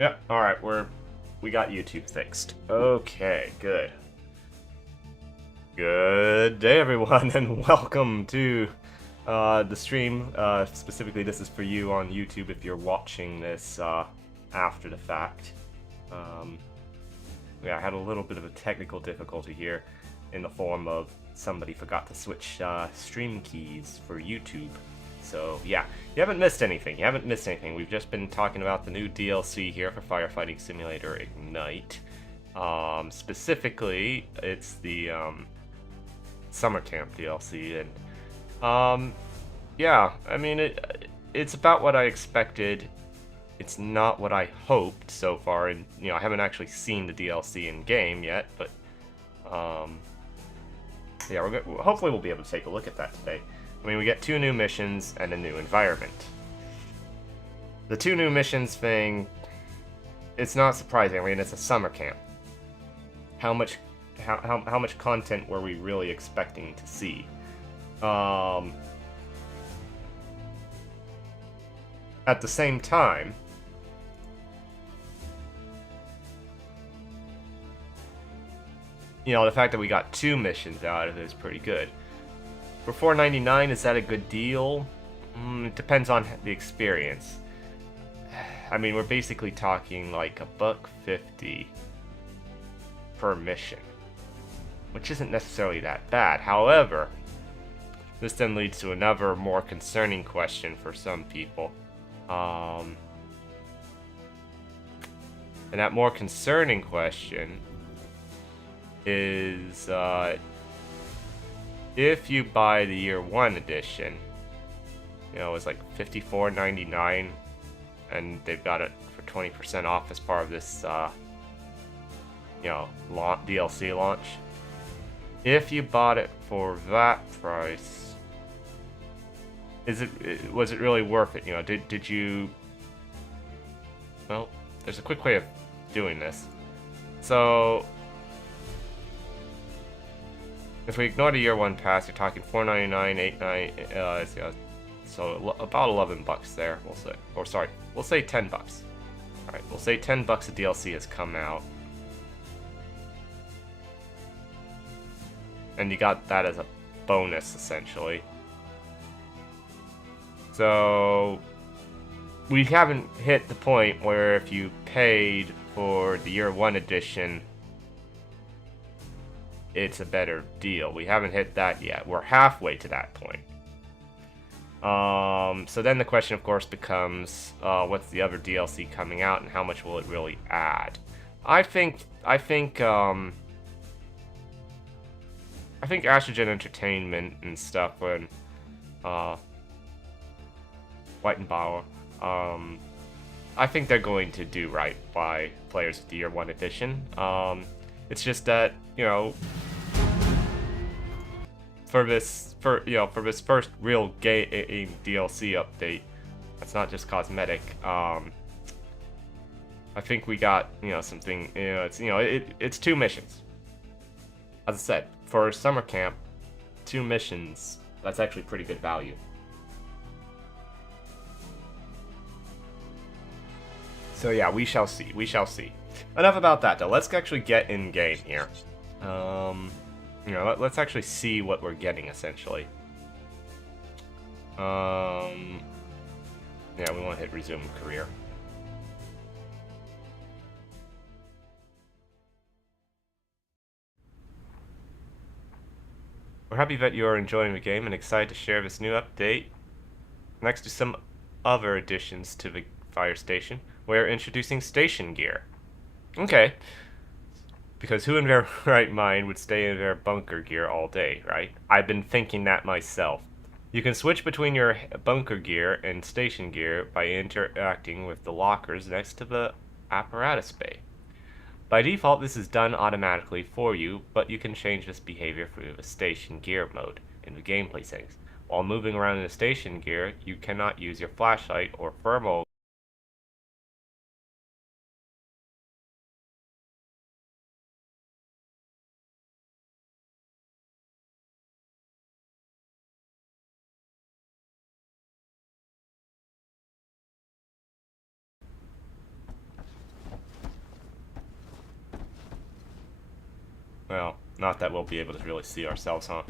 Yeah, alright, we got YouTube fixed. Okay, good. Good day everyone and welcome to the stream. Specifically this is for you on YouTube if you're watching this after the fact. Yeah, I had a little bit of a technical difficulty here in the form of somebody forgot to switch stream keys for YouTube. So yeah, you haven't missed anything. We've just been talking about the new DLC here for Firefighting Simulator Ignite. Specifically, it's the summer camp DLC, and yeah, I mean it's about what I expected. It's not what I hoped so far, and I haven't actually seen the DLC in game yet, but yeah, hopefully we'll be able to take a look at that today. I mean, we get 2 new missions and a new environment. The 2 new missions thing, it's not surprising. I mean, it's a summer camp. How much content were we really expecting to see? At the same time, the fact that we got 2 missions out of it is pretty good. For $4.99, is that a good deal? It depends on the experience. I mean, we're basically talking like $1.50 per mission, which isn't necessarily that bad. However, this then leads to another more concerning question for some people. And that more concerning question is, if you buy the Year 1 edition, it's like $54.99, and they've got it for 20% off as part of this, DLC launch. If you bought it for that price, was it really worth it? Did you? Well, there's a quick way of doing this. So, if we ignore the Year 1 pass, you're talking $4.99, $8.99, so about $11 there, we'll say. Or sorry, we'll say $10. Alright, we'll say $10 of DLC has come out. And you got that as a bonus, essentially. So, we haven't hit the point where if you paid for the Year 1 edition, it's a better deal. We haven't hit that yet. We're halfway to that point. So then the question, of course, becomes, what's the other DLC coming out, and how much will it really add? I think Astrogen Entertainment and stuff, and Whitenbauer, I think they're going to do right by players of the Year 1 edition. It's just that, for this first real game DLC update, that's not just cosmetic. I think we got something. It's 2 missions. As I said, for summer camp, 2 missions. That's actually pretty good value. So yeah, we shall see. We shall see. Enough about that, though. Let's actually get in game here. Let's actually see what we're getting, essentially. Yeah, we want to hit resume career. We're happy that you are enjoying the game and excited to share this new update. Next to some other additions to the fire station, we're introducing station gear. Okay. Because who in their right mind would stay in their bunker gear all day, right? I've been thinking that myself. You can switch between your bunker gear and station gear by interacting with the lockers next to the apparatus bay. By default, this is done automatically for you, but you can change this behavior through the station gear mode in the gameplay settings. While moving around in the station gear, you cannot use your flashlight or thermal Well, not that we'll be able to really see ourselves, huh?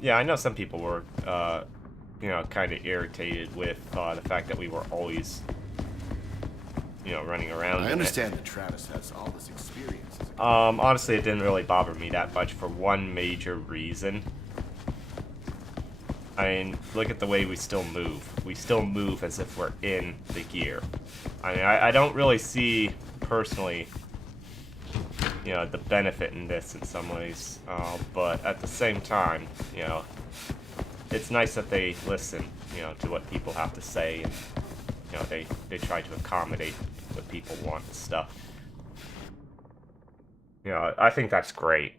Yeah, I know some people were, you know, kind of irritated with the fact that we were always, you know, running around. I understand that Travis has all this experience. Honestly, it didn't really bother me that much for one major reason. I mean, look at the way we still move. We still move as if we're in the gear. I mean, I don't really see, personally, you know, the benefit in this in some ways. But at the same time, you know, it's nice that they listen, you know, to what people have to say. And, you know, they try to accommodate what people want and stuff. You know, I think that's great.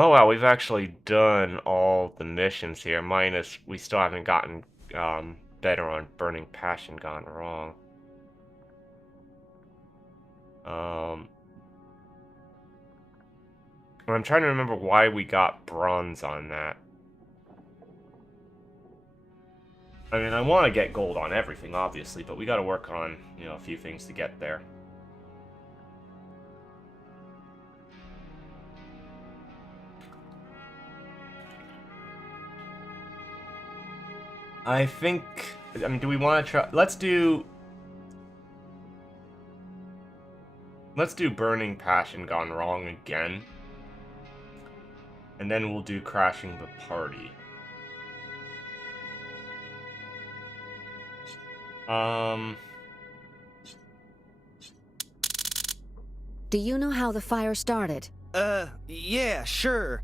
Oh wow, we've actually done all the missions here, minus we still haven't gotten better on Burning Passion Gone Wrong. I'm trying to remember why we got bronze on that. I mean, I want to get gold on everything, obviously, but we got to work on, you know, a few things to get there. I think, I mean, do we want to try, let's do Burning Passion Gone Wrong again. And then we'll do Crashing the Party. Do you know how the fire started? Yeah, sure.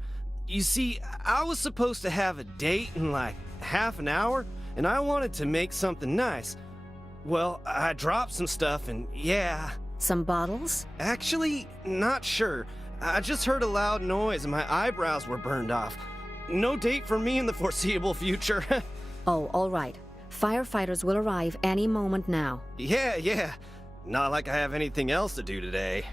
You see, I was supposed to have a date in like half an hour, and I wanted to make something nice. Well, I dropped some stuff, and yeah. Some bottles? Actually, not sure. I just heard a loud noise and my eyebrows were burned off. No date for me in the foreseeable future. Oh, all right. Firefighters will arrive any moment now. Yeah. Not like I have anything else to do today.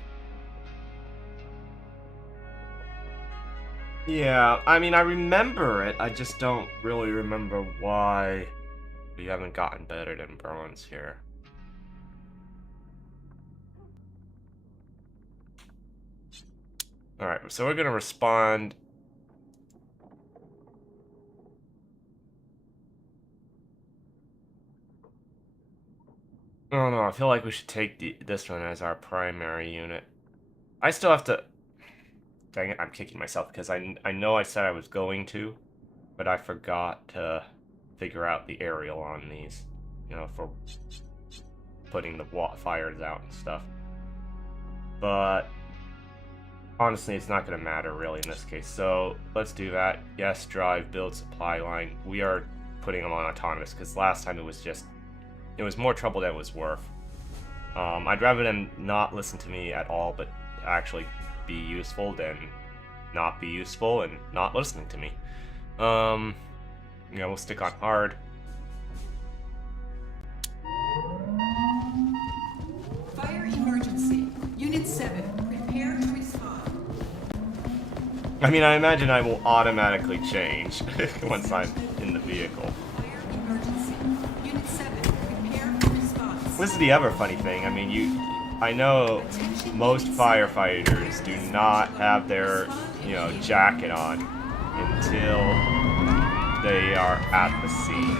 Yeah, I mean, I remember it. I just don't really remember why we haven't gotten better than bronze here. Alright, so we're gonna respond. Oh no, I feel like we should take this one as our primary unit. I still have to... Dang it, I'm kicking myself because I know I said I was going to, but I forgot to figure out the aerial on these, you know, for putting the fires out and stuff. But honestly, it's not going to matter really in this case. So let's do that. Yes, drive, build, supply line. We are putting them on autonomous because last time it was more trouble than it was worth. I'd rather them not listen to me at all, but actually be useful than not be useful and not listening to me. Yeah, we'll stick on hard. Fire emergency. Unit 7, prepare to respond. I mean, I imagine I will automatically change once I'm in the vehicle. Fire emergency. Unit 7, prepare for response. This is the other funny thing. I mean, I know most firefighters do not have their, you know, jacket on until they are at the scene.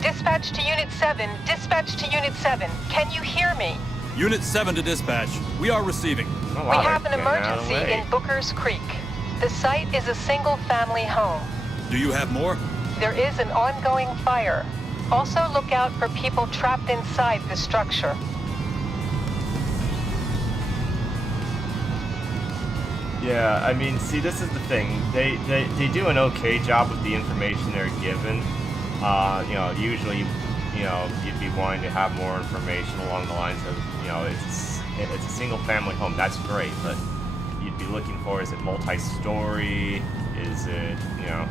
Dispatch to Unit 7. Dispatch to Unit 7. Can you hear me? Unit 7 to dispatch. We are receiving. Oh, We wow, have they're an getting out of the emergency way. in Booker's Creek. The site is a single-family home. Do you have more? There is an ongoing fire. Also look out for people trapped inside the structure. Yeah, I mean, see, this is the thing. They do an okay job with the information they're given. You know, usually, you know, you'd be wanting to have more information along the lines of, you know, it's a single-family home. That's great, but you'd be looking for, is it multi-story? Is it, you know,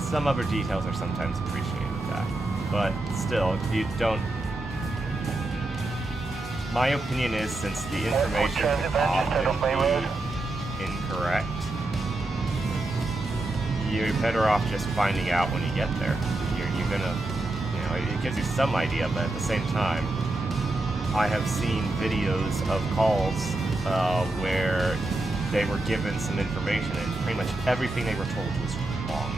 some other details are sometimes appreciated with that. But still, you don't... My opinion is, since the information can often be incorrect, you're better off just finding out when you get there. You're even a, it gives you some idea, but at the same time, I have seen videos of calls where they were given some information and pretty much everything they were told was wrong.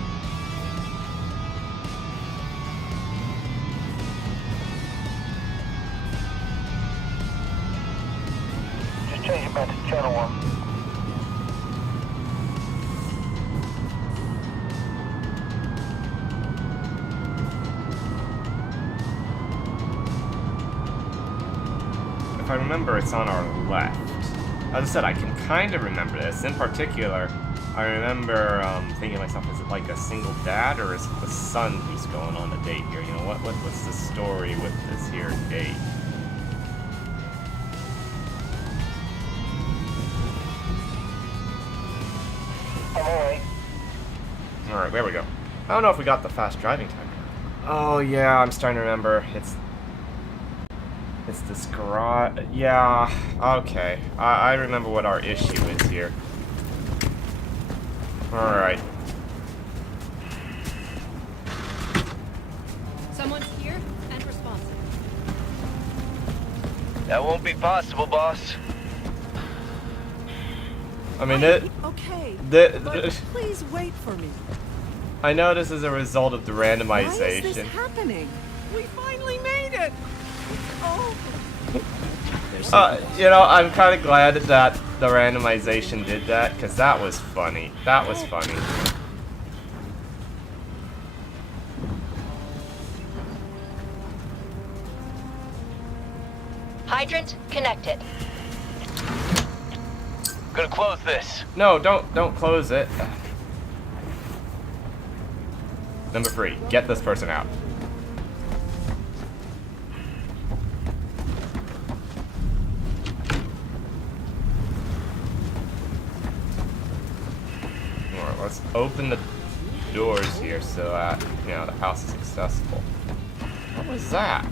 Just change it back to channel 1. If I remember, it's on our left. As I said, I can kind of remember this. In particular, I remember thinking to myself, is it like a single dad, or is it the son who's going on a date here? You know, what's the story with this here date? I'm away. Alright, there we go. I don't know if we got the fast driving time. Oh yeah, I'm starting to remember. It's this garage. Yeah, okay. I remember what our issue is here. Alright. Someone's here and responsive. That won't be possible, boss. I mean, Okay, the, but please wait for me. I know this is a result of the randomization. Why is this happening? We finally made it! Oh, I'm kind of glad that the randomization did that, because that was funny. That was funny. Hydrant connected. Gonna close this. No, don't close it. Number 3, get this person out. Alright, let's open the doors here so that, the house is accessible. What was that?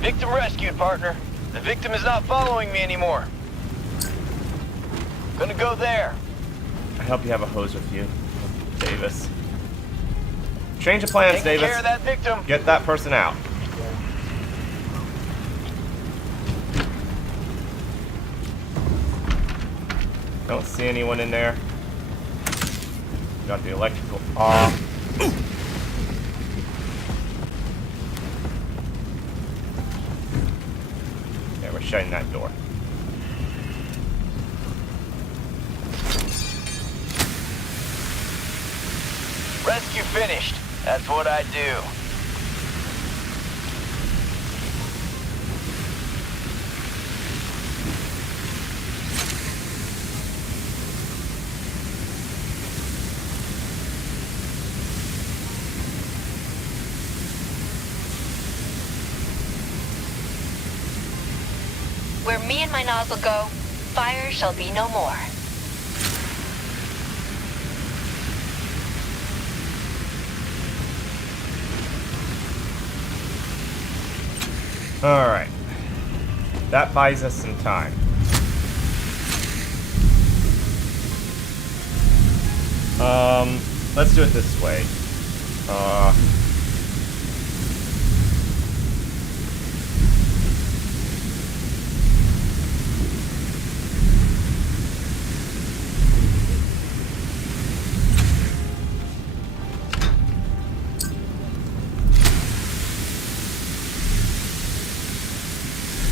Victim rescued, partner. The victim is not following me anymore. Gonna go there. I hope you have a hose with you, Davis. Change of plans, Taking Davis. care of that victim. Get that person out. Don't see anyone in there. Got the electrical off. Yeah, we're shutting that door. Rescue finished. That's what I do. Where me and my nozzle go, fire shall be no more. Alright. That buys us some time. Let's do it this way.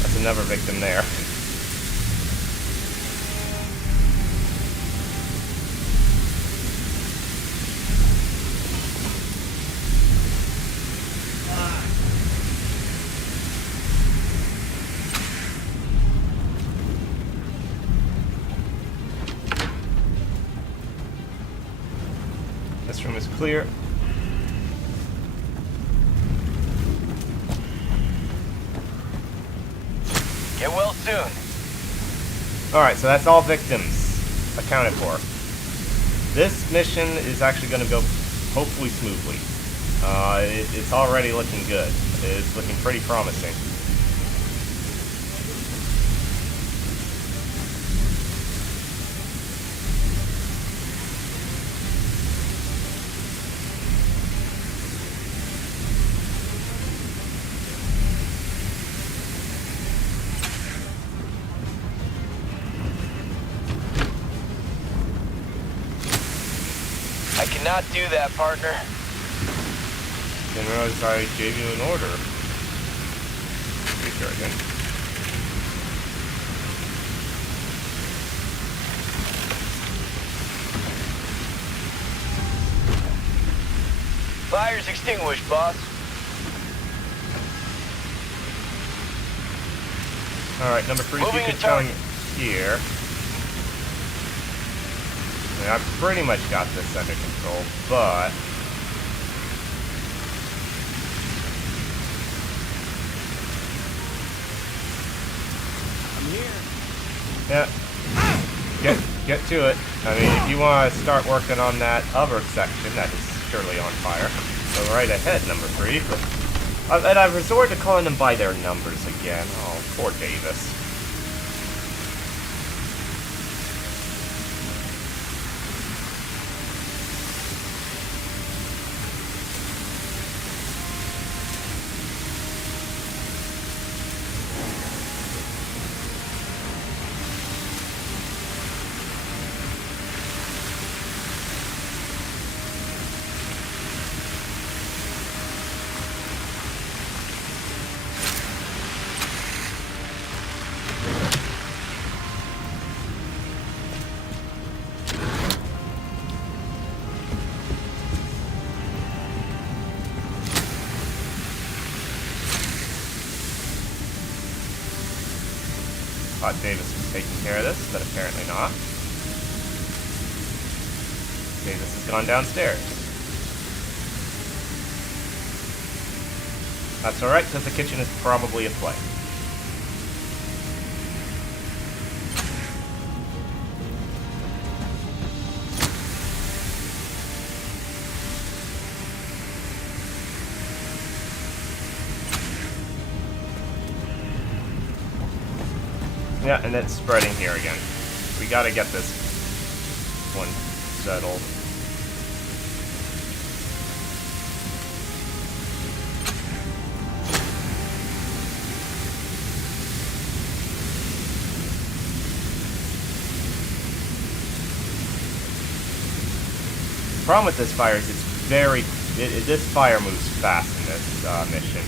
That's another victim there. This room is clear. Get well soon. Alright, so that's all victims accounted for. This mission is actually going to go hopefully smoothly. It's already looking good. It's looking pretty promising. . I cannot do that, partner. Didn't realize I gave you an order. Pretty sure I didn't. Fire's extinguished, boss. Alright, number 3, if you Moving could to come target. here. I mean, I've pretty much got this under control, but... I'm here. Yeah. Get to it. I mean, if you want to start working on that other section that is surely on fire, go right ahead, number 3. But, and I've resorted to calling them by their numbers again. Oh, poor Davis. Thought Davis was taking care of this, but apparently not. Davis has gone downstairs. That's alright, because the kitchen is probably aflame. Yeah, and it's spreading here again. We gotta get this one settled. The problem with this fire is it's very... this fire moves fast in this mission.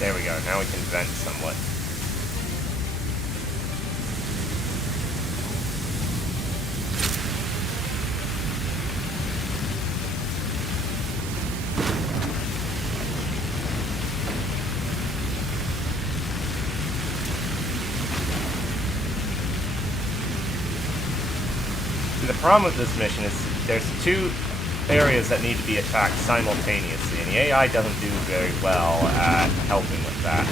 There we go, now we can vent somewhat. See, the problem with this mission is there's two areas that need to be attacked simultaneously, and the AI doesn't do very well at helping with that.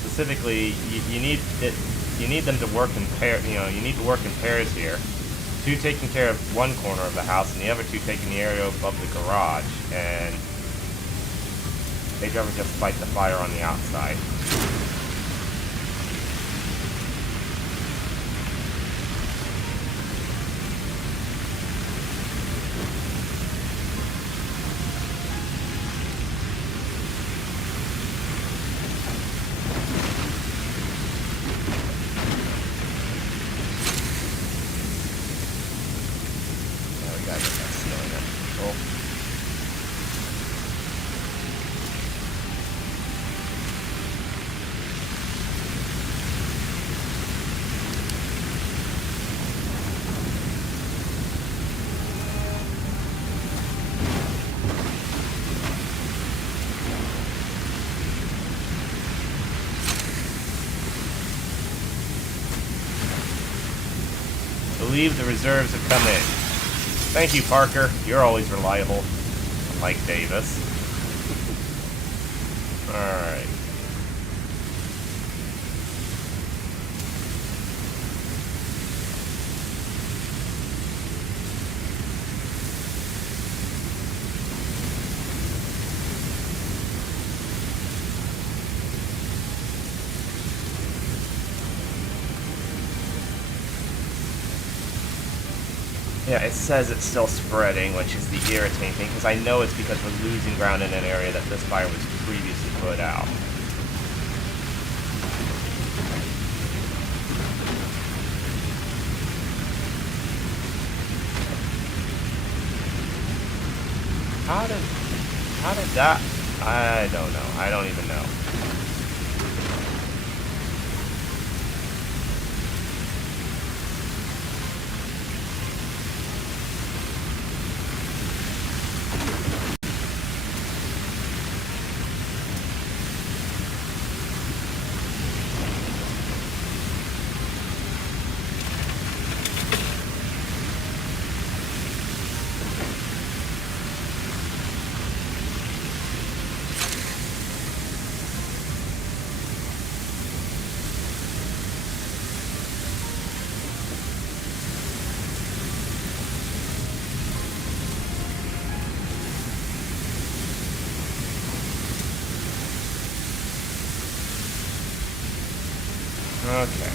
Specifically, you need them to work in pair. You know, you need to work in pairs here. Two taking care of one corner of the house, and the other two taking the area above the garage, and they'd rather just fight the fire on the outside. Believe the reserves have come in. Thank you, Parker. You're always reliable. Like Davis. Alright. Yeah, it says it's still spreading, which is the irritating thing, because I know it's because we're losing ground in an area that this fire was previously put out. How did that? I don't know. I don't even know. Okay.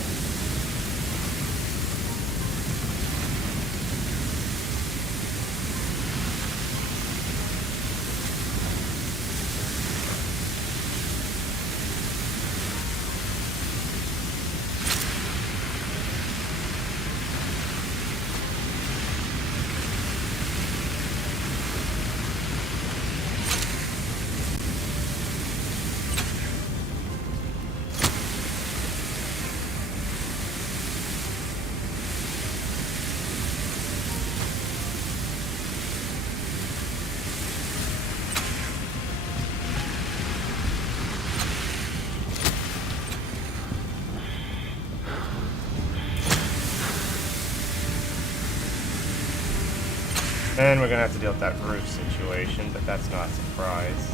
And we're gonna have to deal with that roof situation, but that's not a surprise.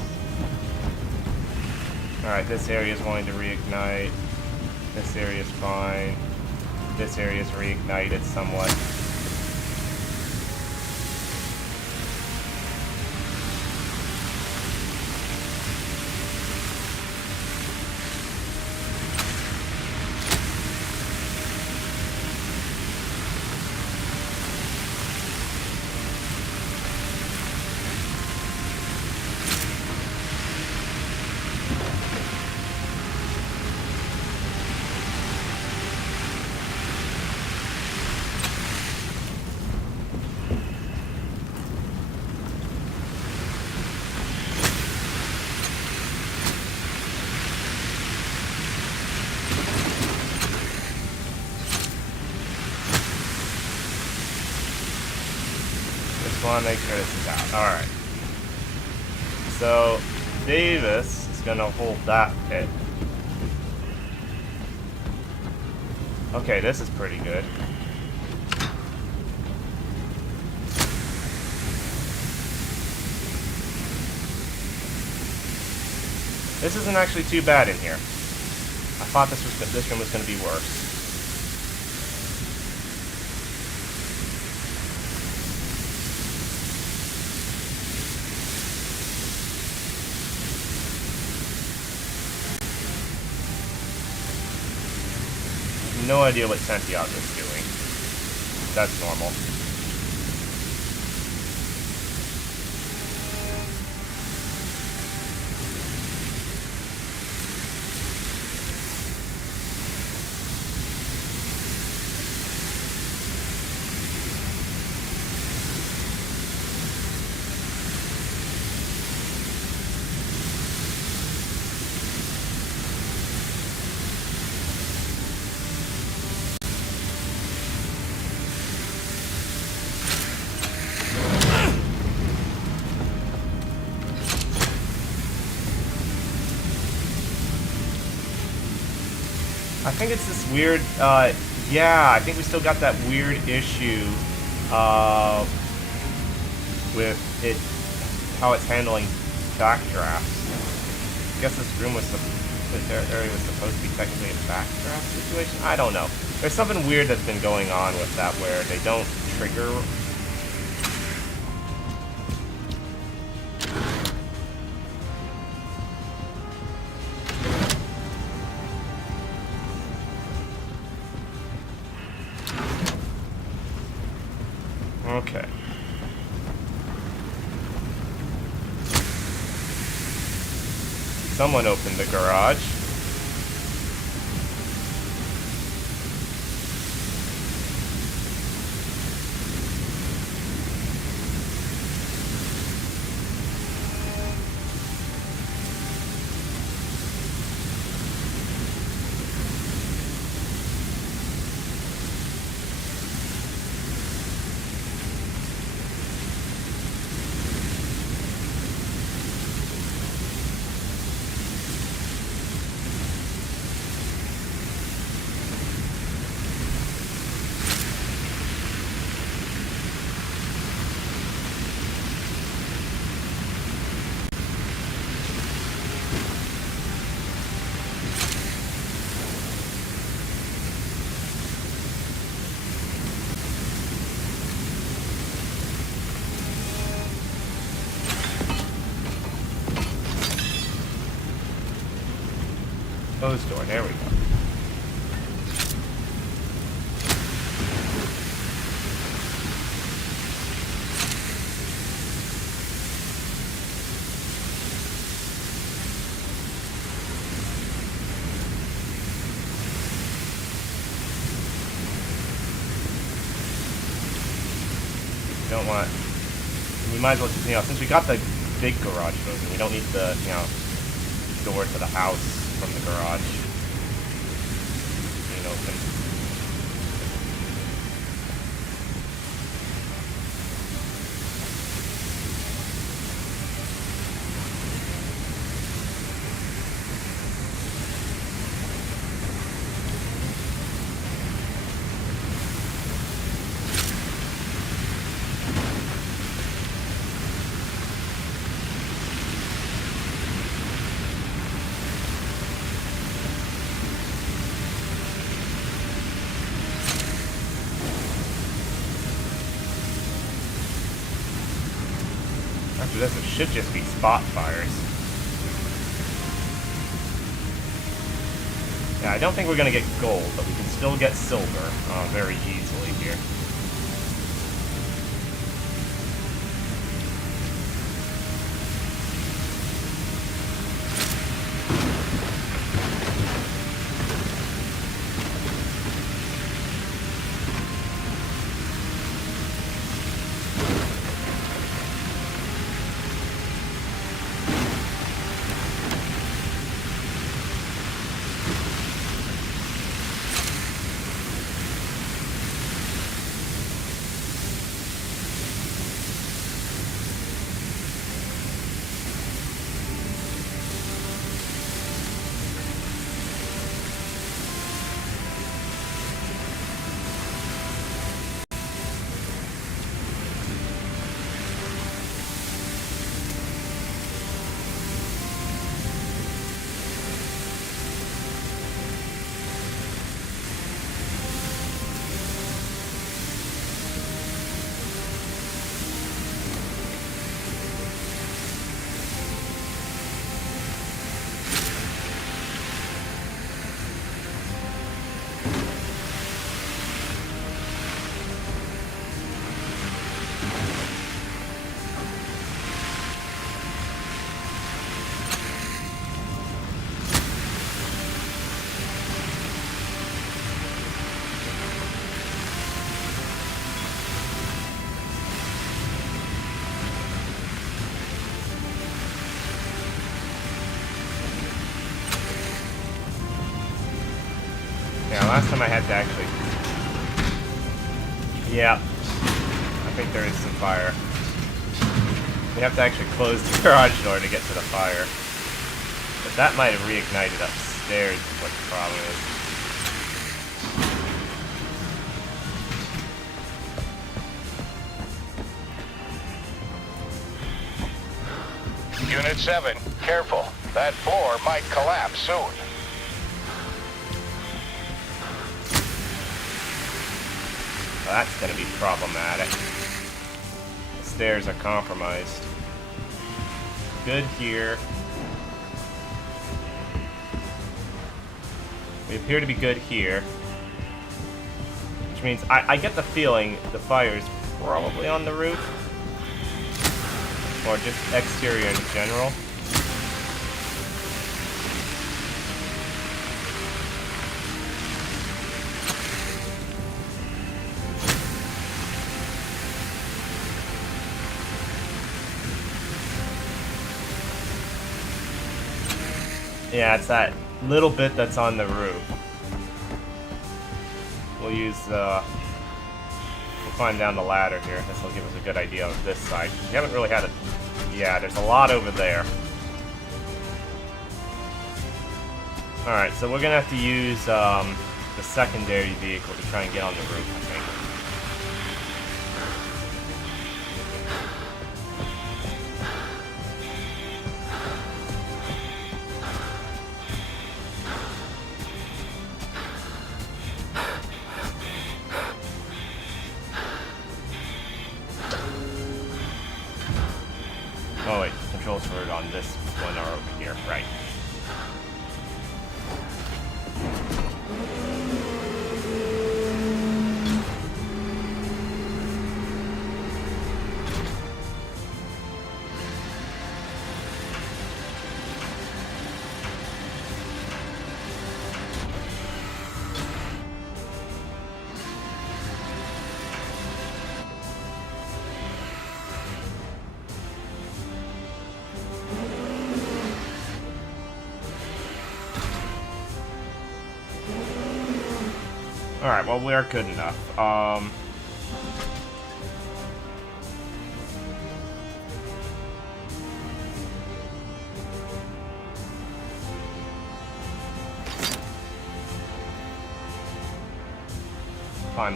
Alright, this area is wanting to reignite. This area is fine. This area is reignited somewhat. Want to make sure this is out. Alright. So, Davis is going to hold that pit. Okay, this is pretty good. This isn't actually too bad in here. I thought this room was going to be worse. No idea what Santiago's doing. That's normal. I think it's this weird Yeah, I think we still got that weird issue with it, how it's handling backdrafts. I guess this room was, this area was supposed to be technically a backdraft situation? I don't know. There's something weird that's been going on with that where they don't trigger. Okay. Someone opened the garage. Closed door, there we go. Don't want. We might as well just, since we got the big garage open, we don't need the, door to the house from the garage being open. After this, it should just be spot fires. Yeah, I don't think we're going to get gold, but we can still get silver very easily here. Yeah, last time I had to actually... Yeah. I think there is some fire. We have to actually close the garage door to get to the fire. But that might have reignited upstairs is what the problem is. Unit 7, careful. That floor might collapse soon. Well, that's gonna be problematic. The stairs are compromised. Good here. We appear to be good here. Which means I get the feeling the fire's probably on the roof. Or just exterior in general. Yeah, it's that little bit that's on the roof. We'll use we'll climb down the ladder here. This will give us a good idea of this side. We haven't really had a... Yeah, there's a lot over there. Alright, so we're gonna have to use the secondary vehicle to try and get on the roof, I think. Oh wait, controls for it on this one are over here, right. Alright, well, we are good enough. Climb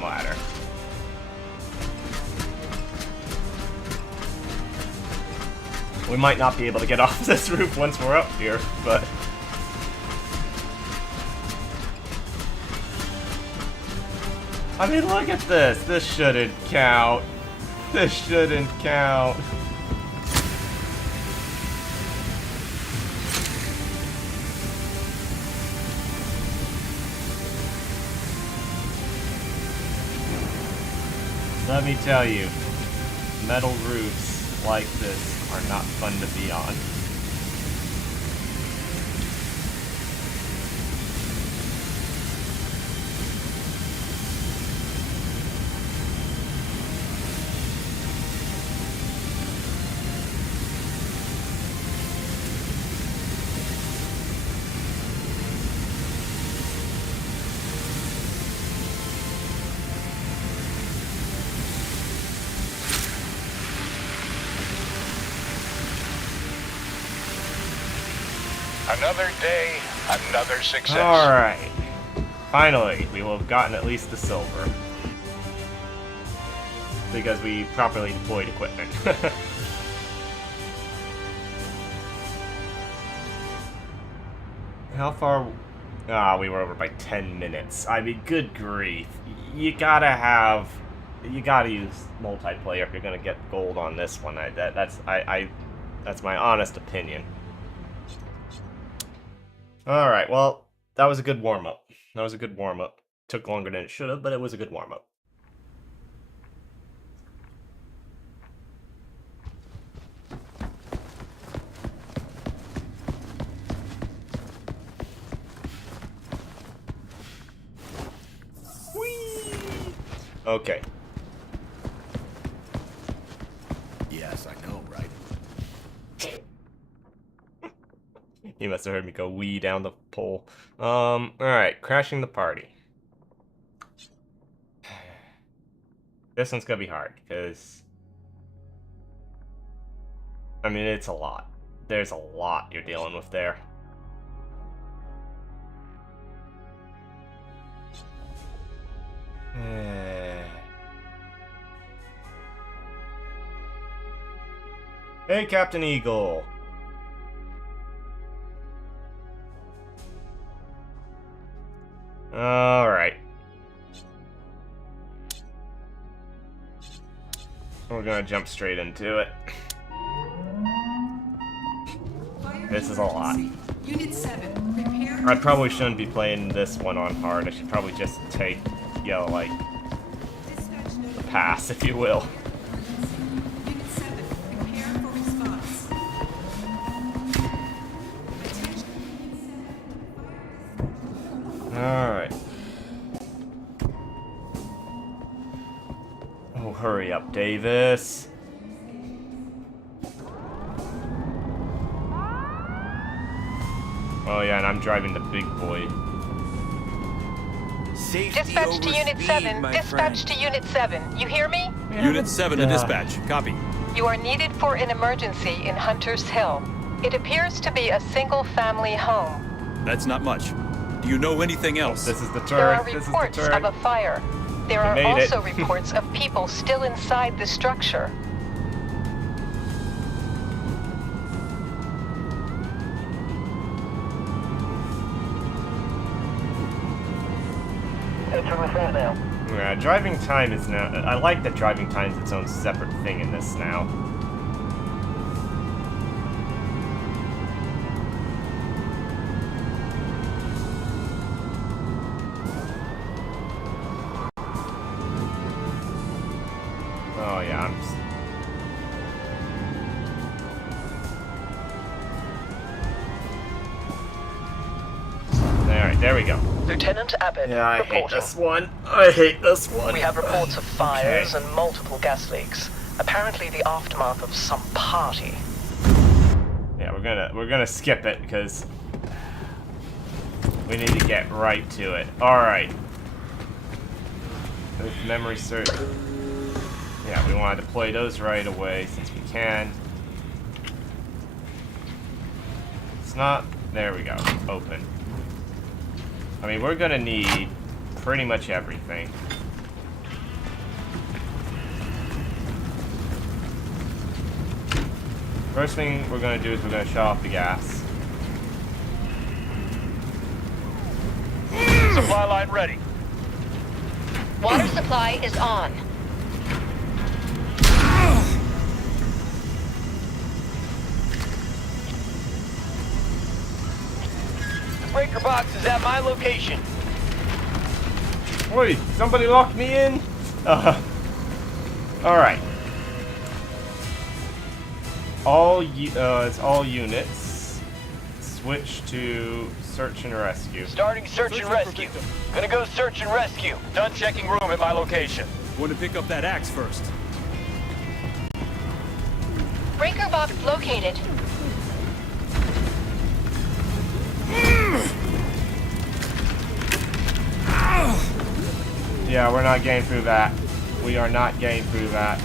ladder. We might not be able to get off this roof once we're up here, but... I mean, look at this. This shouldn't count. This shouldn't count. Let me tell you, metal roofs like this are not fun to be on. Another day, another success. Alright. Finally, we will have gotten at least the silver. Because we properly deployed equipment. How far... Ah, we were over by 10 minutes. I mean, good grief. You gotta use multiplayer if you're gonna get gold on this one. That's my honest opinion. Alright, well, that was a good warm-up. That was a good warm-up. Took longer than it should have, but it was a good warm-up. Whee! Okay. Yes, I know, right? You must have heard me go wee down the pole. Alright, crashing the party. This one's gonna be hard, because... I mean, it's a lot. There's a lot you're dealing with there. Hey, Captain Eagle! We're gonna jump straight into it. This is a lot. Unit 7, prepare. I probably shouldn't be playing this one on hard. I should probably just take, like, Dispatch the notified. pass, if you will. Unit 7, prepare for response. Attention. Alright. Oh, hurry up, Davis. Oh yeah, and I'm driving the big boy. Safety Dispatch over to Unit speed, 7. my Dispatch friend. to Unit 7. You hear me? Unit 7 to dispatch. Copy. You are needed for an emergency in Hunter's Hill. It appears to be a single-family home. That's not much. Do you know anything else? This is the There are turret. This is the reports of turret. a fire. There We are made it. also reports of people still inside the structure. Yeah, driving time is now. I like that driving time is its own separate thing in this now. Oh yeah, I'm just... Alright, there we go. Lieutenant Abbott Yeah, I hate reporting. this one. I hate this one. We have reports of fires Okay. and multiple gas leaks. Apparently the aftermath of some party. Yeah, we're gonna skip it because we need to get right to it. Alright. Those memory search. Yeah, we want to deploy those right away since we can. It's not. There we go. Open. I mean, we're gonna need pretty much everything. First thing we're gonna do is we're gonna shut off the gas. Supply line ready. Water supply is on. Breaker box is at my location. Wait, somebody locked me in? Alright. It's all units. Switch to search and rescue. Starting search and rescue. Gonna go search and rescue. Done checking room at my location. Want to pick up that axe first. Breaker box located. Yeah, we're not getting through that. We are not getting through that.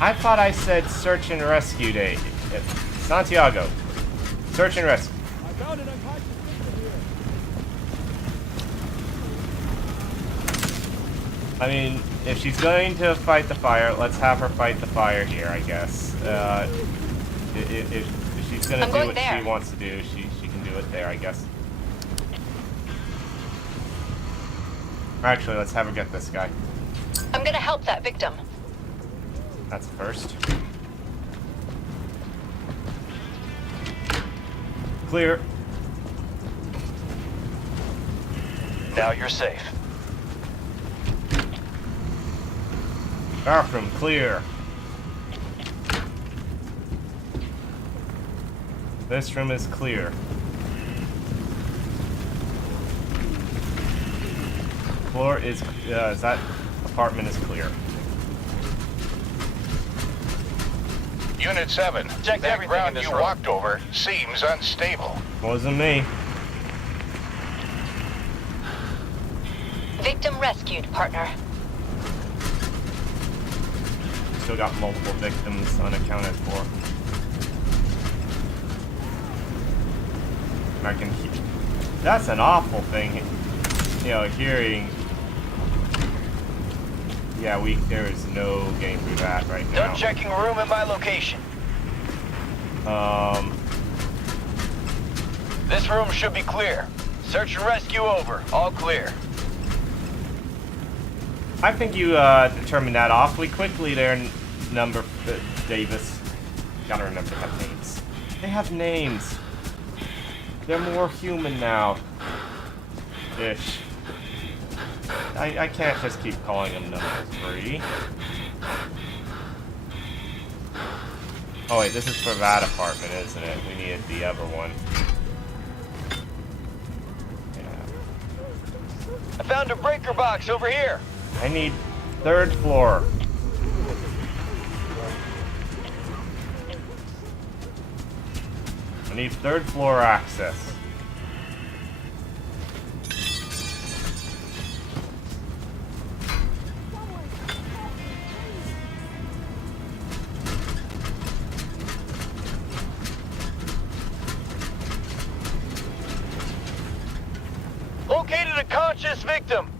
I thought I said search and rescue day. Santiago. Search and rescue. I found an unconscious victim here. I mean, if she's going to fight the fire, let's have her fight the fire here, I guess. If she's gonna I'm do going what there. she wants to do, she can do it there, I guess. Actually, let's have her get this guy. I'm gonna help that victim. That's first. Clear. Now you're safe. Bathroom, clear. This room is clear. Floor is that apartment is clear. Unit 7, Checked that everything ground in this you room. walked over seems unstable. Wasn't me. Victim rescued, partner. Still got multiple victims unaccounted for. I can hear. That's an awful thing. You know, hearing. Yeah, there is no getting through that right now. Done checking room at my location. This room should be clear. Search and rescue over. All clear. I think you determined that awfully quickly there, number Davis. Gotta remember to have names. They have names. They're more human now. Ish. I can't just keep calling them number 3. Oh wait, this is for that apartment, isn't it? We needed the other one. I found a breaker box over here. I need 3rd floor. I need 3rd floor access. Located a conscious victim.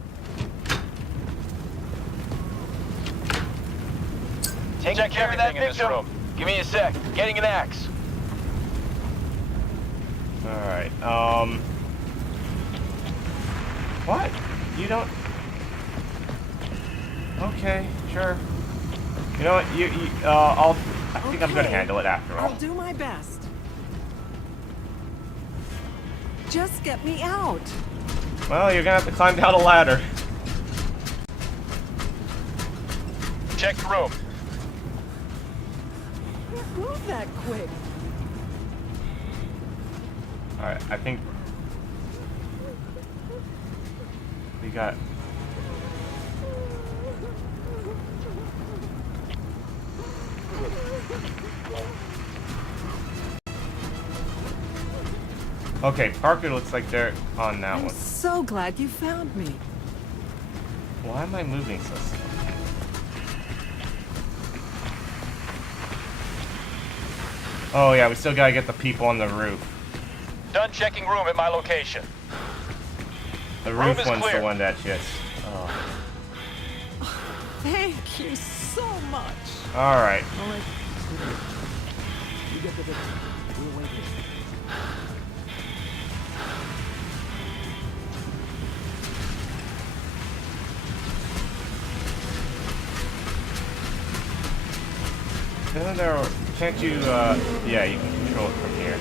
Check care of that victim. Give me a sec. Getting an axe. Alright, what? You don't... Okay, sure. You know what, I think I'm gonna handle it after all. I'll do my best. Just get me out. Well, you're gonna have to climb down a ladder. Check the room. Can't move that quick. Alright, I think... we got... Okay, Parker looks like they're on that I'm one. so glad you found me. Why am I moving so slow? Oh yeah, we still gotta get the people on the roof. Done checking room at my location. The Room roof is one's clear. the one that just... Oh. Thank you so much. Alright. All right. You get the victim. We'll wait here. Can't you, yeah, you can control it from here.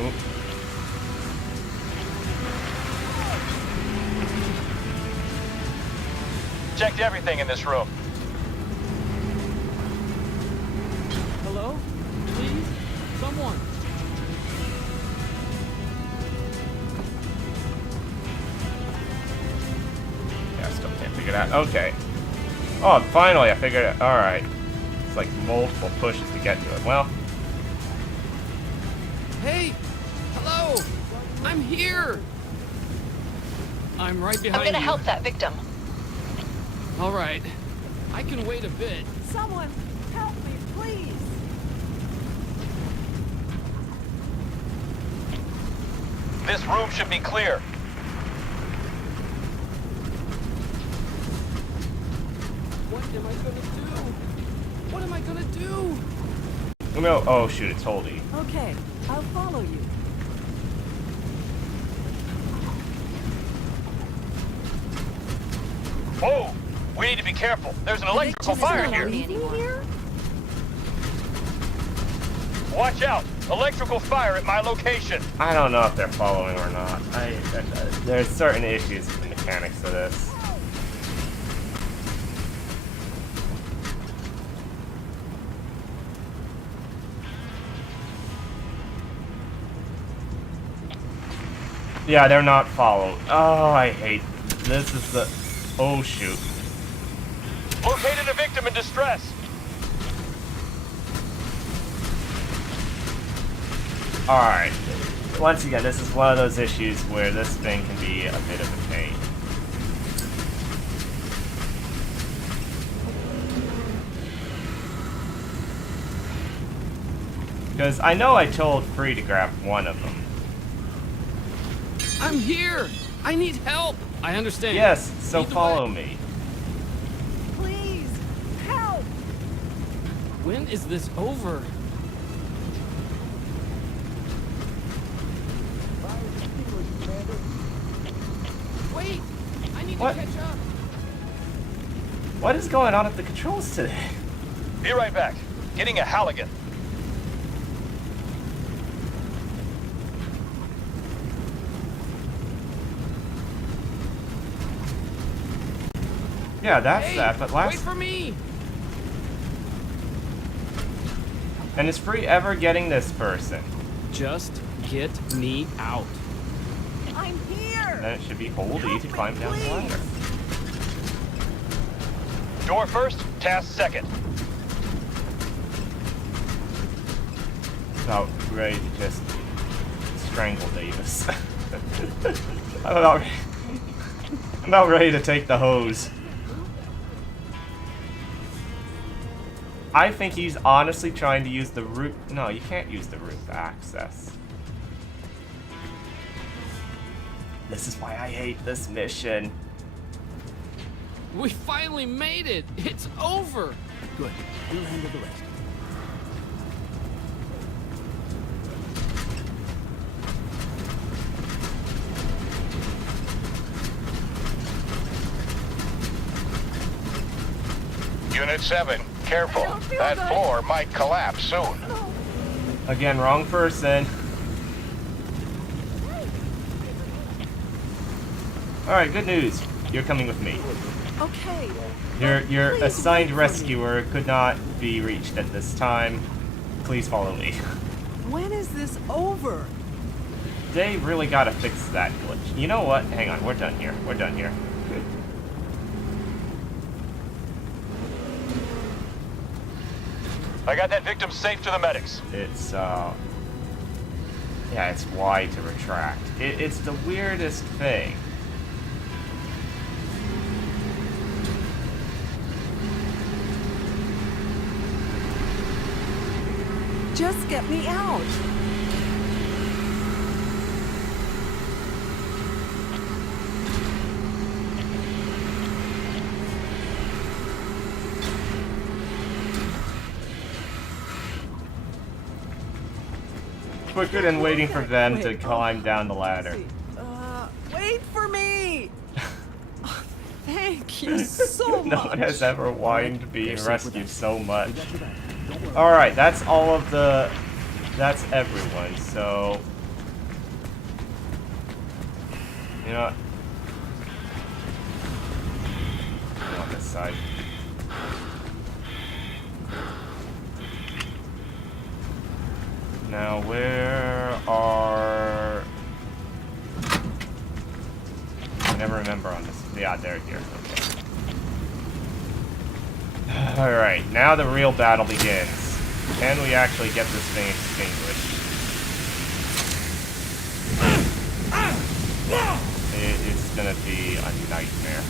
Oop. Checked everything in this room. Hello? Please? Someone. Yeah, I still can't figure it out. Okay. Oh, finally I figured it. Alright. It's like multiple pushes to get to it. Well, Hey! Hello! I'm here! I'm right I'm behind gonna you. help that victim. All right. I can wait a bit. Someone help me, please. This room should be clear. What am I gonna do? What am I gonna do? no. Oh shoot, it's Holdy. Okay, I'll follow you. Whoa! We need to be careful. There's an electrical Is fire there here. leaving here? Watch out! Electrical fire at my location. I don't know if they're following or not. There's certain issues with the mechanics of this. Yeah, they're not following. Oh, I hate this. Is the... Oh, shoot. Located a victim in distress. Alright. Once again, this is one of those issues where this thing can be a bit of a pain. Because I know I told Free to grab one of them. I'm here! I need help! I understand. Yes, so Lead the follow way. me. When is this over? Wait! I need What? to catch up. What is going on at the controls today? Be right back. Getting a Halligan. Yeah, that's Hey, that, but wait last... for me! And is Free ever getting this person? Just get me out. I'm here. And then it should be hold E to climb down the ladder. Door first, task second. About ready to just strangle Davis. I'm about ready to take the hose. I think he's honestly trying to use the roof. No, you can't use the roof access. This is why I hate this mission. We finally made it! It's over! Good. We'll handle the rest. Unit 7, careful. I don't feel That good. floor might collapse soon. Again, wrong person. Alright, good news. You're coming with me. Okay. Your Please assigned wait for me. rescuer could not be reached at this time. Please follow me. When is this over? They really gotta fix that glitch. You know what? Hang on, we're done here. We're done here. I got that victim safe to the medics. It's, yeah, it's Y to retract. It's the weirdest thing. Just get me out. Quicker than waiting for them to Wait, climb down the ladder. let's see. Wait for me. Thank you so much. No one has ever whined being They're safe with rescued us. so much. We got your back. Don't worry. Alright, that's all of the... That's everyone, so... You know what? Go on this side. Now, where are... I never remember on this. Yeah, they're here. Okay. Alright, now the real battle begins. Can we actually get this thing extinguished? It's gonna be a nightmare.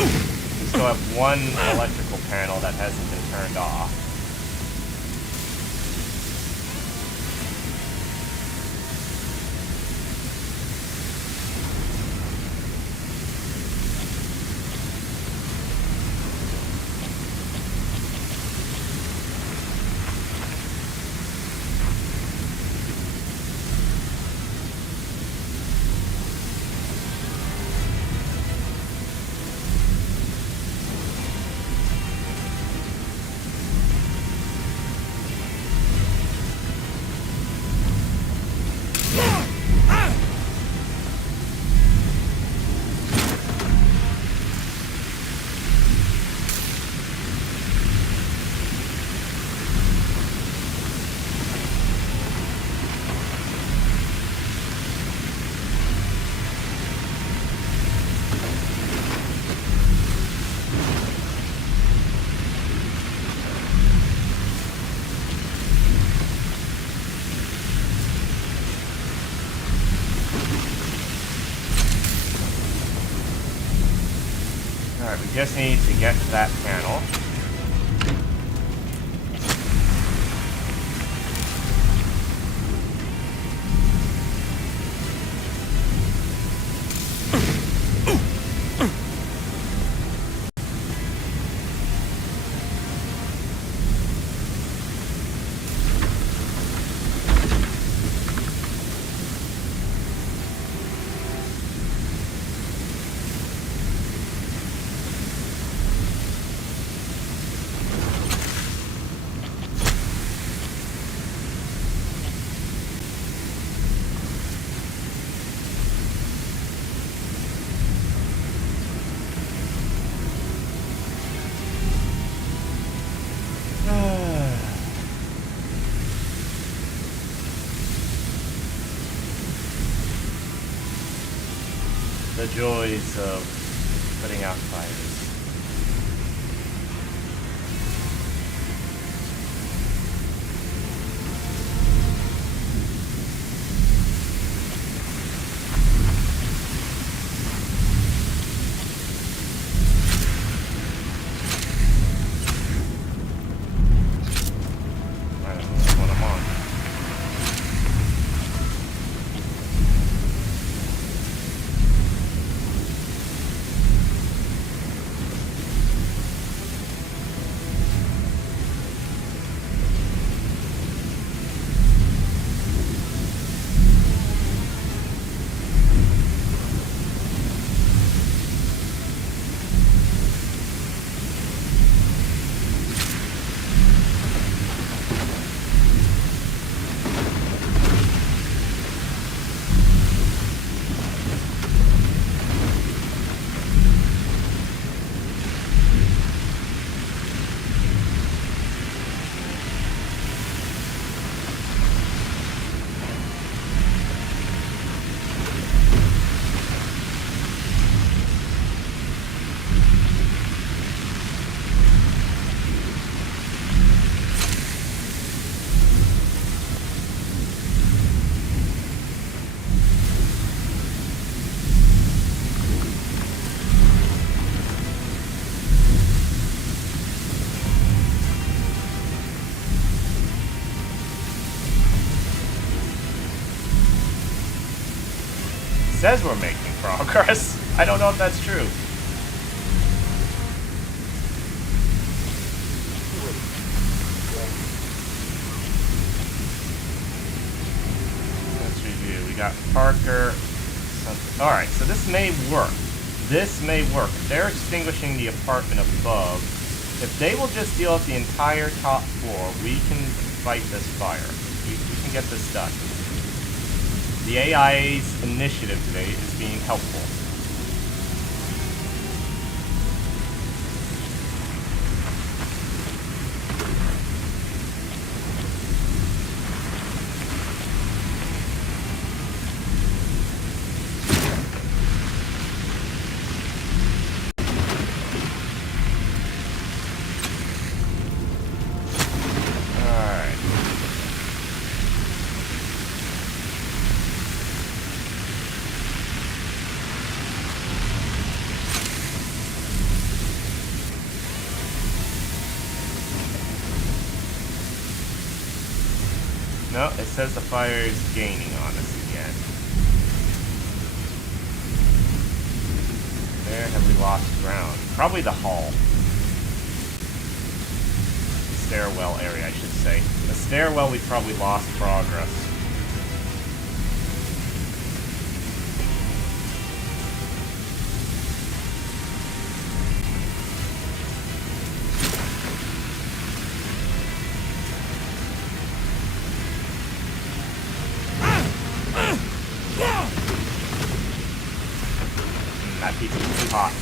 We still have one electrical panel that hasn't been turned off. Alright, we just need to get to that panel. The joys of putting out fires. I don't know which one I'm on. Says we're making progress. I don't know if that's true. Let's review. We got Parker. Something. All right, so this may work. This may work. If they're extinguishing the apartment above, if they will just deal with the entire top floor, we can fight this fire. We can get this done. The AI's initiative today is being helpful. No, it says the fire is gaining on us again. Where have we lost ground? Probably the hall. Stairwell area, I should say. The stairwell, we probably lost progress. That pizza is too hot.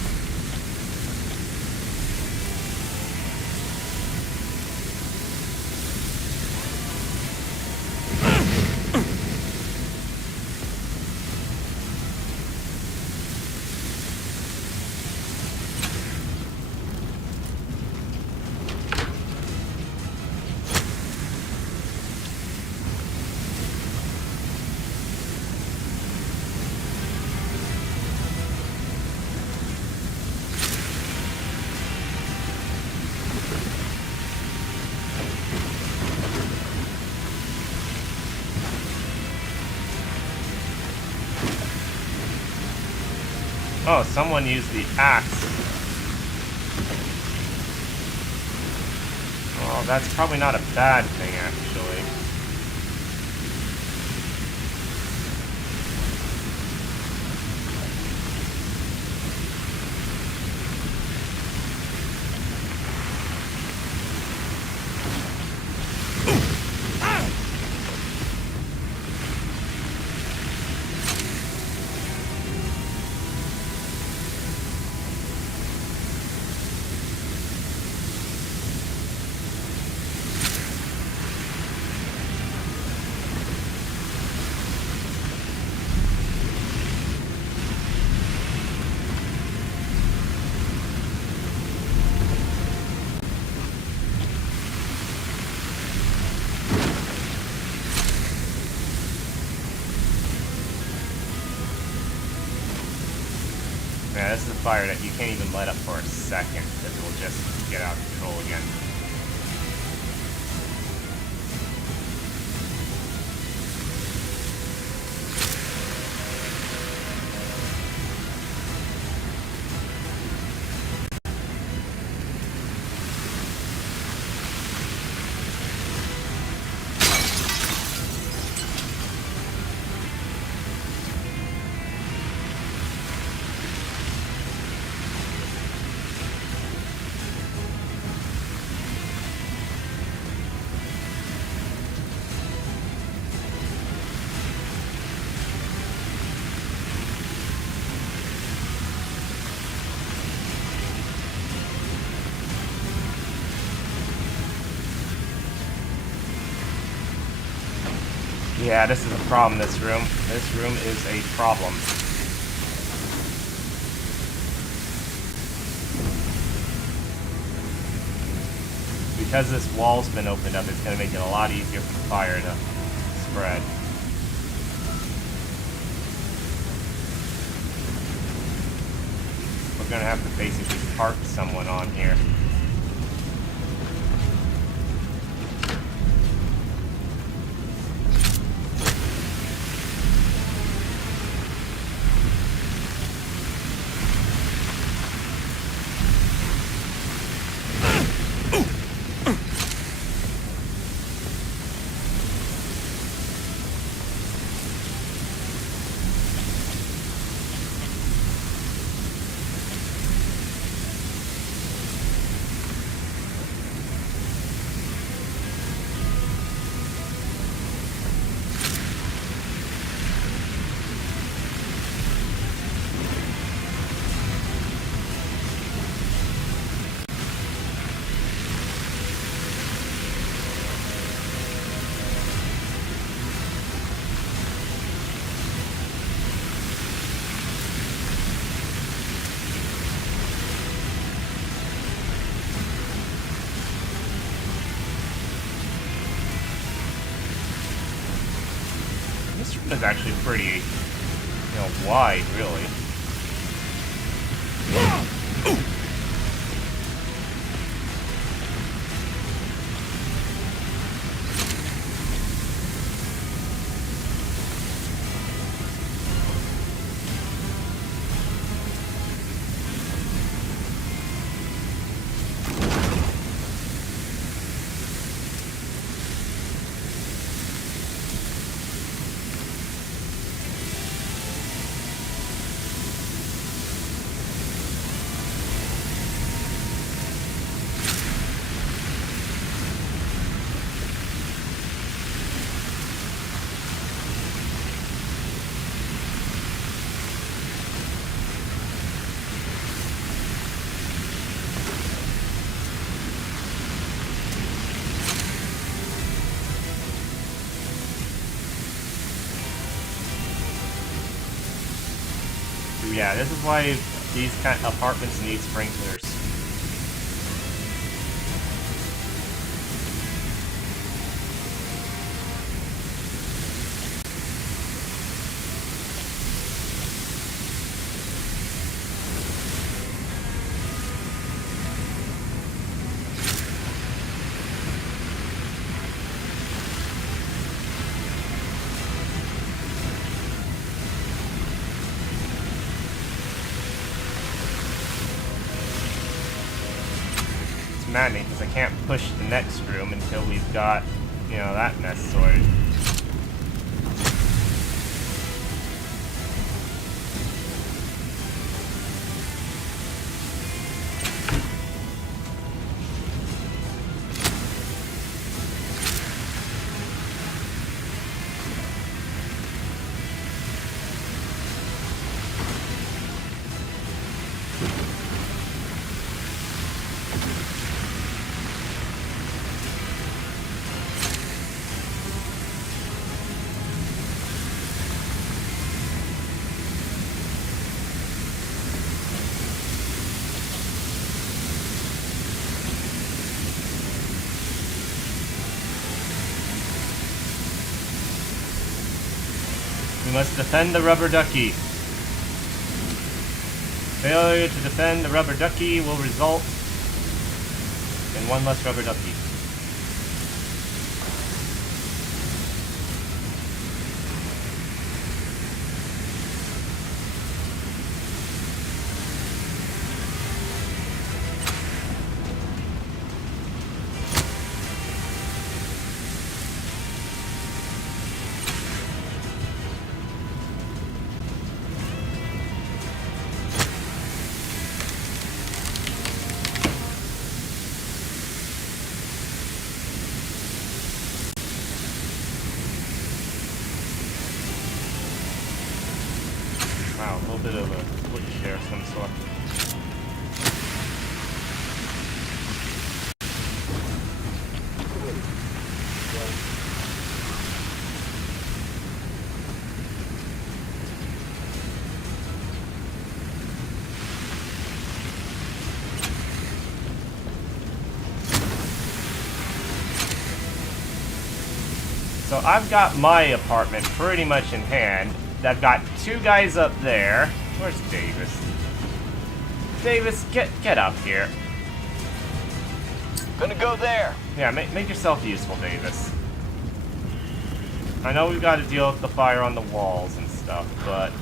Oh, someone used the axe. Oh, that's probably not a bad thing, actually. Yeah, this is a fire that you can't even light up for a second, because it will just get out of control again. Yeah, this is a problem, this room. This room is a problem. Because this wall's been opened up, it's going to make it a lot easier for the fire to spread. We're going to have to basically park someone on here. This room is actually pretty, wide, really. Yeah, this is why these kind of apartments need sprinklers. Maddening because I can't push the next room until we've got, that mess sorted. We must defend the rubber ducky. Failure to defend the rubber ducky will result in one less rubber ducky. Wow, a little bit of a glitch there of some sort. So I've got my apartment pretty much in hand. I've got two guys up there. Where's Davis? Davis, get up here. Gonna go there. Yeah, make yourself useful, Davis. I know we've got to deal with the fire on the walls and stuff, but...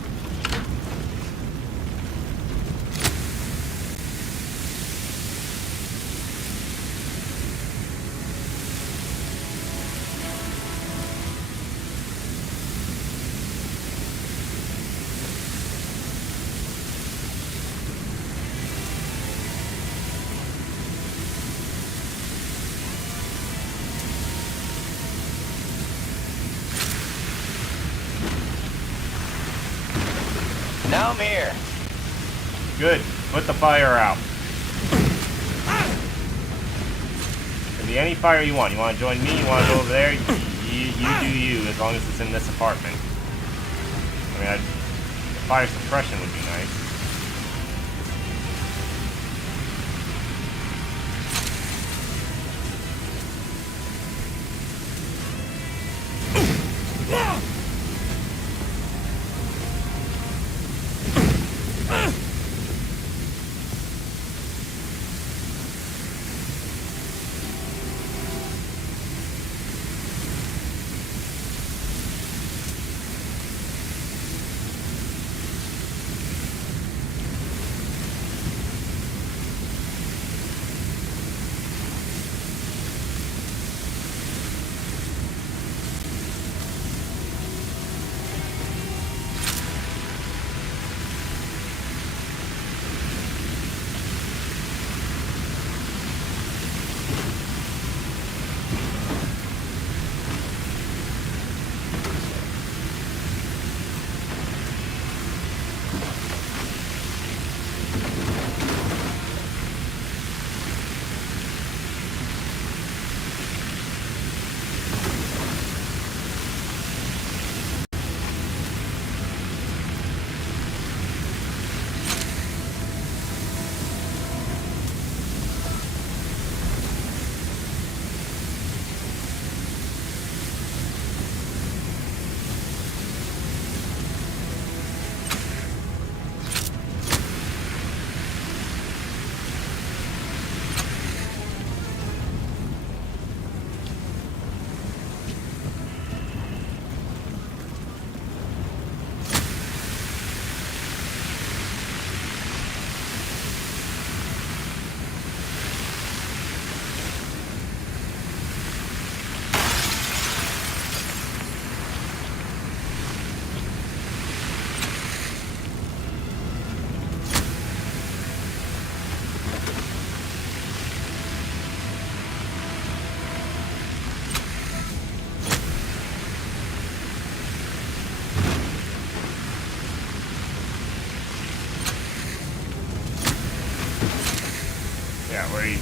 Now I'm here. Good. Put the fire out. Can be any fire you want. You want to join me? You want to go over there? You do you, as long as it's in this apartment. I mean, fire suppression would be nice.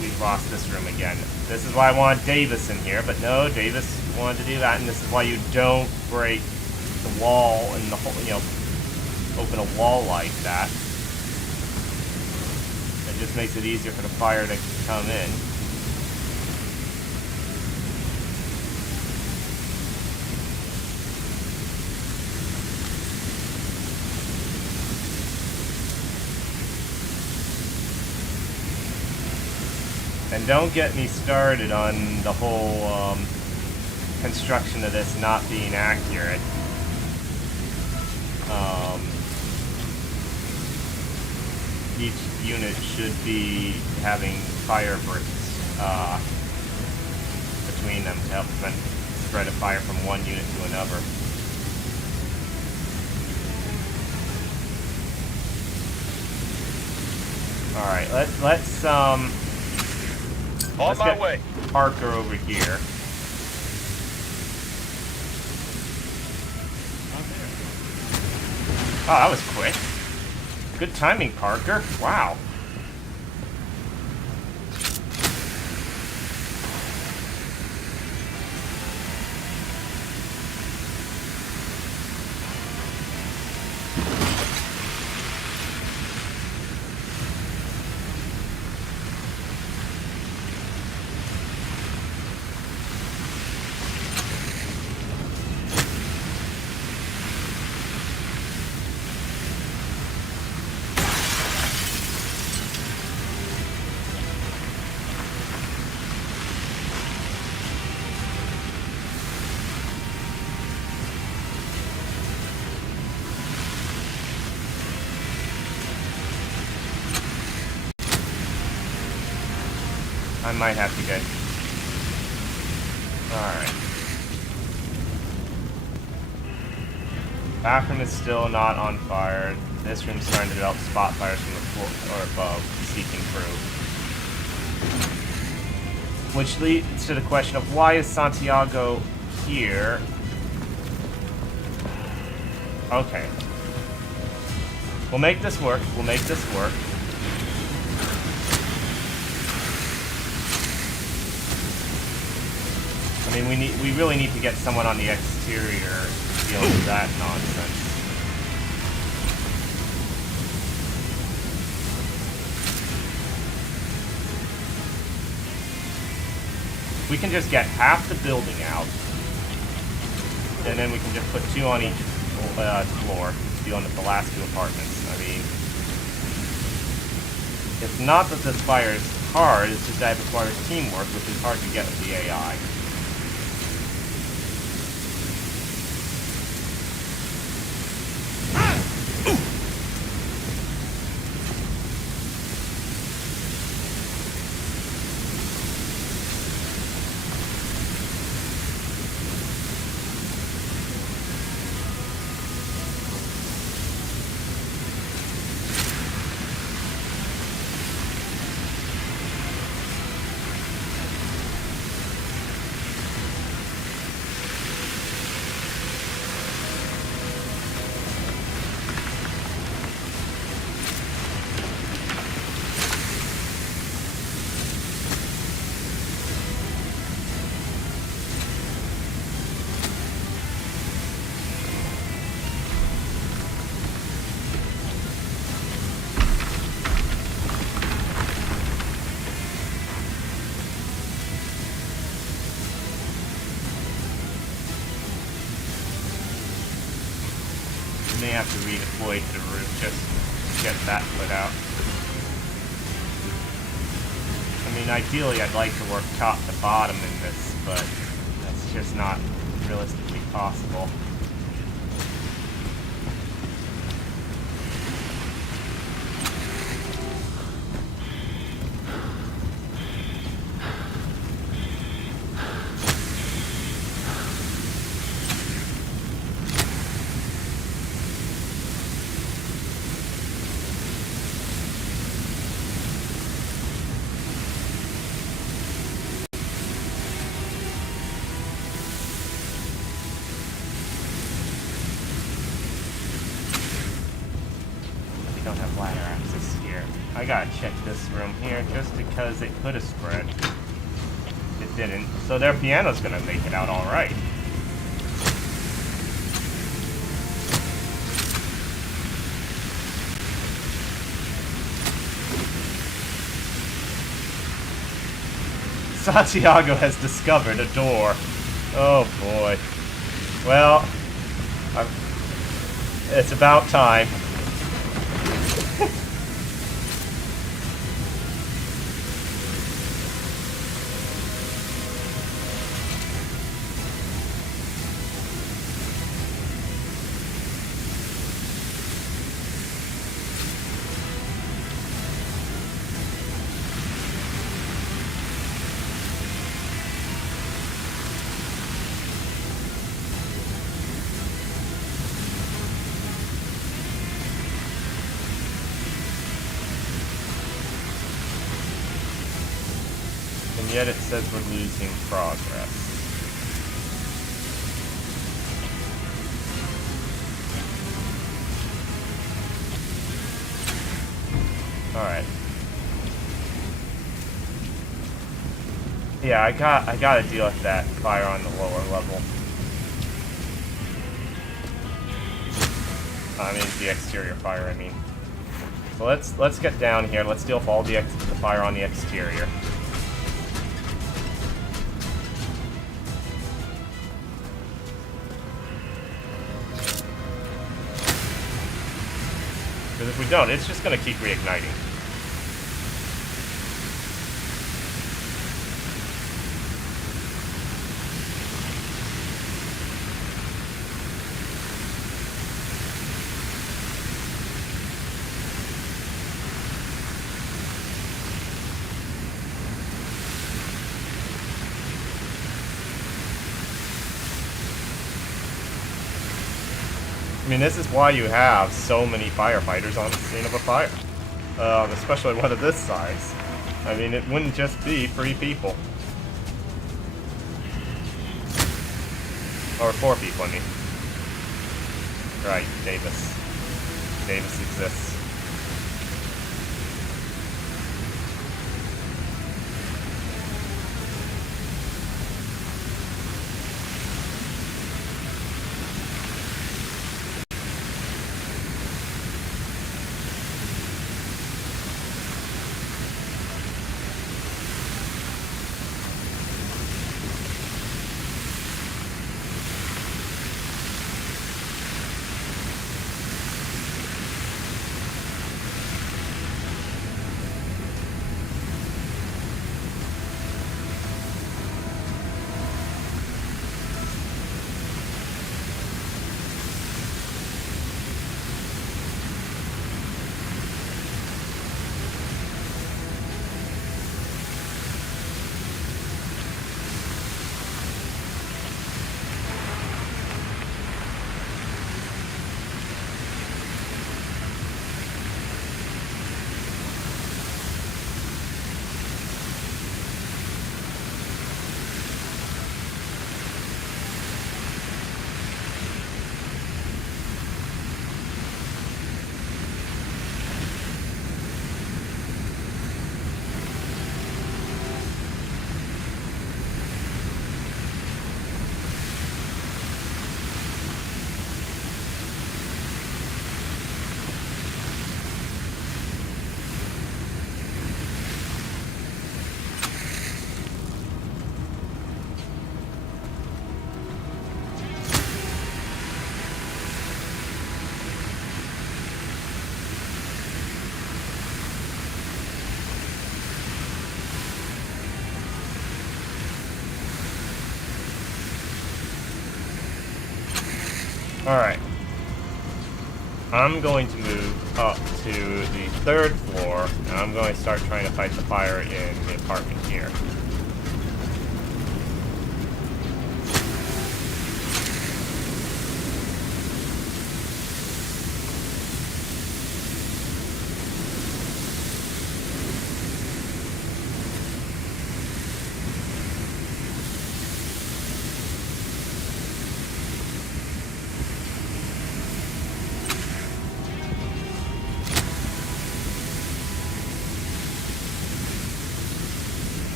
We've lost this room again. This is why I want Davis in here, but no, Davis wanted to do that, and this is why you don't break the wall and the whole, you know, open a wall like that. It just makes it easier for the fire to come in. And don't get me started on the whole construction of this not being accurate. Each unit should be having fire bricks between them to help prevent spread of fire from one unit to another. All right, let's On my get way. Parker over here. Oh, that was quick. Good timing, Parker. Wow. I might have to get... Alright. Bathroom is still not on fire. This room's starting to develop spot fires from the floor or above, seeping through. Which leads to the question of why is Santiago here? Okay. We'll make this work. We'll make this work. I mean, we really need to get someone on the exterior dealing with that nonsense. We can just get half the building out, and then we can just put 2 on each floor, dealing with the last 2 apartments. I mean, it's not that this fire is hard, it's just that it requires teamwork, which is hard to get with the AI. May have to redeploy to the roof just to get that put out. I mean, ideally I'd like to work top to bottom in this, but that's just not realistically possible. Don't have ladder access here. I gotta check this room here just because it could have spread. It didn't. So their piano's gonna make it out alright. Santiago has discovered a door. Oh boy. Well, it's about time. And yet it says we're losing progress. Alright. Yeah, I gotta deal with that fire on the lower level. I mean, the exterior fire, I mean. So let's get down here. Let's deal with all the fire on the exterior. Because if we don't, it's just gonna keep reigniting. I mean, this is why you have so many firefighters on the scene of a fire. Especially one of this size. I mean, it wouldn't just be 3 people. Or 4 people, I mean. Right, Davis. Davis exists. Alright. I'm going to move up to the 3rd floor, and I'm going to start trying to fight the fire in the apartment here.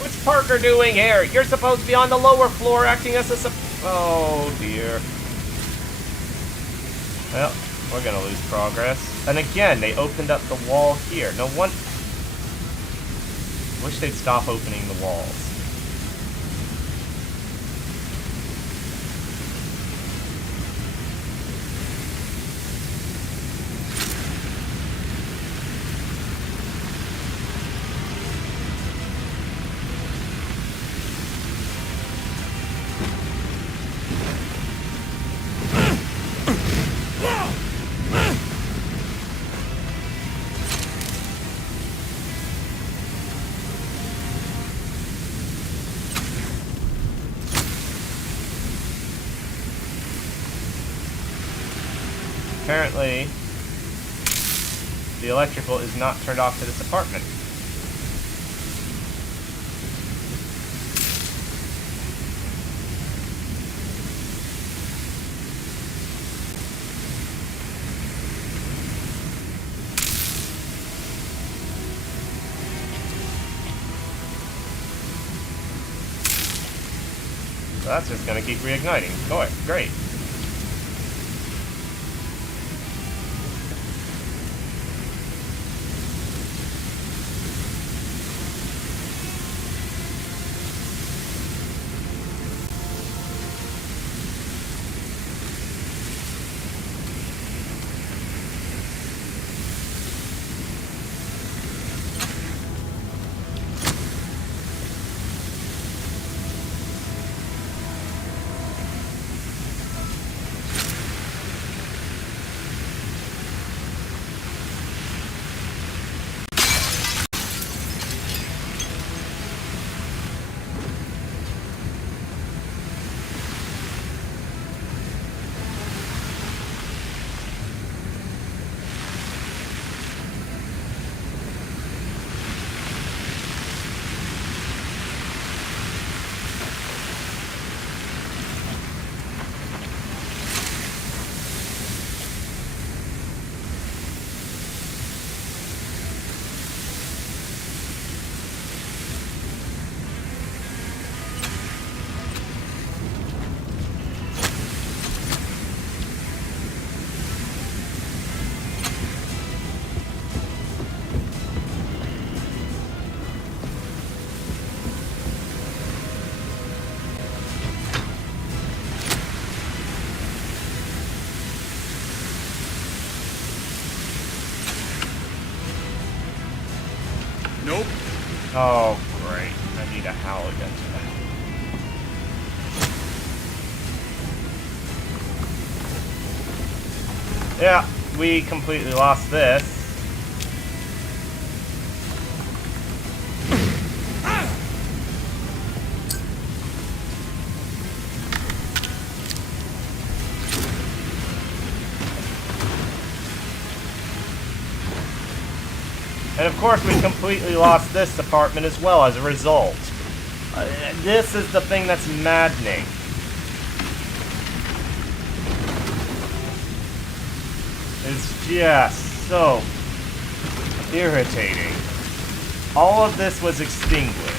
What's Parker doing here? You're supposed to be on the lower floor acting as a oh dear. Well, we're gonna lose progress. And again, they opened up the wall here. No one... Wish they'd stop opening the walls. Apparently, the electrical is not turned off to this apartment. So that's just gonna keep reigniting. Great. Nope. Oh, great. I need a Halligan to that. Yeah, we completely lost this. And of course we completely lost this apartment as well as a result. This is the thing that's maddening. It's just so irritating. All of this was extinguished.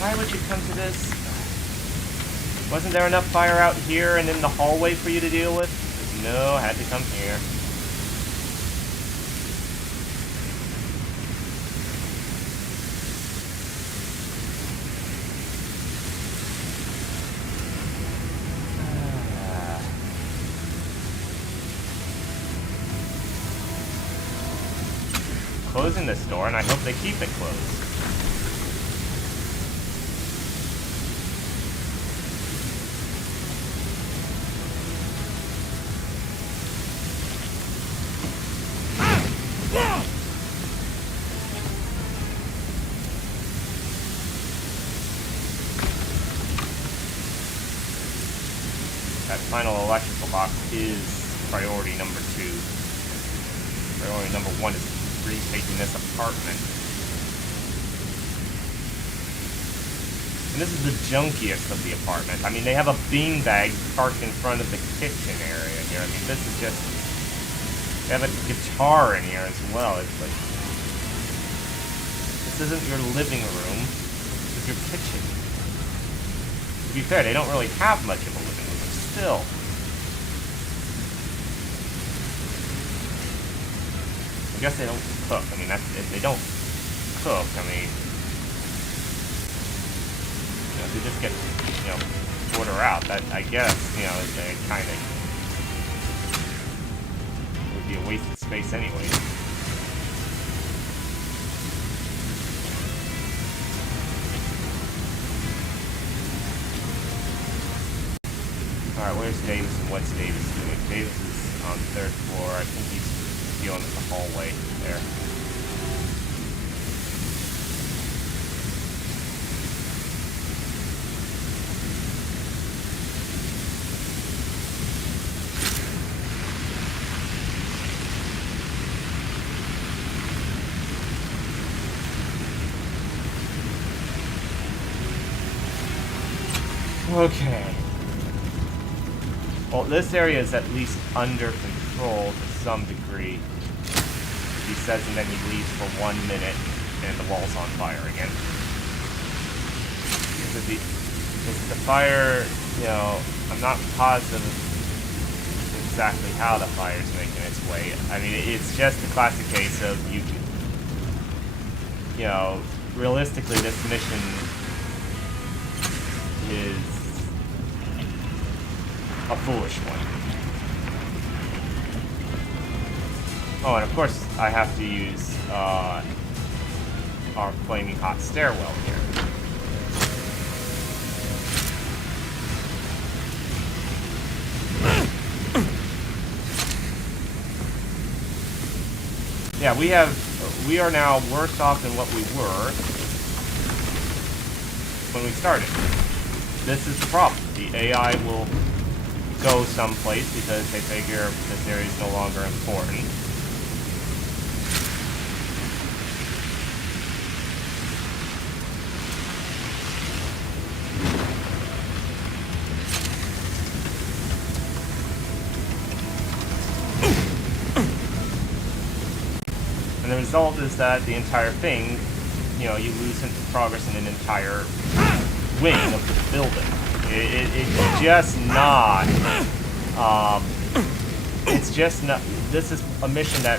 Why would you come to this? Wasn't there enough fire out here and in the hallway for you to deal with? No, I had to come here. Closing this door, and I hope they keep it closed. That final electrical box is priority number 2. Priority number 1 is retaking this apartment. And this is the junkiest of the apartment. I mean, they have a beanbag parked in front of the kitchen area here. I mean, this is just... They have a guitar in here as well. It's like... This isn't your living room. This is your kitchen. To be fair, they don't really have much of a living room, but still. I guess they don't cook. I mean, that's... If they don't cook, I mean... They just get, you know, order out. That, I guess, you know, it kind of would be a waste of space anyway. Alright, where's Davis and what's Davis doing? Davis is on the 3rd floor. I think he's dealing with the hallway there. Okay. Well, this area is at least under control to some degree. He says, and then he leaves for 1 minute, and the wall's on fire again. Because the fire, you know, I'm not positive exactly how the fire's making its way. I mean, it's just a classic case of you know, realistically, this mission is a foolish one. Oh, and of course, I have to use our flaming hot stairwell here. Yeah, we are now worse off than what we were when we started. This is the problem. The AI will go someplace because they figure this area is no longer important. And the result is that the entire thing, you know, you lose progress in an entire wing of the building. It's just not, it's just not, this is a mission that,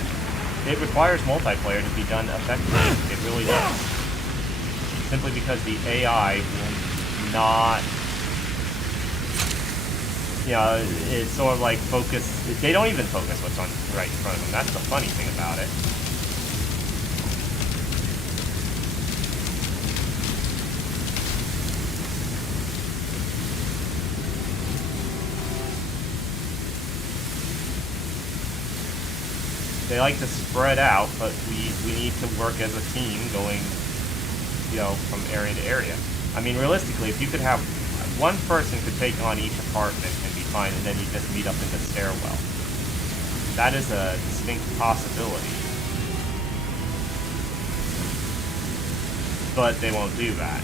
it requires multiplayer to be done effectively. It really does. Simply because the AI will not, you know, it's sort of like focus, they don't even focus what's on right in front of them. That's the funny thing about it. They like to spread out, but we need to work as a team going, you know, from area to area. I mean, realistically, if you could have one person could take on each apartment and be fine, and then you just meet up in the stairwell. That is a distinct possibility. But they won't do that.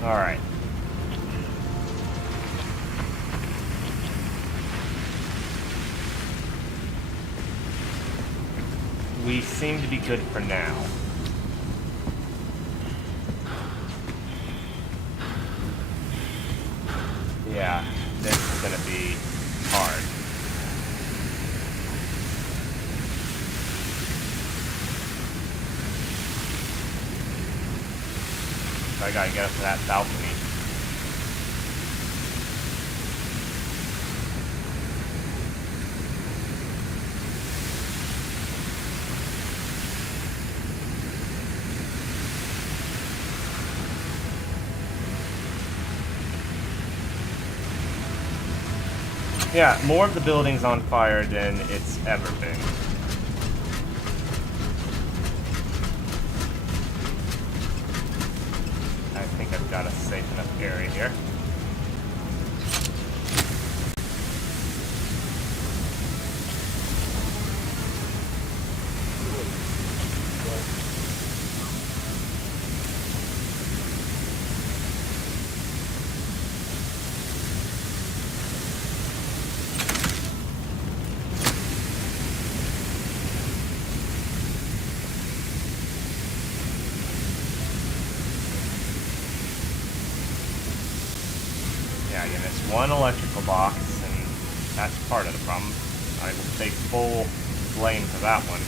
Alright. We seem to be good for now. Yeah, this is gonna be hard. I gotta get up to that balcony. Yeah, more of the building's on fire than it's ever been. got a safe enough area here. Yeah, again, it's one electrical box, and that's part of the problem. I will take full blame for that one.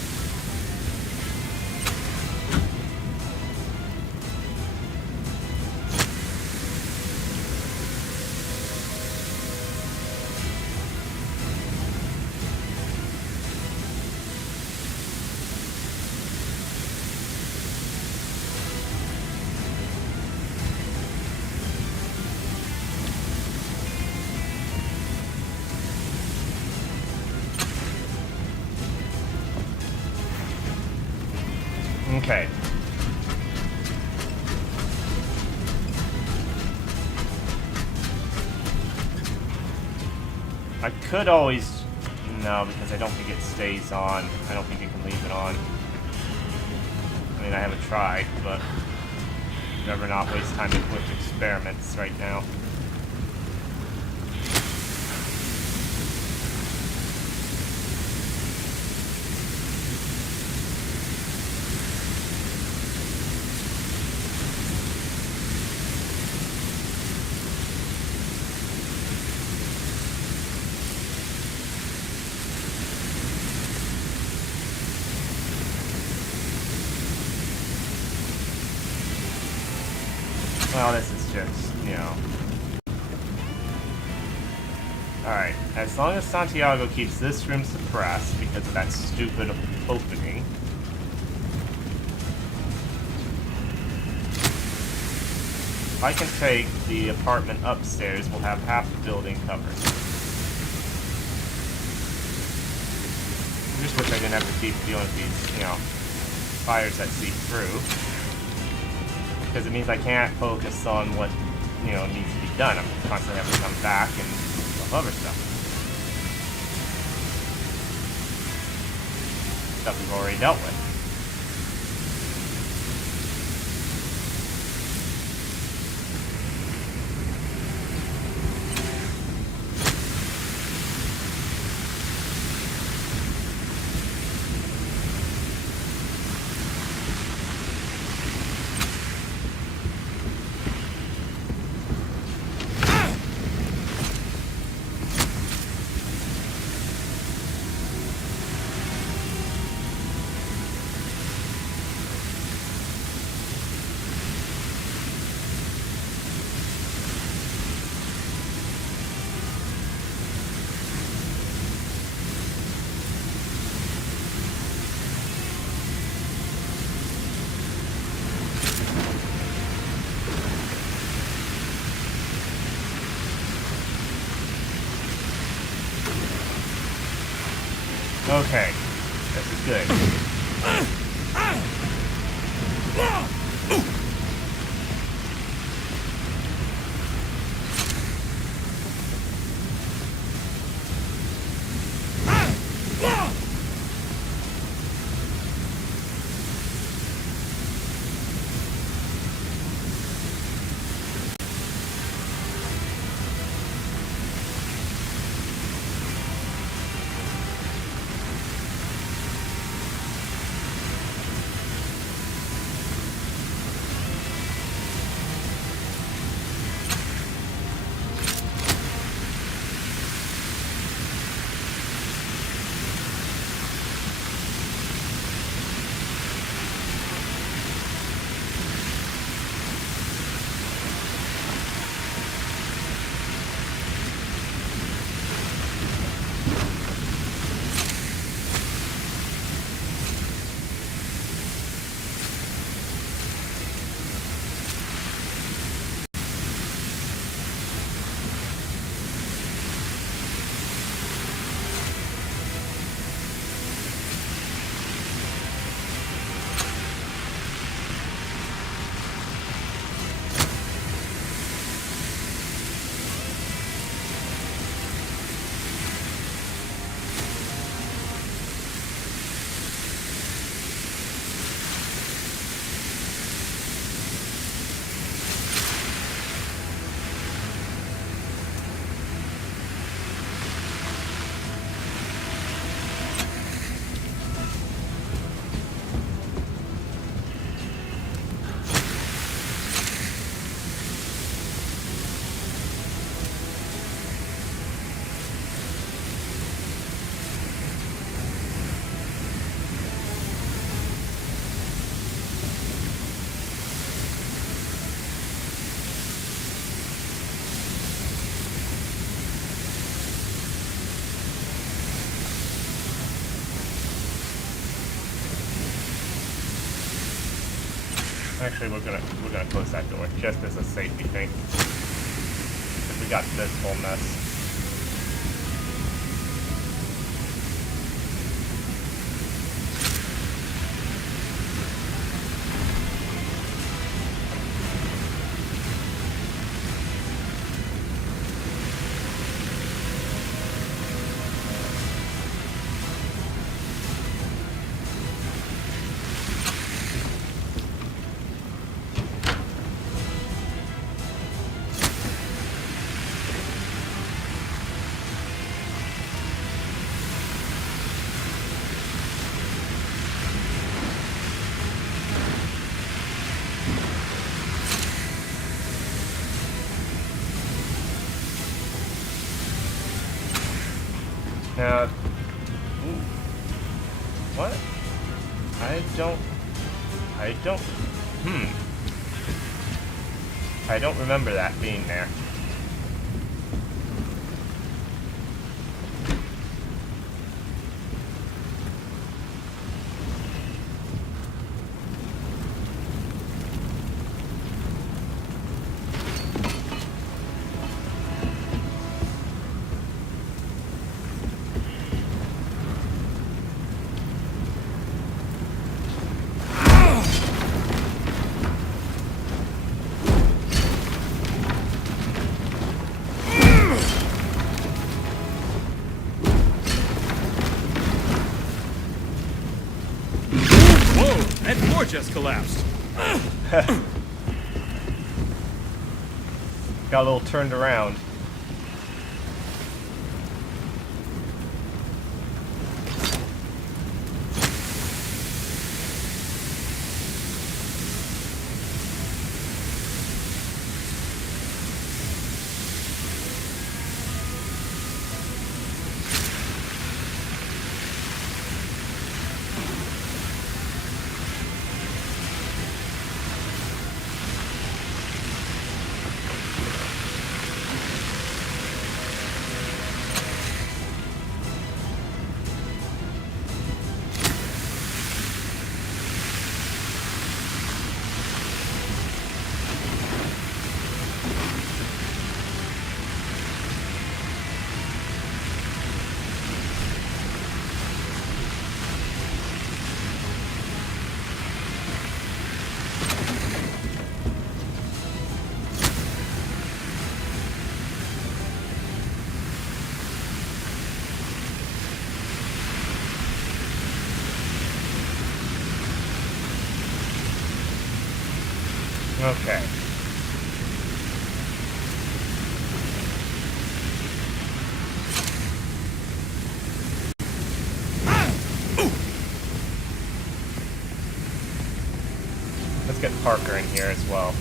Okay. I could always... No, because I don't think it stays on. I don't think you can leave it on. I mean, I haven't tried, but... I'd rather not waste time with experiments right now. Well, this is just, you know... Alright, as long as Santiago keeps this room suppressed because of that stupid opening... If I can take the apartment upstairs, we'll have half the building covered. I just wish I didn't have to keep dealing with these, you know, fires that see through. Because it means I can't focus on what, you know, needs to be done. I'm constantly having to come back and some other stuff. Stuff we've already dealt with. Okay, this is good. Actually, we're gonna close that door just as a safety thing. If we got this whole mess. Now, ooh, what? I don't remember that being there. That floor just collapsed. Got a little turned around. Okay. Let's get Parker in here as well.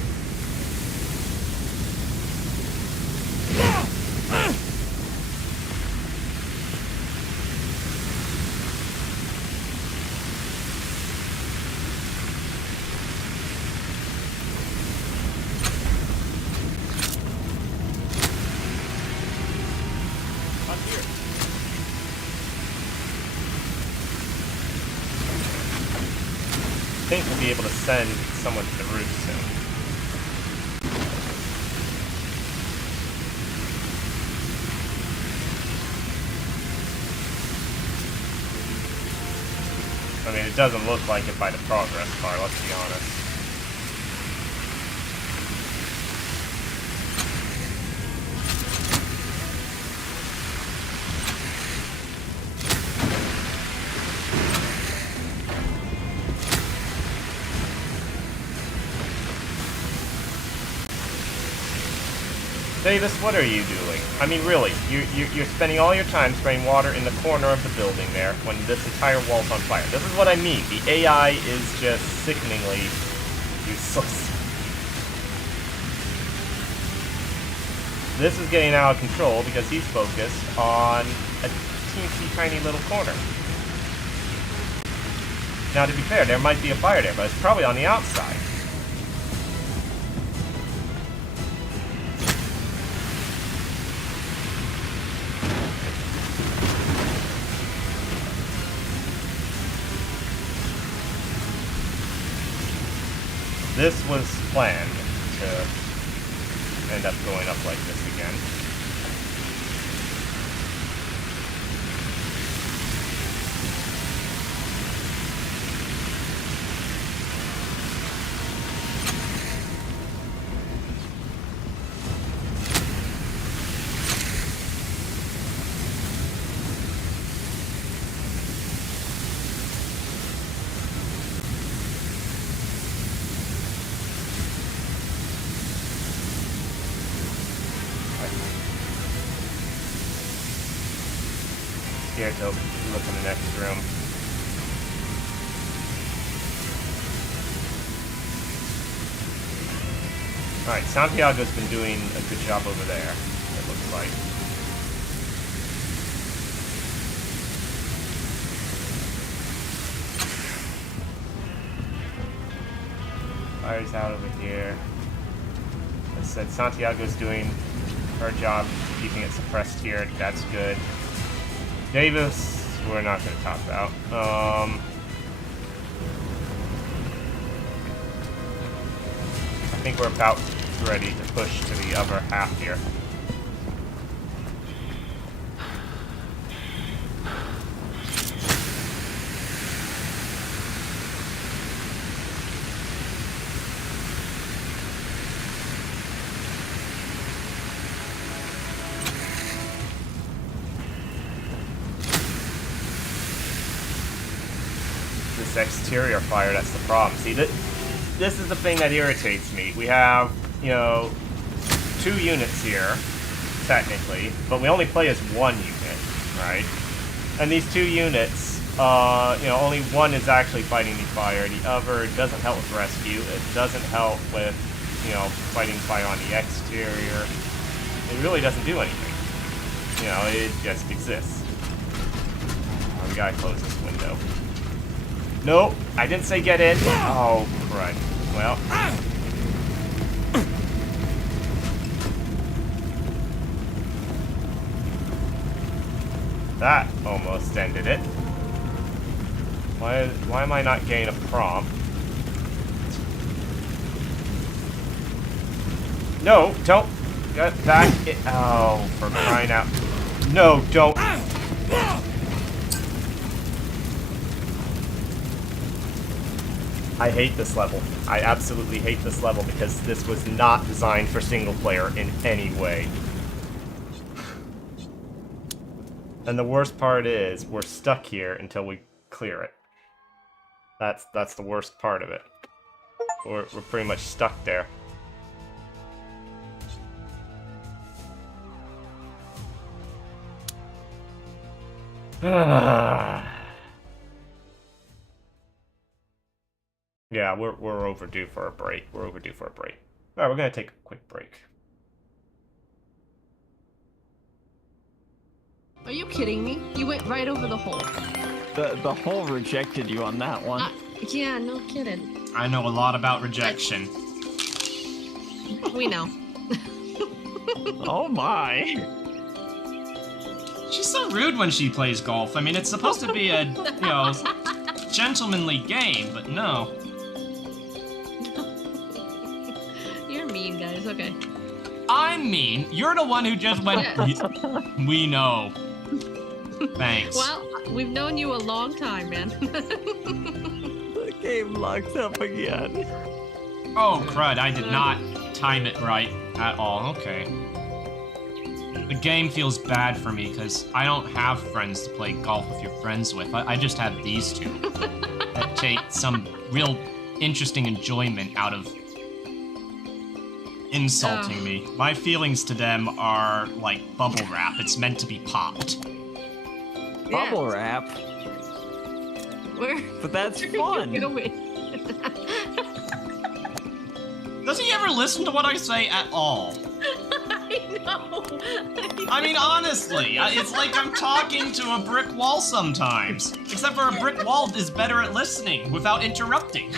I think we'll be able to send someone to the roof soon. I mean, it doesn't look like it by the progress bar, let's be honest. Davis, what are you doing? I mean, really, you're spending all your time spraying water in the corner of the building there when this entire wall's on fire. This is what I mean. The AI is just sickeningly useless. This is getting out of control because he's focused on a teensy tiny little corner. Now, to be fair, there might be a fire there, but it's probably on the outside. this was planned to end up going up like this again. Scared to look in the next room. Alright, Santiago's been doing a good job over there, it looks like. Fire's out over here. As I said, Santiago's doing her job keeping it suppressed here. That's good. Davis, we're not going to talk about. I think we're about ready to push to the other half here. This exterior fire, that's the problem. See, this is the thing that irritates me. We have, you know, 2 units here, technically, but we only play as 1 unit, right? And these 2 units, you know, only one is actually fighting the fire. The other doesn't help with rescue. It doesn't help with, you know, fighting fire on the exterior. It really doesn't do anything. You know, it just exists. We gotta close this window. Nope, I didn't say get in. Oh, crud. Well. That almost ended it. Why am I not getting a prompt? No, don't. Get back. Oh, for crying out. No, don't. I hate this level. I absolutely hate this level because this was not designed for single player in any way. And the worst part is we're stuck here until we clear it. That's the worst part of it. We're pretty much stuck there. Yeah, we're overdue for a break. We're overdue for a break. Alright, we're gonna take a quick break. Are you kidding me? You went right over the hole. The hole rejected you on that one. Yeah, no kidding. I know a lot about rejection. We know. Oh my. She's so rude when she plays golf. I mean, it's supposed to be a, you know, gentlemanly game, but no. You're mean, guys. Okay. I'm mean. You're the one who just went. Yes. We know. Thanks. Well, we've known you a long time, man. The game locked up again. Oh, crud. I did not time it right at all. Okay. The game feels bad for me because I don't have friends to play golf with your friends with. I just have these two that take some real interesting enjoyment out of insulting me. My feelings to them are like bubble wrap. It's meant to be popped. Bubble wrap? But that's fun. Does he ever listen to what I say at all? I know. I mean, honestly, it's like I'm talking to a brick wall sometimes. Except for a brick wall is better at listening without interrupting.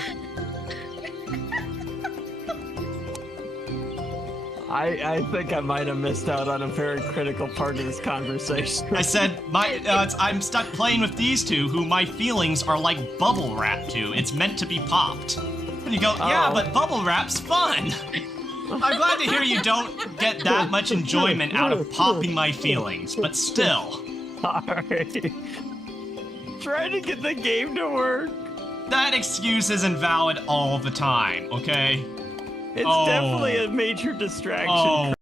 I think I might have missed out on a very critical part of this conversation. I said, I'm stuck playing with these two who my feelings are like bubble wrap to. It's meant to be popped. And you go, yeah, but bubble wrap's fun. I'm glad to hear you don't get that much enjoyment out of popping my feelings, but still. Sorry. Trying to get the game to work. That excuse isn't valid all the time, okay? It's definitely a major distraction. Oh.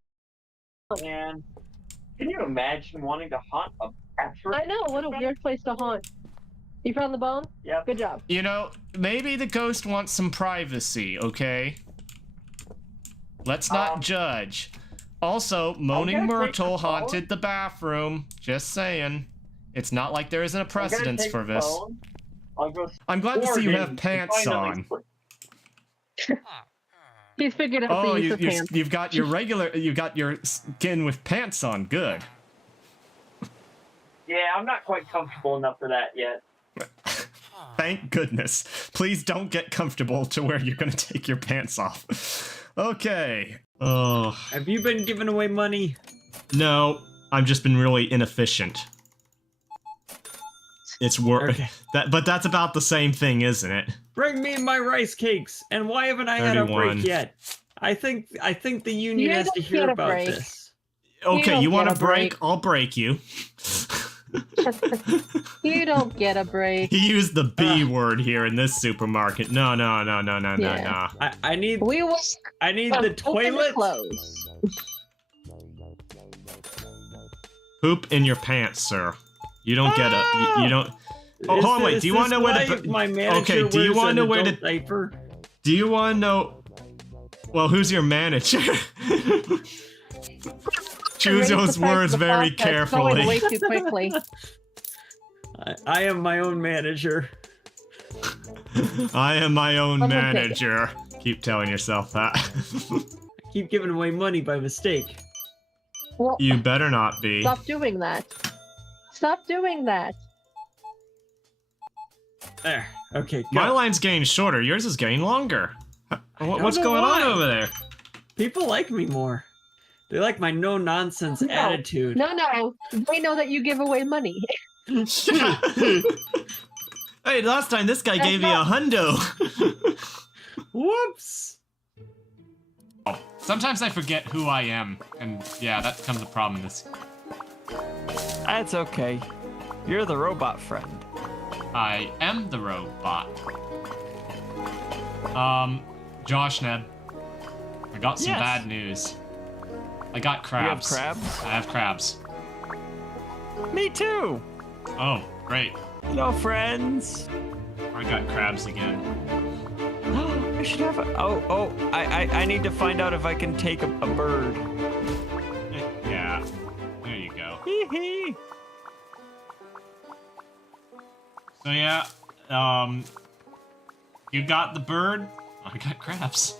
Man, can you imagine wanting to hunt a capture? I know, what a weird place to hunt. You found the bone? Yep. Good job. You know, maybe the ghost wants some privacy, okay? Let's not judge. Also, Moaning Myrtle haunted the bathroom. Just saying. It's not like there isn't a precedence for this. I'm glad to see you have pants on. He's figured out the use of pants. You've got your skin with pants on. Good. Yeah, I'm not quite comfortable enough for that yet. Thank goodness. Please don't get comfortable to where you're gonna take your pants off. Okay. Oh. Have you been giving away money? No, I've just been really inefficient. It's Okay. but that's about the same thing, isn't it? Bring me my rice cakes. And why haven't I had a break yet? I think the union has to hear about this. Okay, you want a break? I'll break you. You don't get a break. He used the B word here in this supermarket. No. I need the toilet. Poop in your pants, sir. You don't get a. You don't. Oh, hold on, wait. Do you want to know where to? My manager okay. Do you want to know where to? Diaper? Do you want to know? Well, who's your manager? Choose those words very carefully. Going way too quickly. I am my own manager. I am my own manager. Keep telling yourself that. I keep giving away money by mistake. Well, you better not be. Stop doing that. Stop doing that. There. Okay. Go. My line's getting shorter. Yours is getting longer. What's going on over there? People like me more. They like my no-nonsense attitude. No. They know that you give away money. Hey, last time this guy gave me a hundo. Whoops. Oh, sometimes I forget who I am, and yeah, that becomes a problem in this. That's okay. You're the robot friend. I am the robot. Josh Neb, I got some bad news. I got crabs. You have crabs? I have crabs. Me too. Oh, great. Hello, friends. I got crabs again. I should have a... Oh, I need to find out if I can take a bird. Yeah, there you go. Hee. So yeah, you got the bird, I got crabs.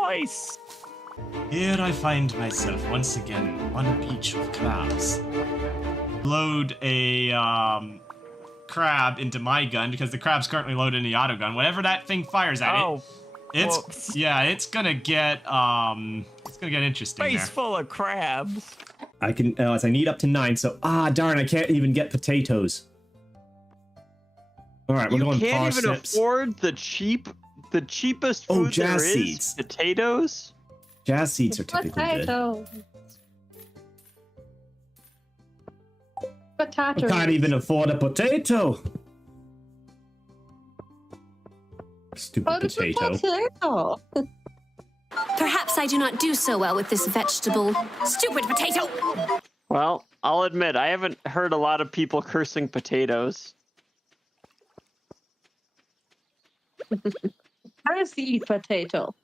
Nice. Here I find myself once again on a beach with crabs. Load a crab into my gun because the crab's currently loaded in the auto gun. Whatever that thing fires at it's gonna get interesting. Face full of crabs. I can I need up to 9, so darn, I can't even get potatoes. All right, we're going You can't even parsnips. afford the cheapest food jazz there is. seeds. Potatoes. Jazz seeds are typically good. I can't even afford a potato. Stupid potato. Perhaps I do not do so well with this vegetable. Stupid potato! Well, I'll admit, I haven't heard a lot of people cursing potatoes. I see potato.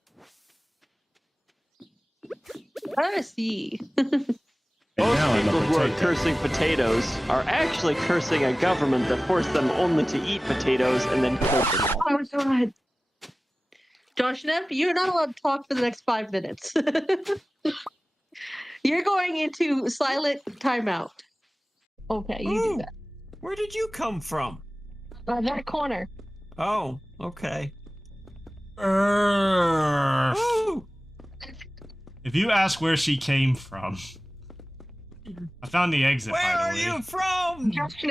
I see. Most people who are cursing potatoes are actually cursing a government that forced them only to eat potatoes and then kill them. Oh, God. Josh Neff, you're not allowed to talk for the next 5 minutes. You're going into silent timeout. Okay, you do that. Where did you come from? That corner. Oh, okay. If you ask where she came from, I found the exit. Where by are the way. you from? Josh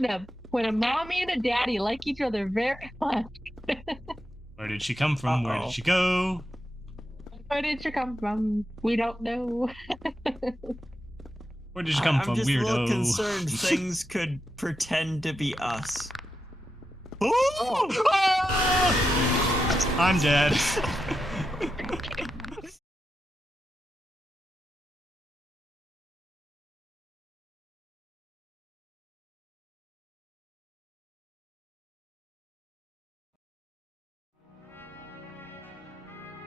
Neb, when a mommy and a daddy like each other very much. Where did she come from? Where did she go? Where did she come from? We don't know. Where did you come from, I'm just weirdo? a little concerned things could pretend to be us. Oh! I'm dead.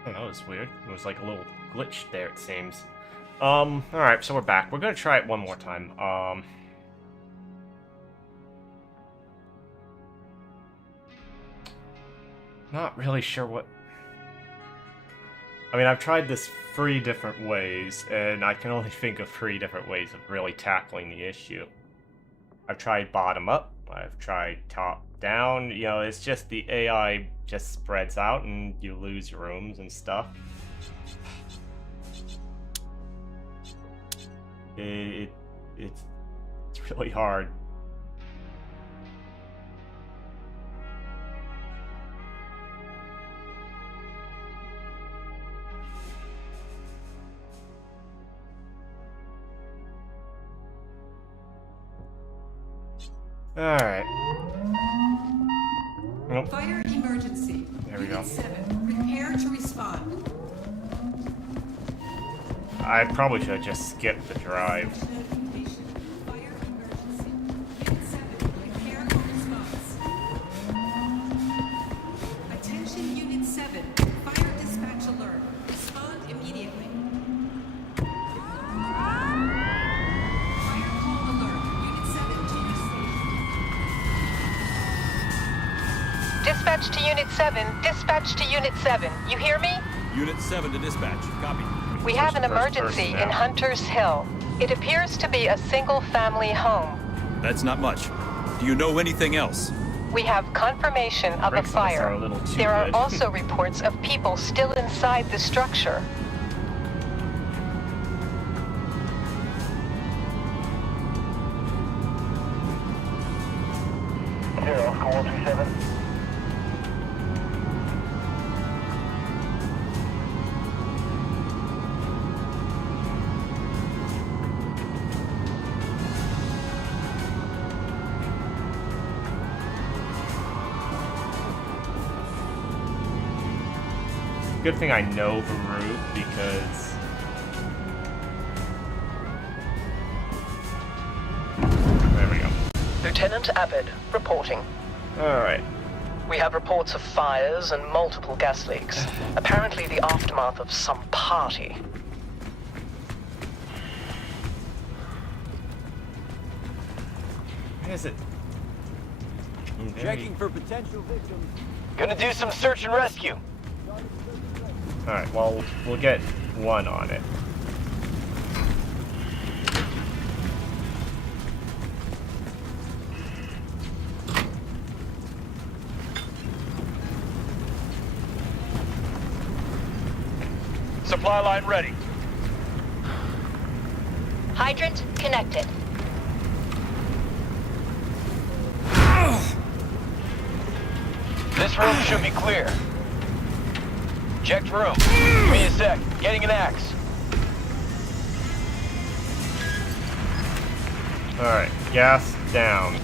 Oh, that was weird. It was like a little glitch there, it seems. Alright, so we're back. We're gonna try it one more time. Not really sure what... I mean, I've tried this 3 different ways, and I can only think of 3 different ways of really tackling the issue. I've tried bottom up, I've tried top down, you know, it's just the AI just spreads out and you lose rooms and stuff. It's really hard. Alright. Nope. Fire emergency. There we go. Unit 7, prepare to respond. I probably should have just skipped the drive. Fire emergency. Unit 7, prepare for response. Attention Unit 7, fire dispatch alert. Respond immediately. Fire call alert. Unit 7 to your station. Dispatch to Unit 7. Dispatch to Unit 7. You hear me? Unit 7 to dispatch. Copy. We have an emergency in Hunter's Hill. It appears to be a single-family home. That's not much. Do you know anything else? We have confirmation of a fire. There are also reports of people still inside the structure. Zero, call 137. Good thing I know the route because... There we go. Lieutenant Abbott, reporting. Alright. We have reports of fires and multiple gas leaks. Apparently the aftermath of some party. Where is it? Checking for potential victims. Gonna do some search and rescue. Alright, well, we'll get one on it. Supply line ready. Hydrant connected. This room should be clear. Checked room. Give me a sec. Getting an axe. Alright, gas down.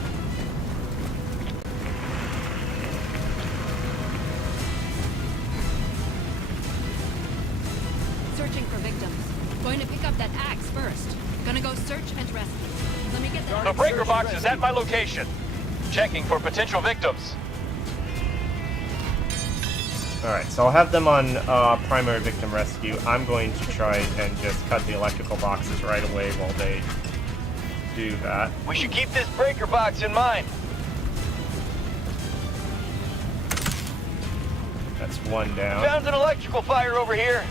Searching for victims. Going to pick up that axe first. Gonna go search and rescue. Let me get the... The breaker box is at my location. Checking for potential victims. Alright, so I'll have them on primary victim rescue. I'm going to try and just cut the electrical boxes right away while they do that. We should keep this breaker box in mind. That's one down. Found an electrical fire over here.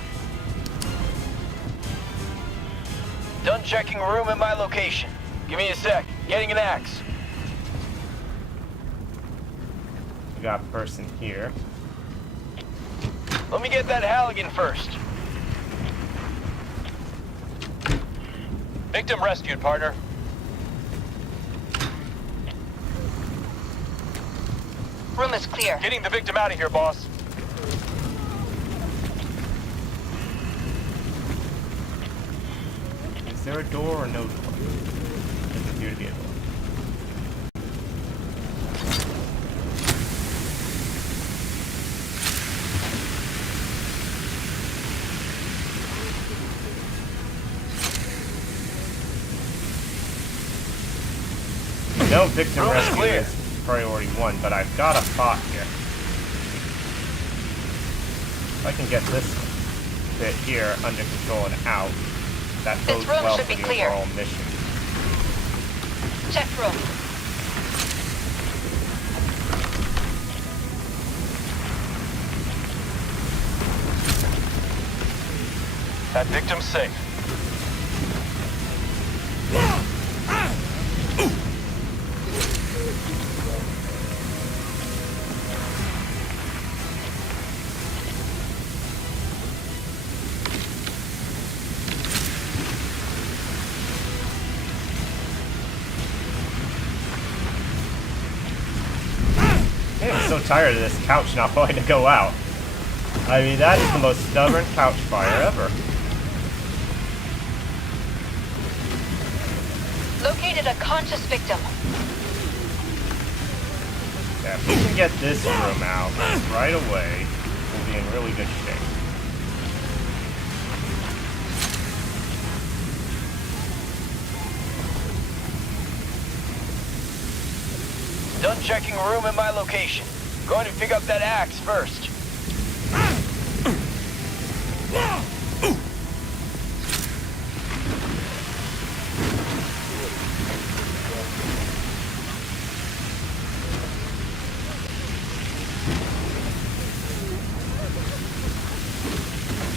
Done checking room at my location. Give me a sec. Getting an axe. We got a person here. Let me get that Halligan first. Victim rescued, partner. Room is clear. Getting the victim out of here, boss. there a door or no door? Doesn't appear to be a door. No victim Room is rescue clear. is priority 1, but I've got a thought here. If I can get this bit here under control and out, that This bodes room well should for be the clear. overall mission. Check room. That victim's safe. I'm so tired of this couch not wanting to go out. I mean, that is the most stubborn couch fire ever. Located a conscious victim. Yeah, if we can get this room out right away, we'll be in really good shape. Done checking room at my location. Going to pick up that axe first.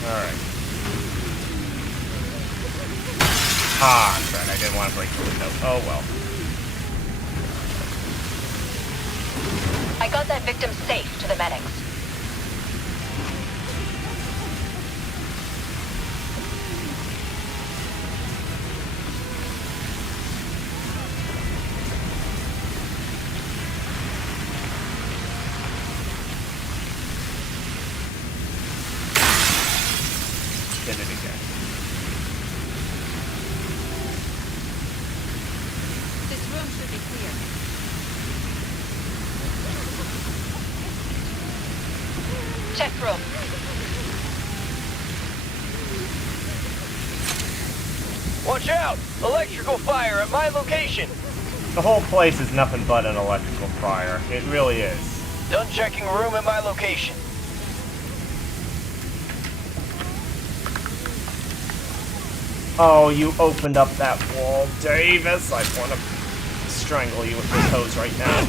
Alright. Ah, crap, I didn't want to break the window. Oh well. I got that victim safe to the medics. Did it again. This room should be clear. Check room. Watch out! Electrical fire at my location. The whole place is nothing but an electrical fire. It really is. Done checking room at my location. Oh, you opened up that wall, Davis. I want to strangle you with this hose right now.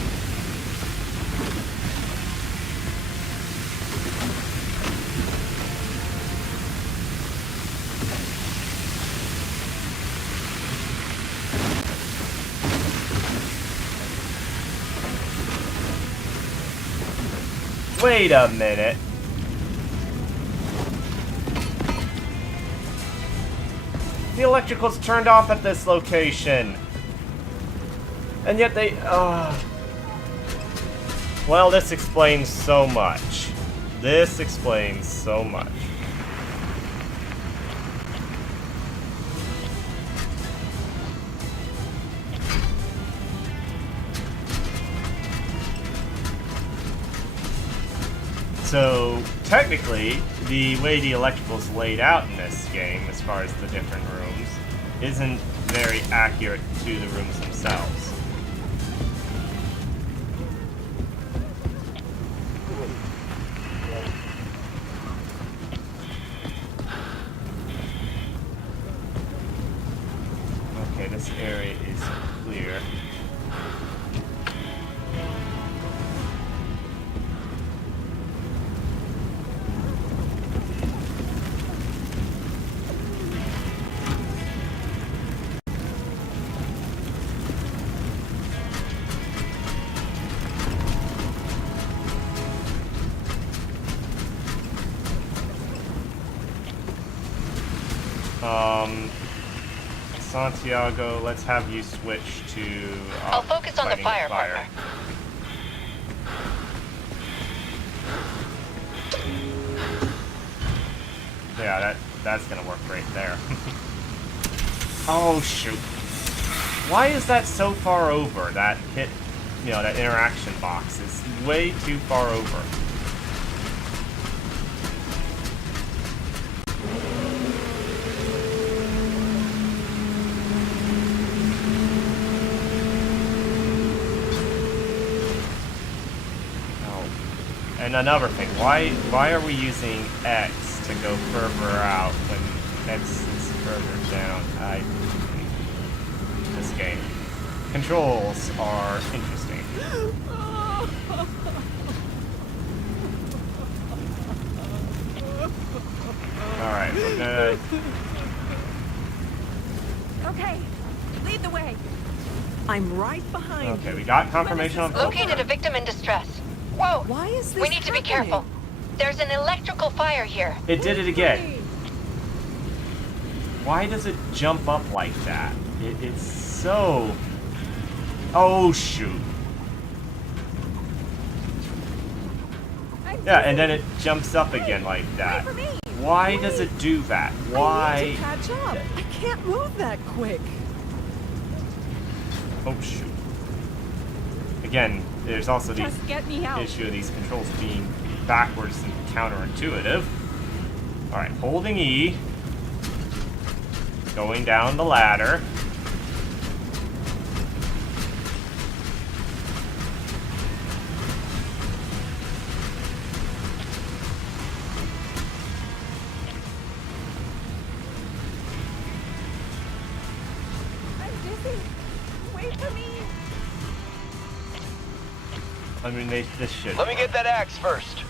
Wait a minute. The electrical's turned off at this location. And yet they... Well, this explains so much. This explains so much. So, technically, the way the electrical's laid out in this game, as far as the different rooms, isn't very accurate to the rooms themselves. Okay, this area is clear. Santiago, let's have you switch to... I'll focus on the fighting fire. Yeah, that's gonna work great there. Oh, shoot. Why is that so far over? That hit, that interaction box is way too far over. And another thing, why are we using X to go further out when X is further down? This game. Controls are interesting. Alright, we're gonna... Okay, lead the way. I'm right behind you. Okay, we got confirmation on... Located a victim in distress. Whoa! Why is this We need to be careful. There's an electrical fire here. It did it again. Why does it jump up like that? It's so... Oh, shoot. Yeah, and then it jumps up again like that. Why does it do that? Why? I need to catch up. I can't move that quick. Oh, shoot. Again, there's also the Just get me out. issue of these controls being backwards and counterintuitive. Alright, holding E. Going down the ladder. I'm dizzy. Wait for me. I mean, this should... Let me get that axe first.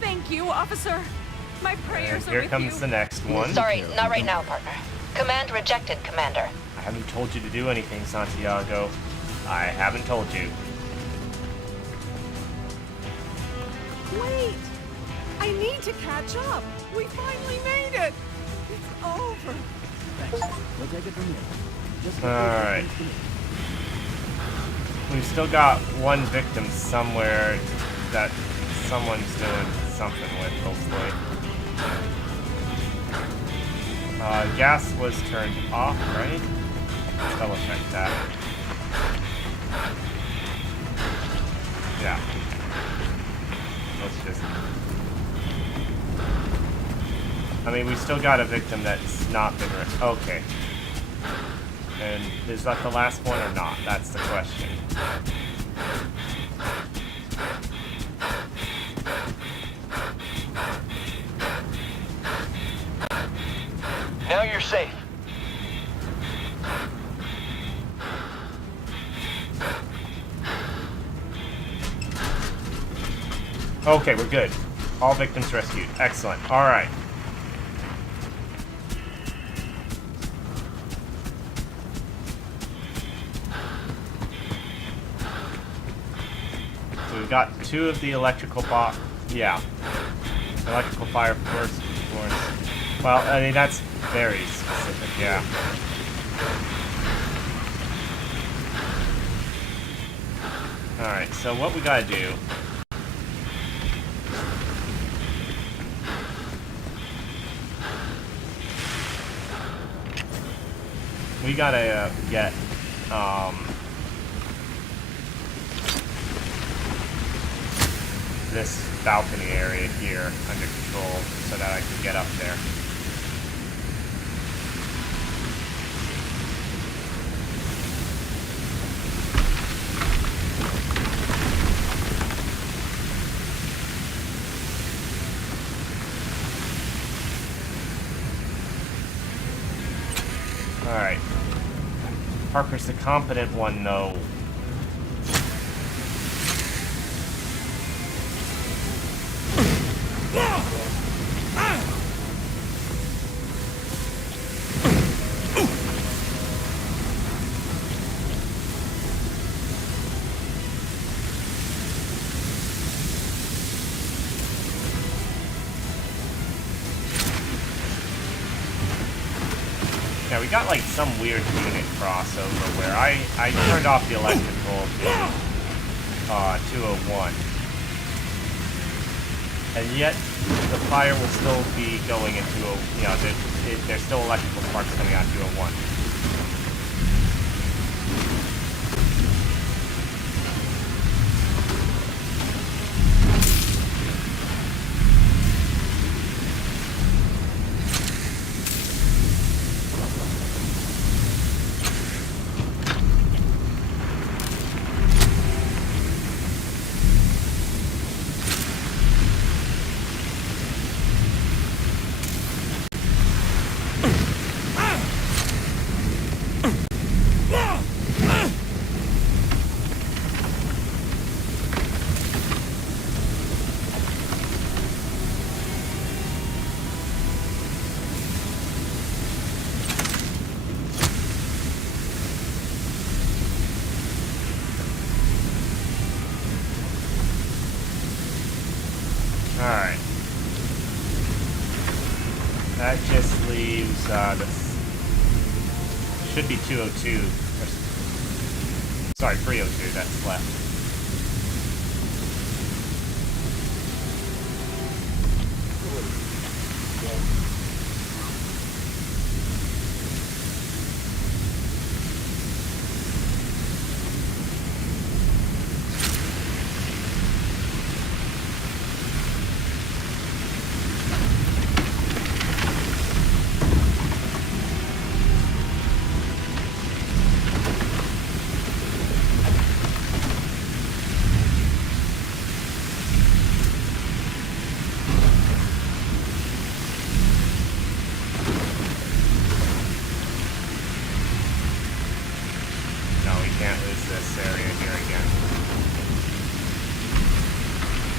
Thank you, officer. My prayers are Here with comes you. the next one. Sorry, not right now, partner. Command rejected, Commander. I haven't told you to do anything, Santiago. I haven't told you. Wait. I need to catch up. We finally made it. It's over. Thanks. We'll take it from here. Just Alright. We've still got one victim somewhere that someone's doing something with, hopefully. Gas was turned off, right? Let's double check that. Yeah. Let's just... I mean, we still got a victim that's not been... Okay. And is that the last one or not? That's the question. Now you're safe. Okay, we're good. All victims rescued. Excellent. Alright. So we've got two of the electrical yeah. Electrical fire force. Well, I mean, that's very specific, yeah. Alright, so what we gotta do... We gotta get, this balcony area here under control so that I can get up there. Alright. Parker's the competent one, no. Yeah, we got like some weird unit crossover where I turned off the electrical to 201. And yet, the fire will still be going into a, you know, there's still electrical sparks coming out 201. Alright. That just leaves, this should be 202. Sorry, 302 that's left.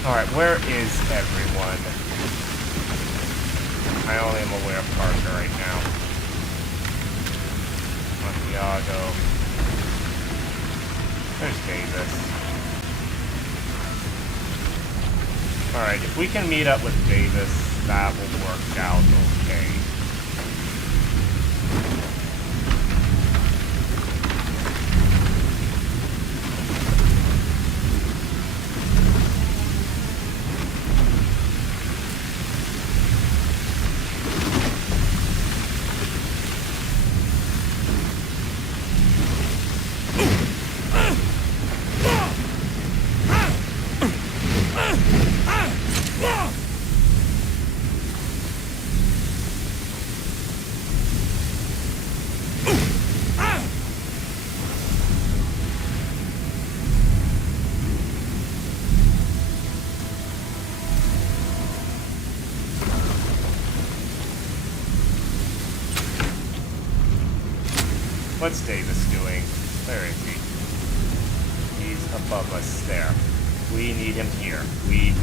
Alright, where is everyone? I only am aware of Parker right now. Santiago. There's Davis. Alright, if we can meet up with Davis, that will work out okay. What's Davis doing? Where is he? He's above us there. We need him here. We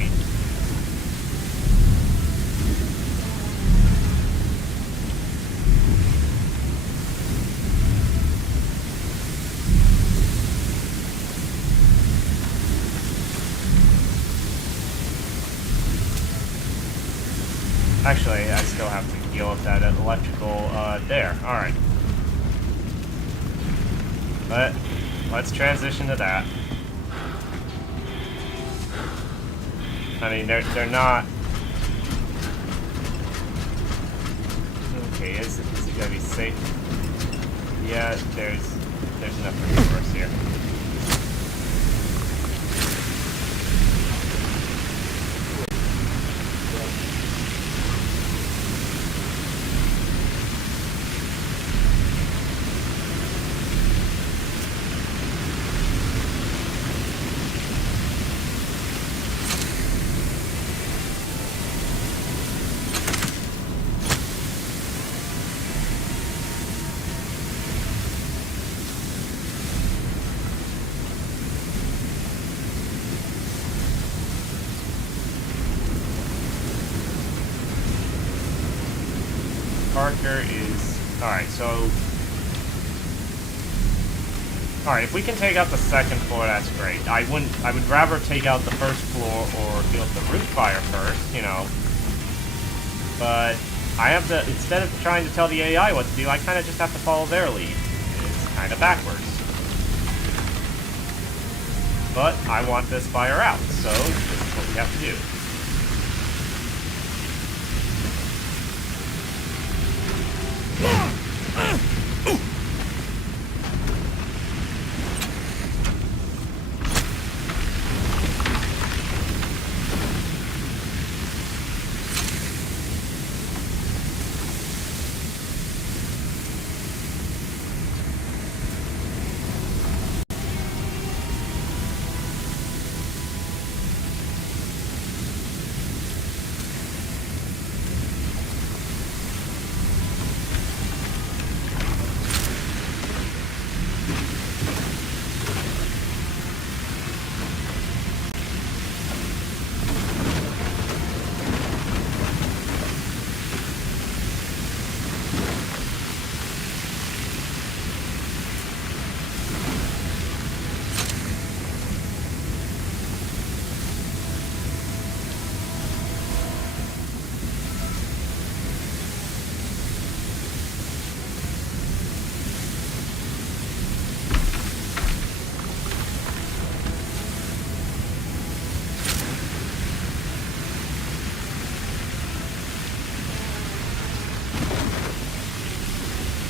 Actually, I still have to deal with that electrical, there. Alright. Let's transition to that. I mean, they're not... Okay, is it gonna be safe? Yeah, there's enough room for us here. Parker is... Alright, so... Alright, if we can take out the second floor, that's great. I would rather take out the first floor or deal with the roof fire first, you know. But I have to, instead of trying to tell the AI what to do, I kind of just have to follow their lead. It's kind of backwards. But I want this fire out, so this is what we have to do.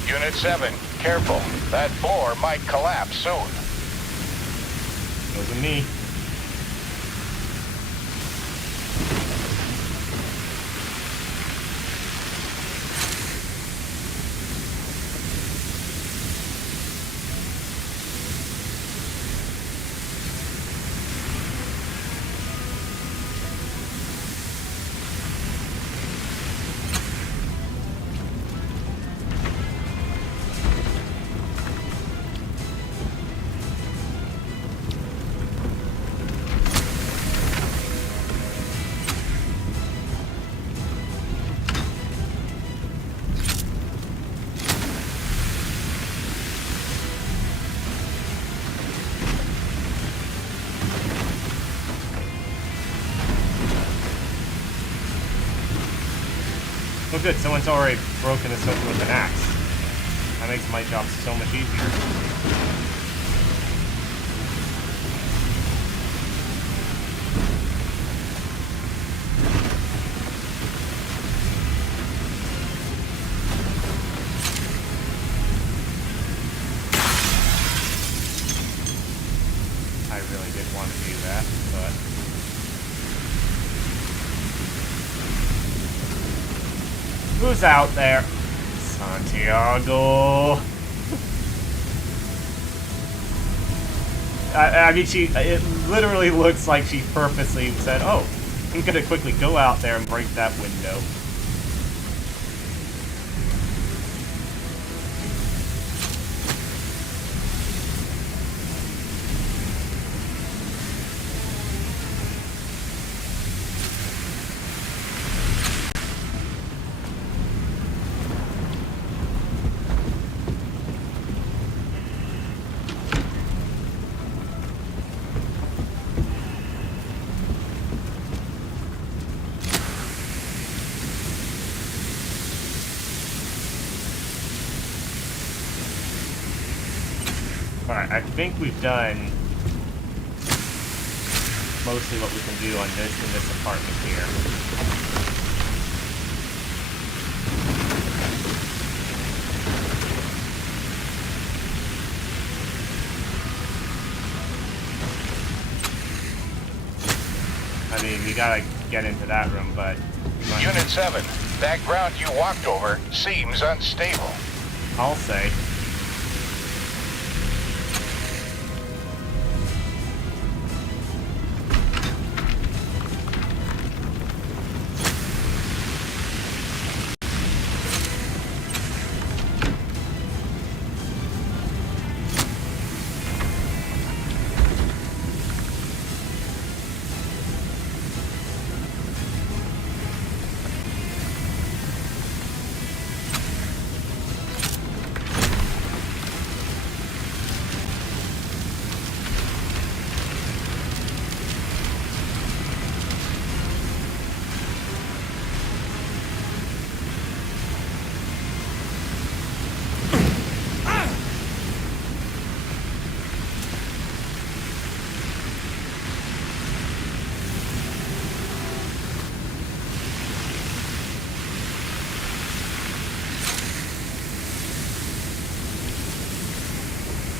Unit 7, careful. That floor might collapse soon. Wasn't me. Oh good, someone's already broken this open with an axe. That makes my job so much easier. I really didn't want to do that, but... Who's out there? Santiago. I mean, it literally looks like she purposely said, oh, I'm gonna quickly go out there and break that window. Alright, I think we've done mostly what we can do on this in this apartment here. I mean, we gotta get into that room, but... Unit 7, that ground you walked over seems unstable. I'll say.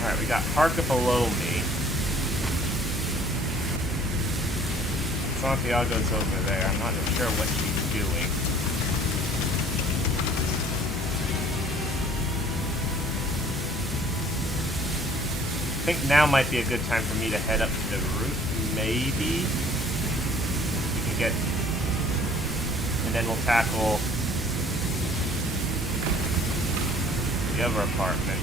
Alright, we got Parker below me. Santiago's over there. I'm not sure what she's doing. I think now might be a good time for me to head up to the roof. Maybe we can get... And then we'll tackle the other apartment.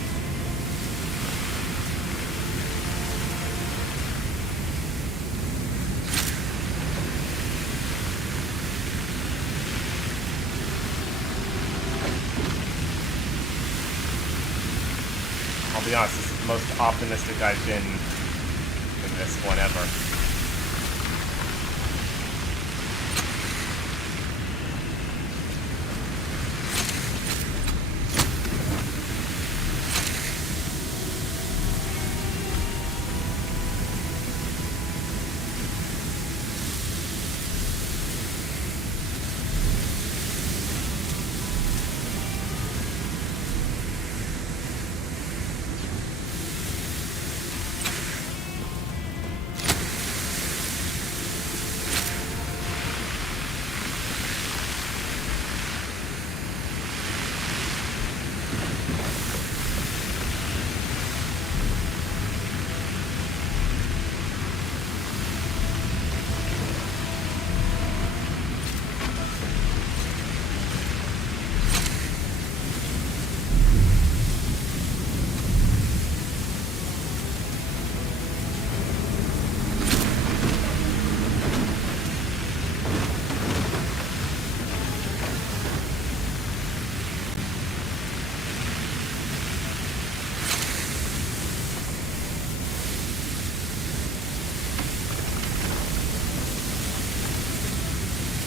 I'll be honest, this is the most optimistic I've been in this one ever.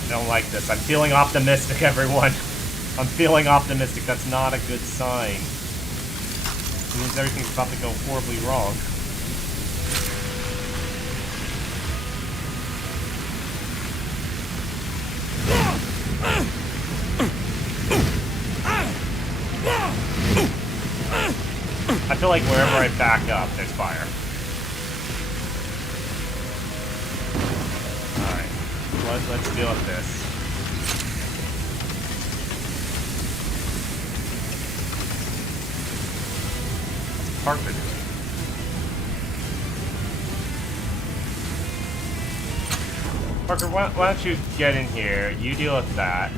I don't like this. I'm feeling optimistic, everyone. I'm feeling optimistic. That's not a good sign. It means everything's about to go horribly wrong. I feel like wherever I back up, there's fire. Alright, let's deal with this. What's Parker doing? Parker, why don't you get in here? You deal with that.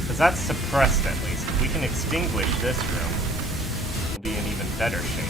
Because that's suppressed at least. If we can extinguish this room, we'll be in even better shape.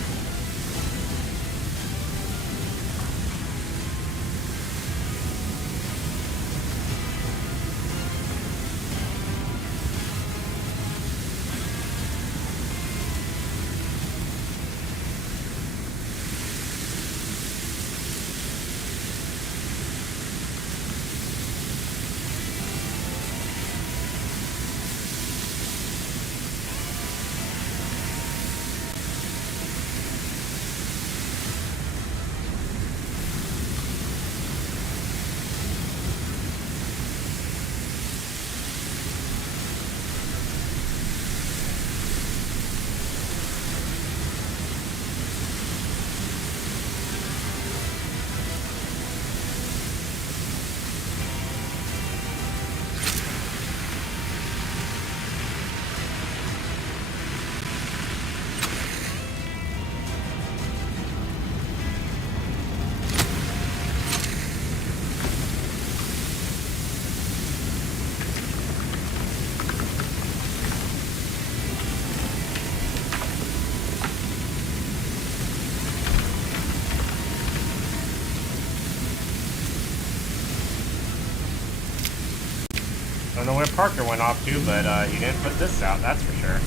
I don't know where Parker went off to, but he didn't put this out, that's for sure.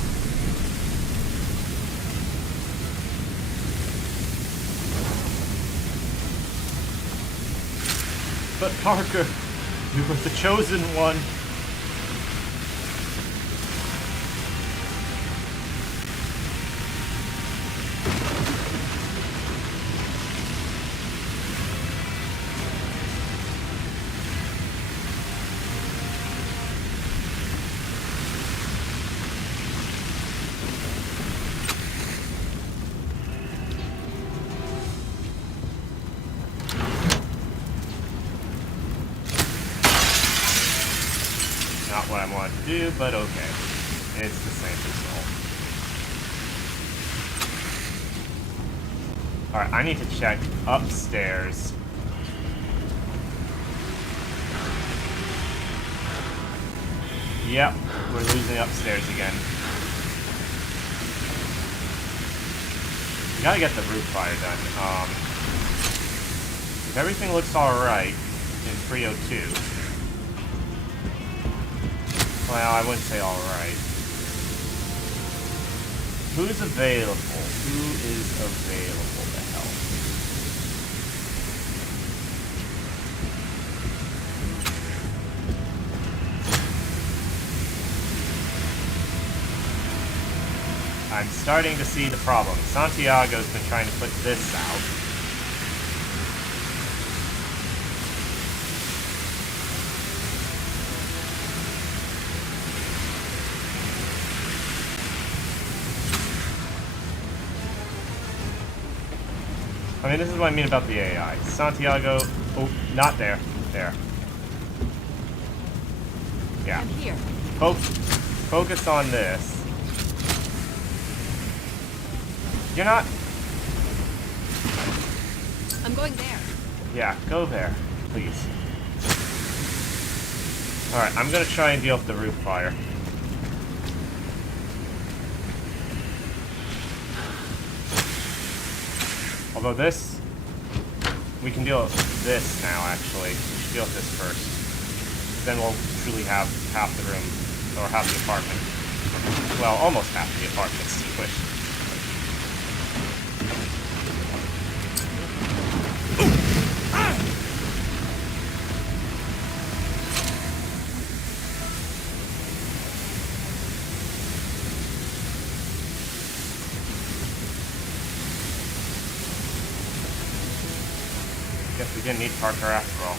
But Parker, you were the chosen one. Not what I wanted to do, but okay. It's the same result. Alright, I need to check upstairs. Yep, we're losing upstairs again. We gotta get the roof fire done. If everything looks alright in 302. Well, I wouldn't say alright. Who's available? Who is available to help? I'm starting to see the problem. Santiago's been trying to put this out. I mean, this is what I mean about the AI. Santiago... Oh, not there. There. Yeah. I'm here. Focus on this. You're not... I'm going there. Yeah, go there, please. Alright, I'm gonna try and deal with the roof fire. Although this... We can deal with this now, actually. We should deal with this first. Then we'll truly have half the room, or half the apartment. Well, almost half the apartment extinguished. We didn't need Parker after all.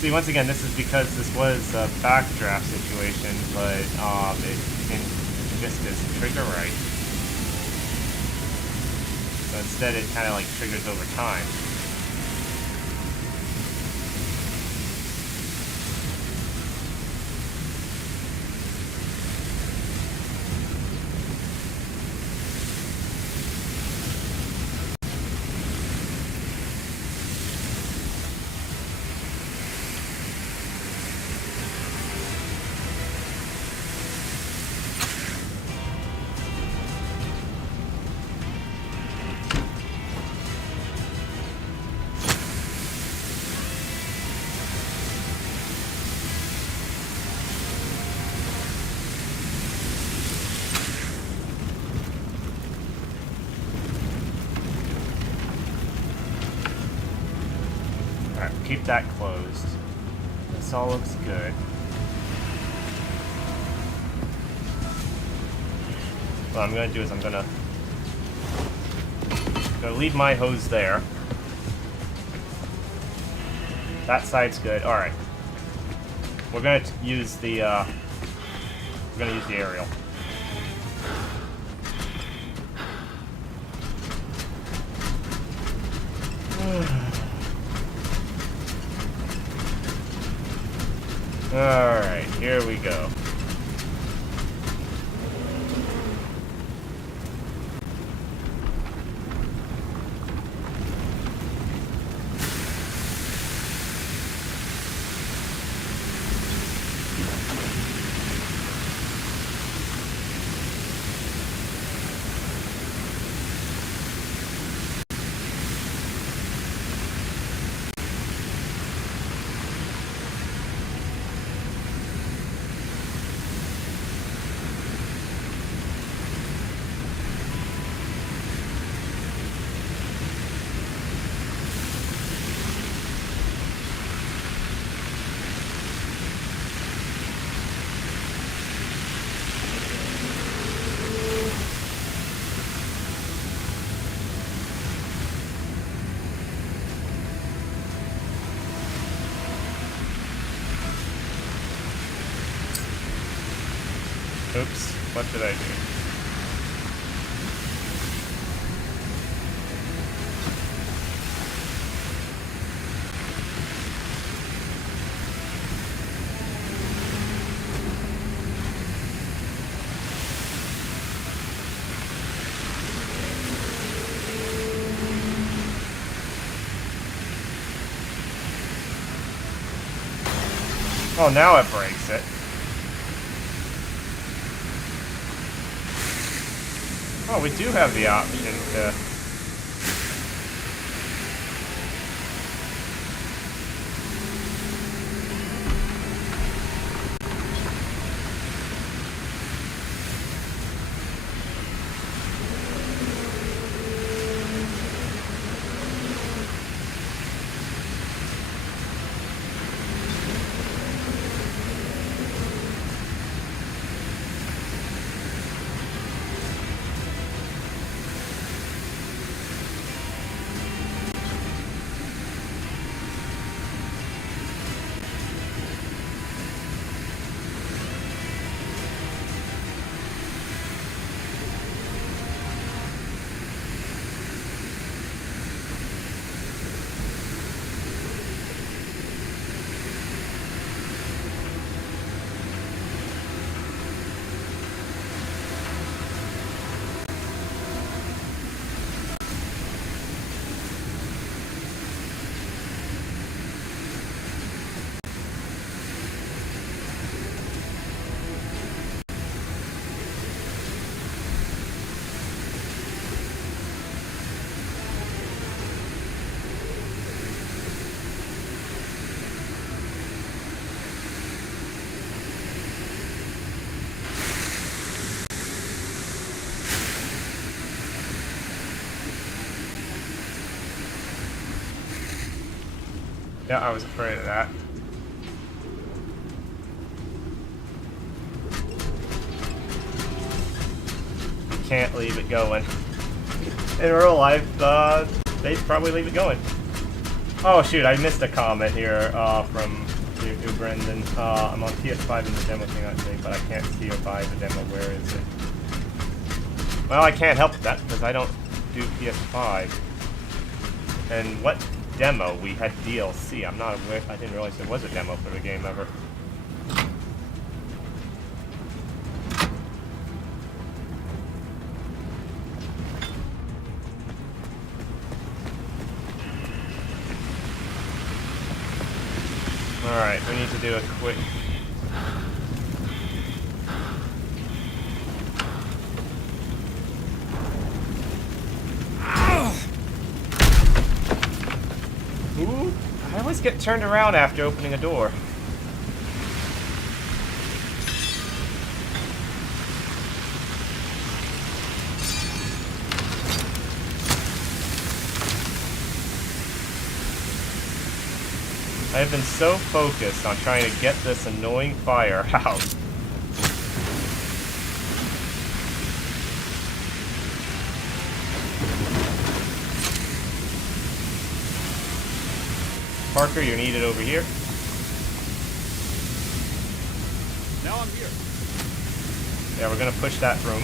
See, once again, this is because this was a backdraft situation, but it didn't just as trigger right. So instead, it kind of like triggers over time. Keep that closed. This all looks good. What I'm gonna do is I'm gonna leave my hose there. That side's good. All right. We're gonna use the aerial. Alright, here we go. Oops, what did I do? Oh, now it breaks it. Oh, we do have the option to... Yeah, I was afraid of that. You can't leave it going. In real life, they'd probably leave it going. Oh shoot, I missed a comment here from you, Brendan. I'm on PS5 in the demo thing, I think, but I can't see or buy the demo. Where is it? Well, I can't help that because I don't do PS5. And what demo? We had DLC. I'm not aware. I didn't realize there was a demo for the game ever. Alright, we need to do a quick... Ooh, I always get turned around after opening a door. I have been so focused on trying to get this annoying fire out. Parker, you're needed over here. Now I'm here. Yeah, we're gonna push that room.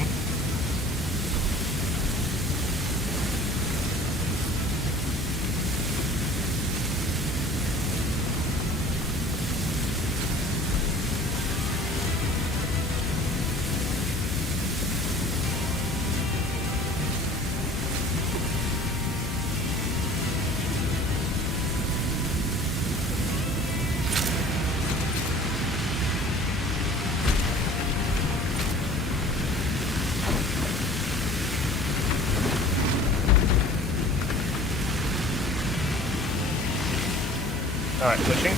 Alright, pushing.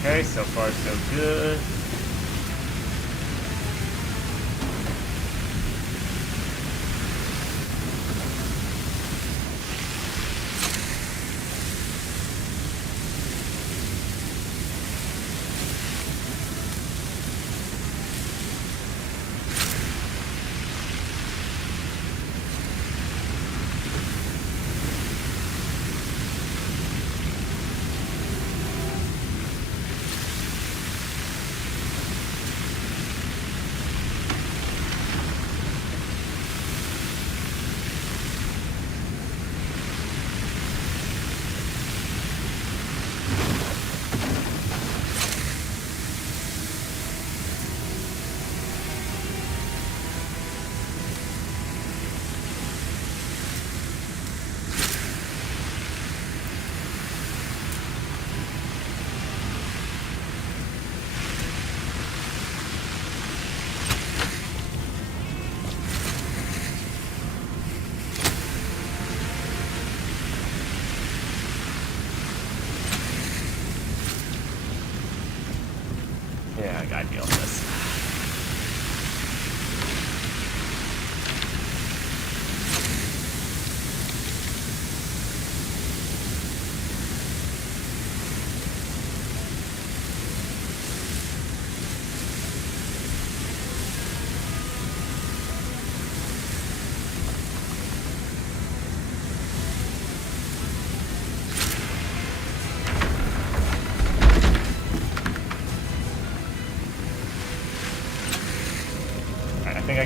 Okay, so far so good.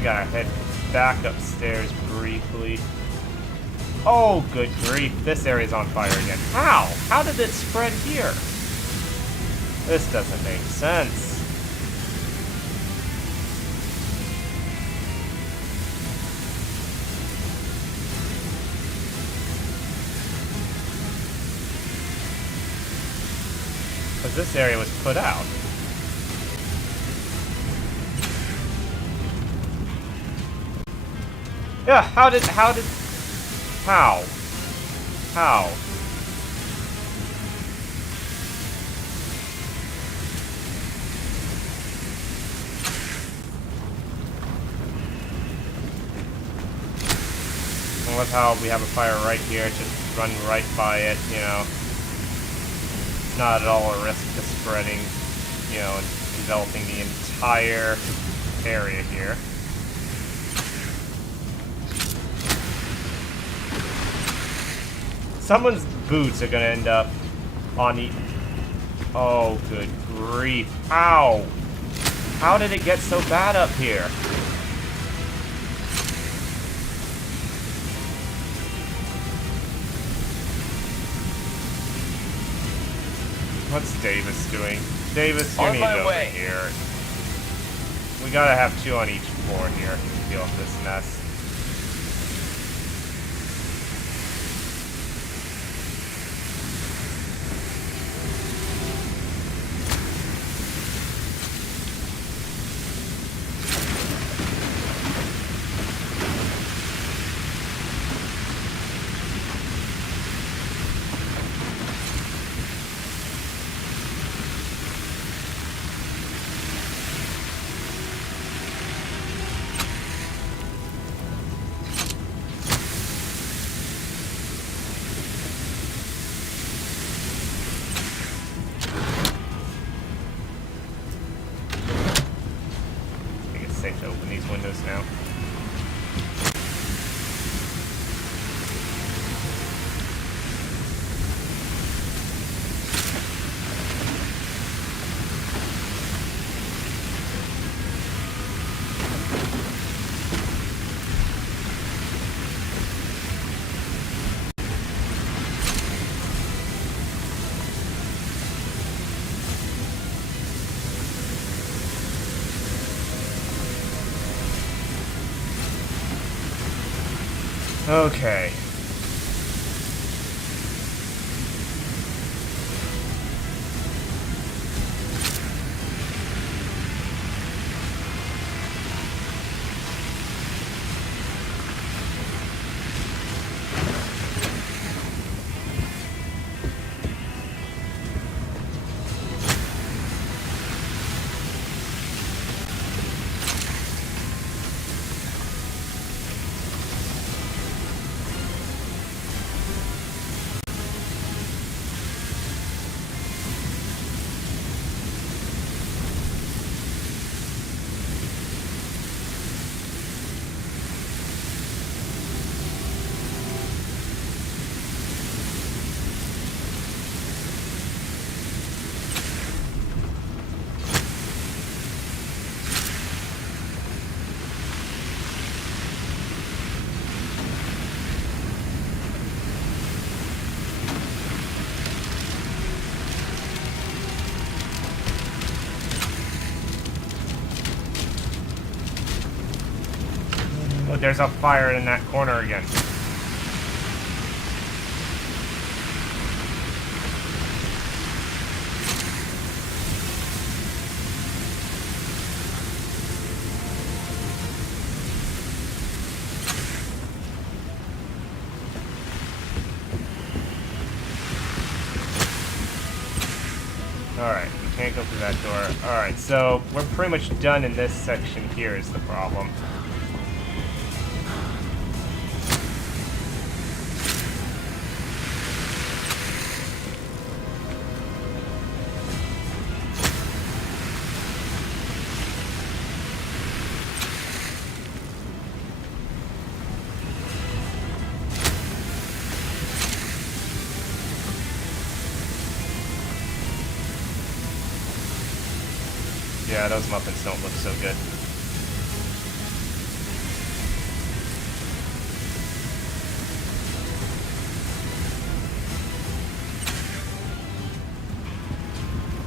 gotta head back upstairs briefly. Oh, good grief. This area's on fire again. How? How did it spread here? This doesn't make sense. Because this area was put out. Yeah, how? How? And with how we have a fire right here, just run right by it, you know. Not at all a risk to spreading, you know, and enveloping the entire area here. Someone's boots are gonna end up on the... Oh, good grief. Ow! How did it get so bad up here? What's Davis doing? Davis, you need over here. We gotta have 2 on each floor here to deal with this mess. Safe to open these windows now. Okay. Oh, there's a fire in that corner again. Alright, we can't go through that door. Alright, so we're pretty much done in this section here is the problem. Yeah, those muffins don't look so good.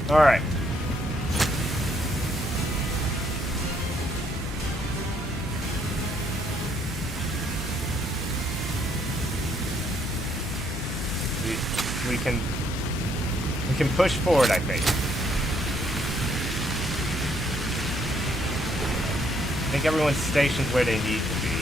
Alright. We can push forward, I think. I think everyone's stationed where they need to be.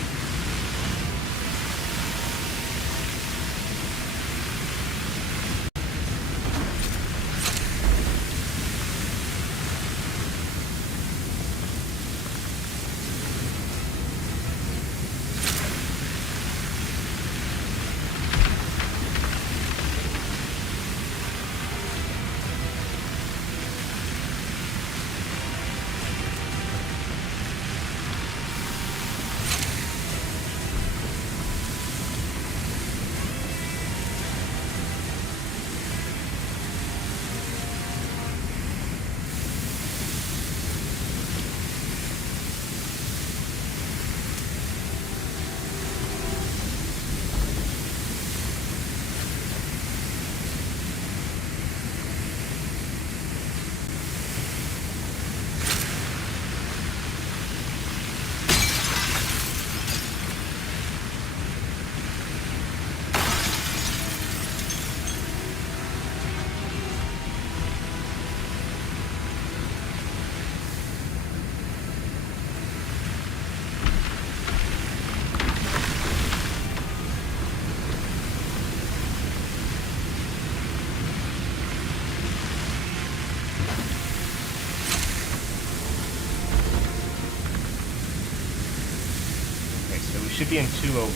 Should be in 201.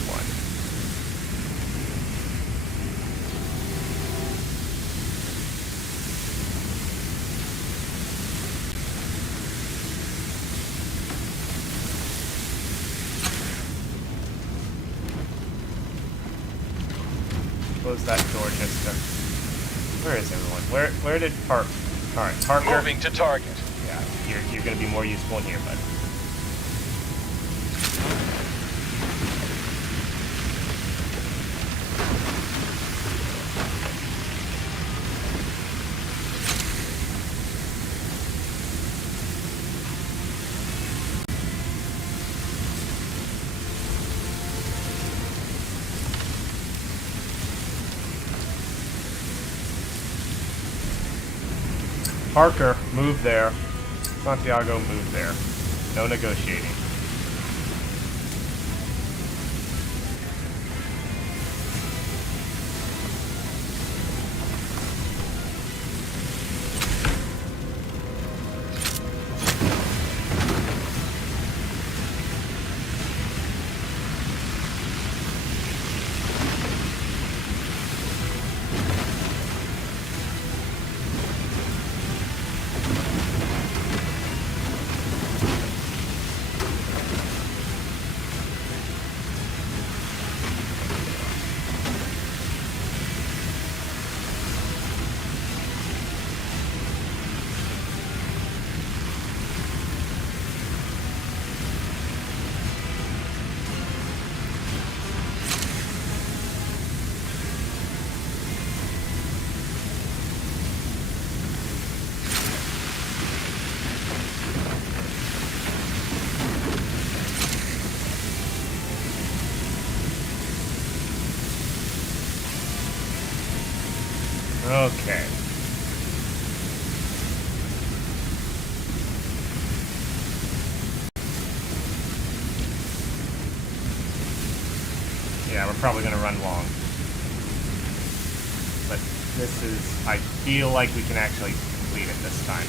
Close that door just to... Where is everyone? Where did Parker? Alright, Parker. Moving to target. Yeah, you're gonna be more useful in here, bud. Parker, move there. Santiago, move there. No negotiating. Okay. Yeah, we're probably gonna run long. But this is... I feel like we can actually complete it this time.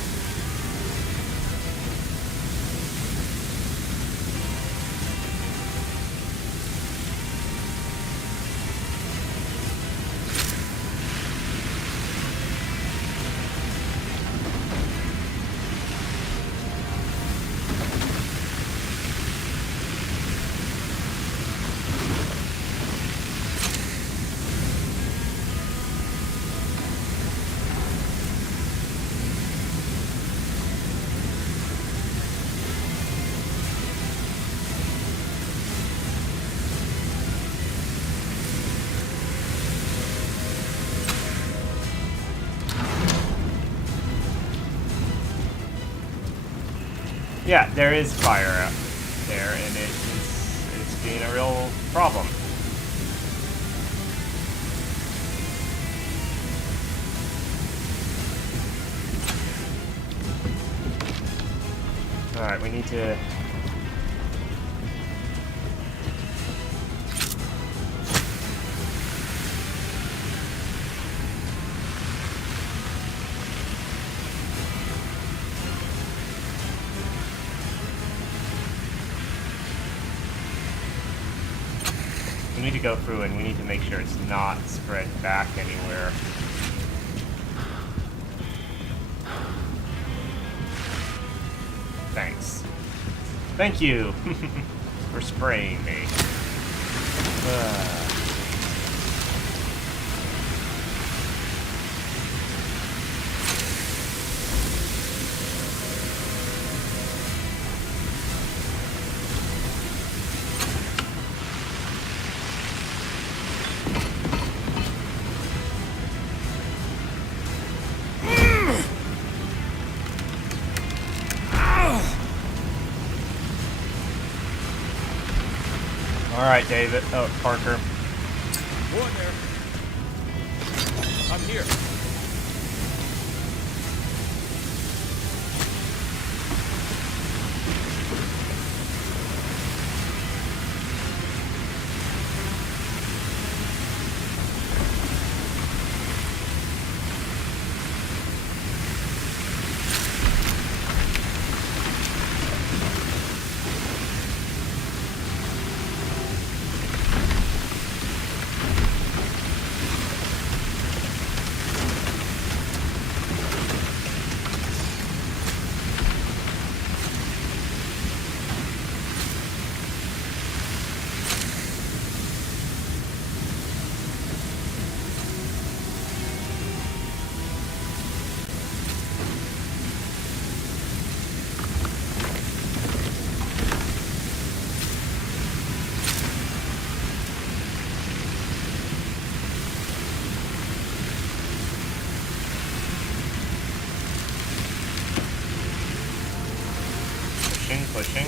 Yeah, there is fire out there, and it's being a real problem. Alright, we need to... We need to go through and we need to make sure it's not spread back anywhere. Thanks. Thank you for spraying me. Alright, David. Oh, Parker. Go in there. I'm here. Pushing.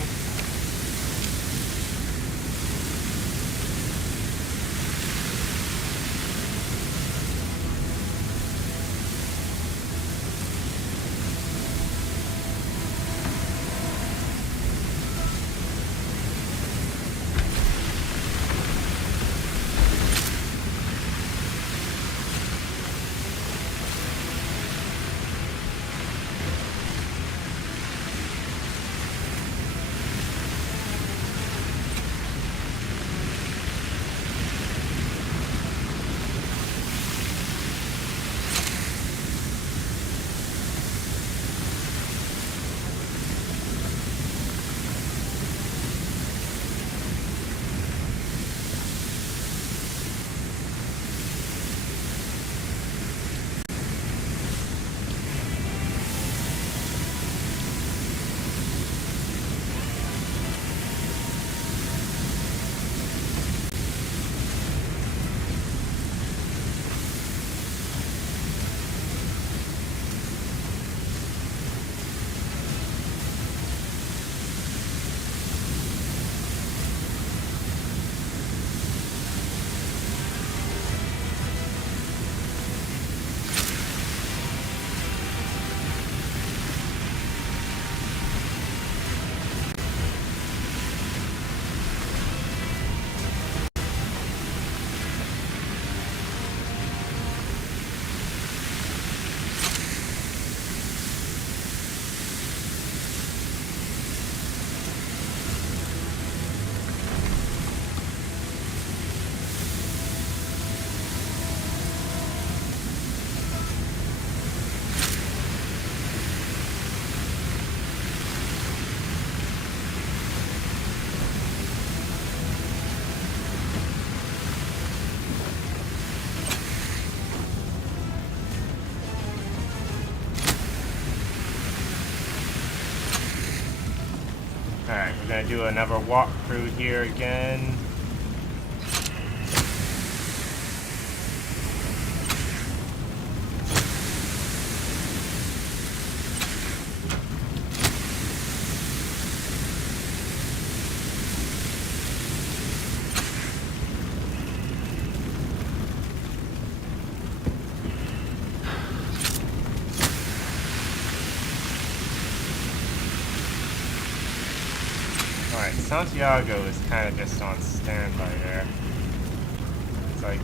Alright, we're gonna do another walkthrough here again. Santiago is kind of just on standby there. It's like,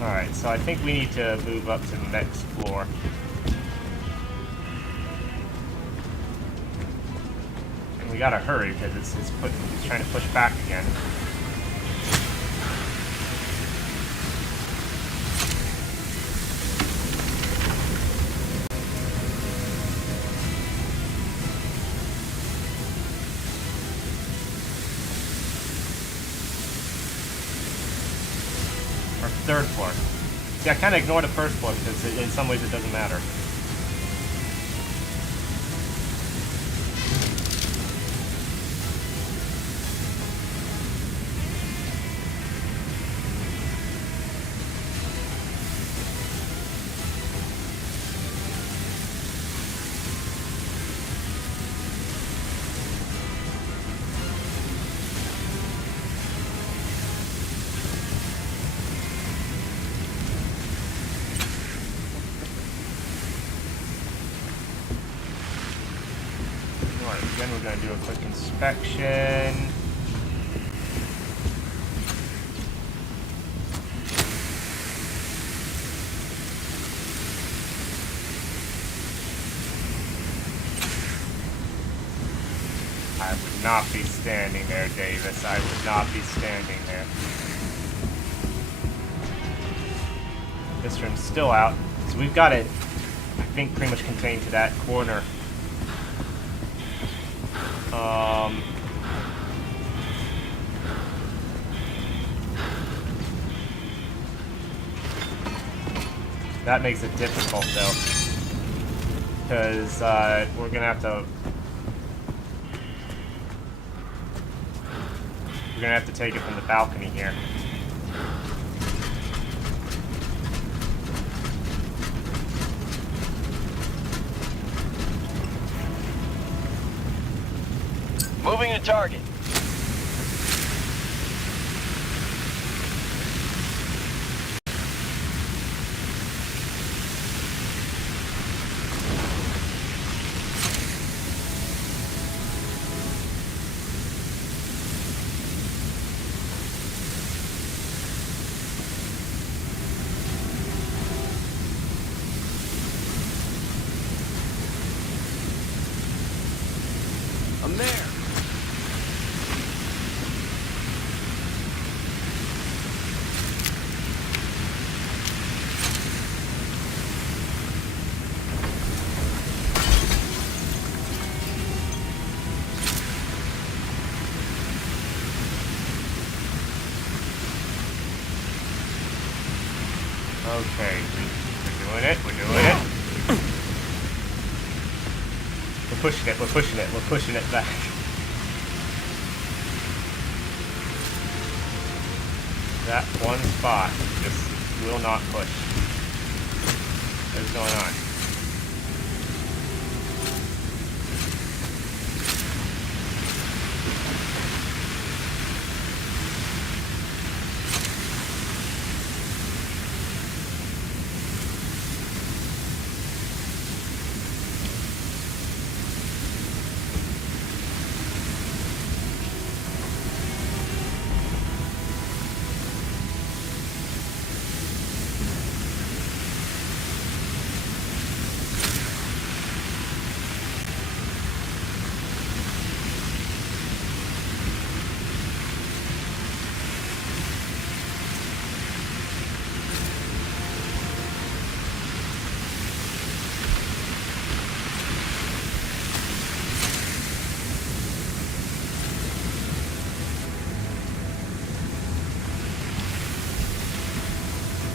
alright, so I think we need to move up to the next floor. And we gotta hurry because it's trying to push back again. Third floor. See, I kind of ignore the first floor because in some ways it doesn't matter. Again, we're going to do a quick inspection. I would not be standing there, Davis. I would not be standing there. This room's still out, so we've got it, I think, pretty much contained to that corner. That makes it difficult though, because we're gonna have to take it from the balcony here. Moving to target. I'm there. Okay, we're doing it, we're doing it. We're pushing it, we're pushing it, we're pushing it back. That one spot just will not push. What's going on?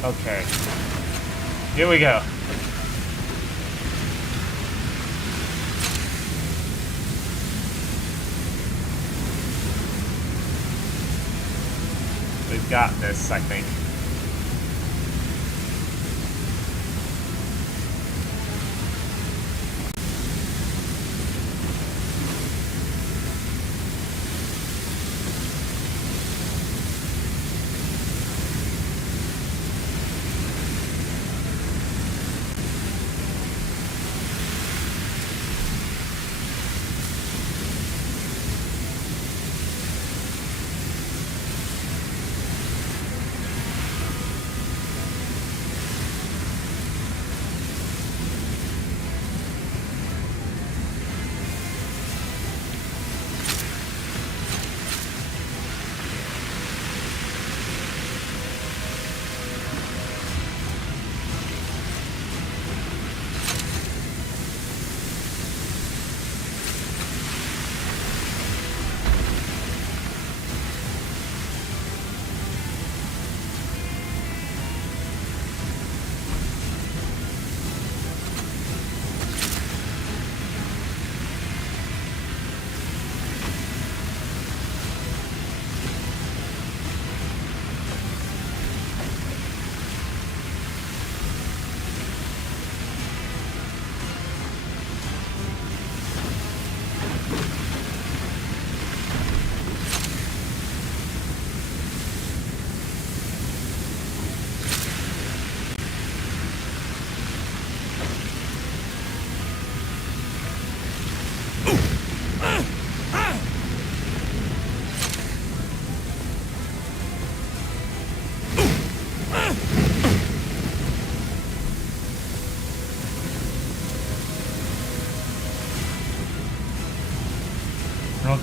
Okay. Here we go. We've got this, I think.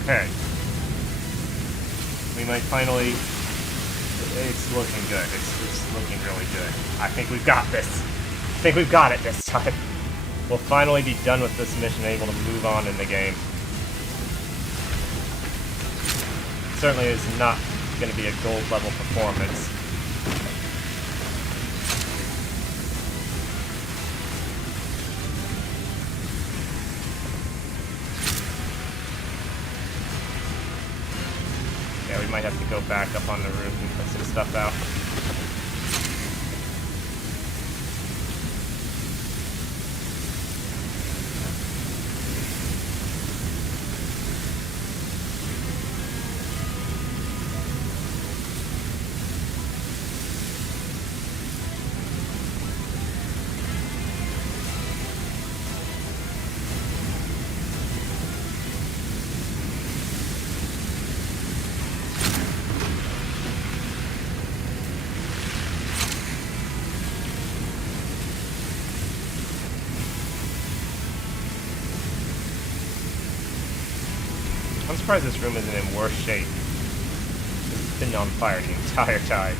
Okay. We might finally... It's looking good. It's looking really good. I think we've got this. I think we've got it this time. We'll finally be done with this mission and able to move on in the game. Certainly is not going to be a gold level performance. Yeah, we might have to go back up on the roof and put some stuff out. I'm surprised this room isn't in worse shape. It's been on fire the entire time.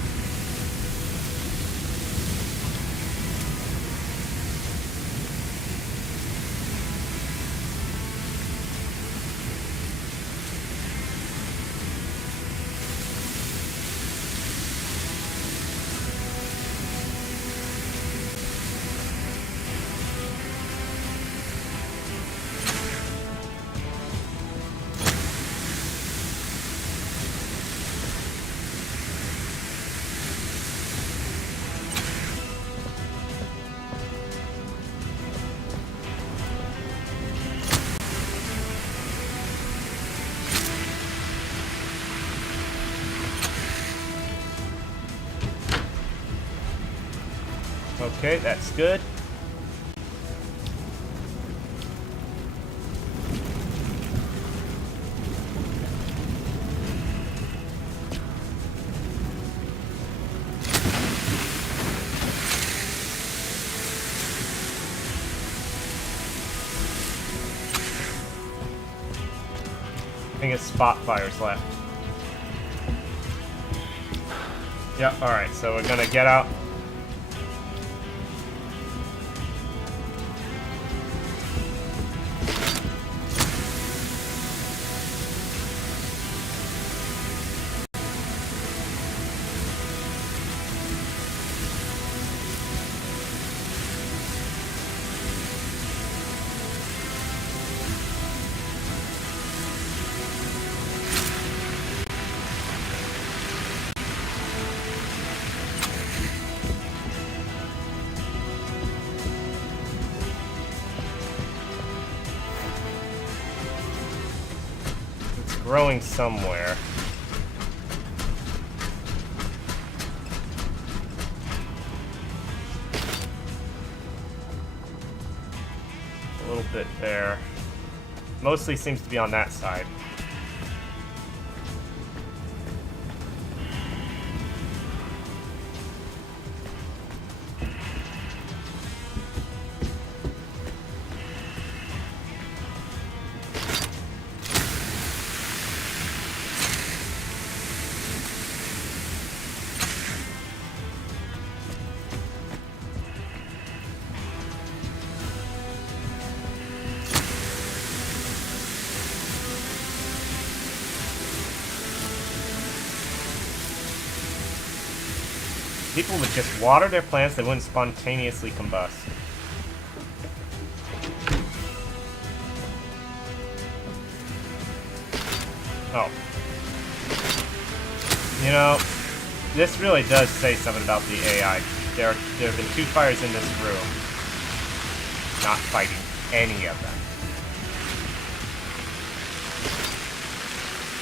Okay, that's good. I think it's spot fires left. Yeah, alright, so we're gonna get out. Growing somewhere. A little bit there. Mostly seems to be on that side. People would just water their plants, they wouldn't spontaneously combust. Oh. You know, this really does say something about the AI. There have been 2 fires in this room. Not fighting any of them.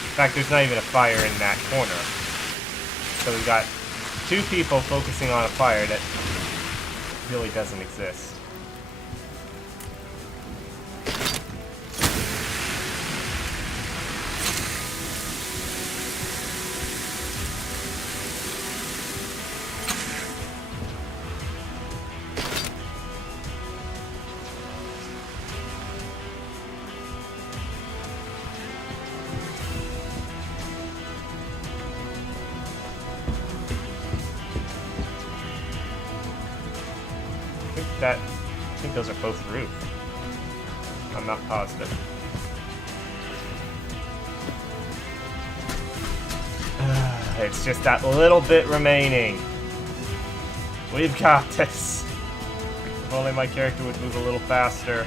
In fact, there's not even a fire in that corner. So we've got 2 people focusing on a fire that really doesn't exist. think those are both roof. I'm not positive. It's just that little bit remaining. We've got this. If only my character would move a little faster.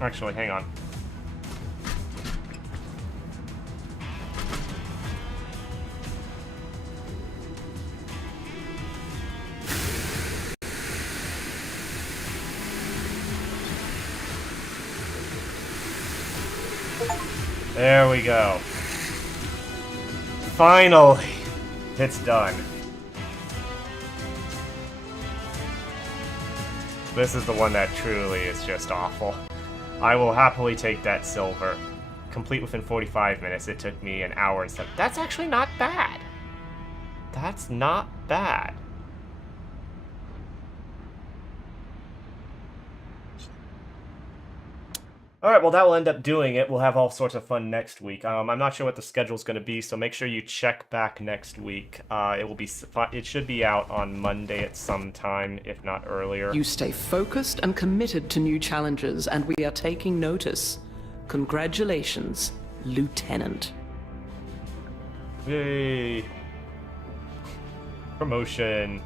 Actually, hang on. There we go. Finally, it's done. This is the one that truly is just awful. I will happily take that silver. Complete within 45 minutes. It took me an hour and stuff. That's actually not bad. That's not bad. Alright, well that will end up doing it. We'll have all sorts of fun next week. I'm not sure what the schedule's going to be, so make sure you check back next week. It should be out on Monday at some time, if not earlier. You stay focused and committed to new challenges, and we are taking notice. Congratulations, Lieutenant. Yay! Promotion.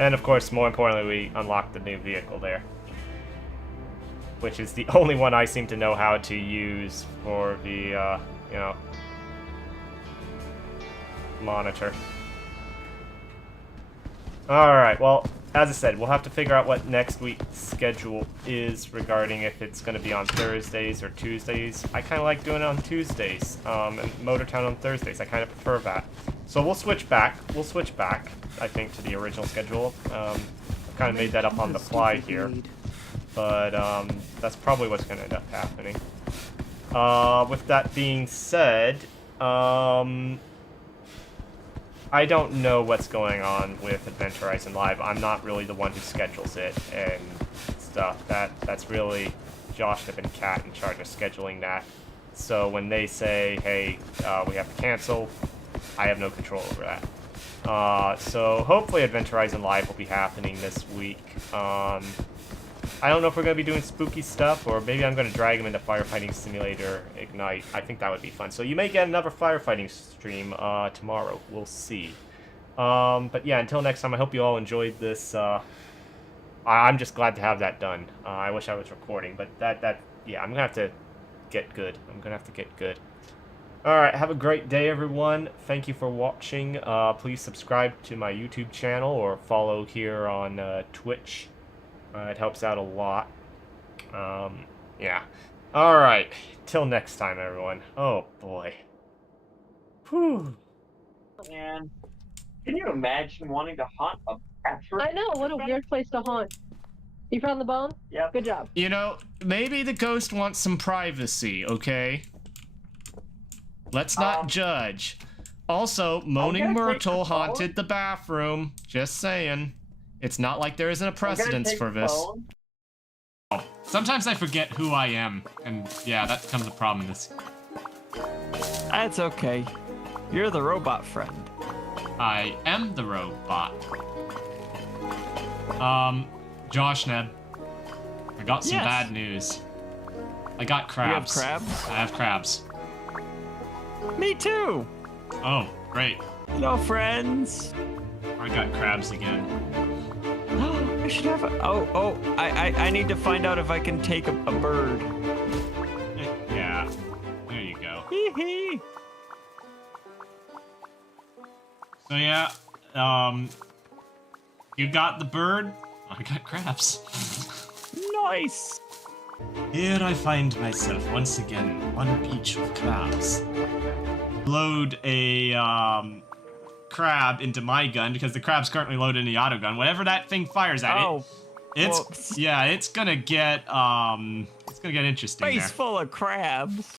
And of course, more importantly, we unlocked the new vehicle there. Which is the only one I seem to know how to use for the, monitor. Alright, well, as I said, we'll have to figure out what next week's schedule is regarding if it's going to be on Thursdays or Tuesdays. I kind of like doing it on Tuesdays, and Motortown on Thursdays. I kind of prefer that. So we'll switch back. I think, to the original schedule. I've kind of made that up on the fly here. But that's probably what's going to end up happening. With that being said, I don't know what's going on with Adventorizon Live. I'm not really the one who schedules it and stuff. That's really Josh and Kat in charge of scheduling that. So when they say, hey, we have to cancel, I have no control over that. So hopefully Adventorizon Live will be happening this week. I don't know if we're going to be doing spooky stuff, or maybe I'm going to drag them into Firefighting Simulator Ignite. I think that would be fun. So you may get another firefighting stream tomorrow. We'll see. But yeah, until next time, I hope you all enjoyed this. I'm just glad to have that done. I wish I was recording, but yeah, I'm going to have to get good. Alright, have a great day, everyone. Thank you for watching. Please subscribe to my YouTube channel or follow here on Twitch. It helps out a lot. Yeah. Alright, till next time, everyone. Oh, boy. Whew. Man, can you imagine wanting to hunt a bachelor? I know, what a weird place to haunt. You found the bone? Yep. Good job. You know, maybe the ghost wants some privacy, okay? Let's not judge. Also, Moaning Myrtle haunted the bathroom. Just saying. It's not like there isn't a precedence for this. Sometimes I forget who I am, and yeah, that becomes a problem in this. That's okay. You're the robot friend. I am the robot. Josh Neb, I got some bad news. I got crabs. You have crabs? I have crabs. Me too! Oh, great. No friends. I got crabs again. I should have a... I need to find out if I can take a bird. Yeah. There you go. Hee-hee. So yeah, you got the bird, I got crabs. Nice! Here I find myself once again one peach of crabs. Load a crab into my gun because the crab's currently loaded in the auto gun. Whatever that thing fires at it's gonna get interesting. Face full of crabs.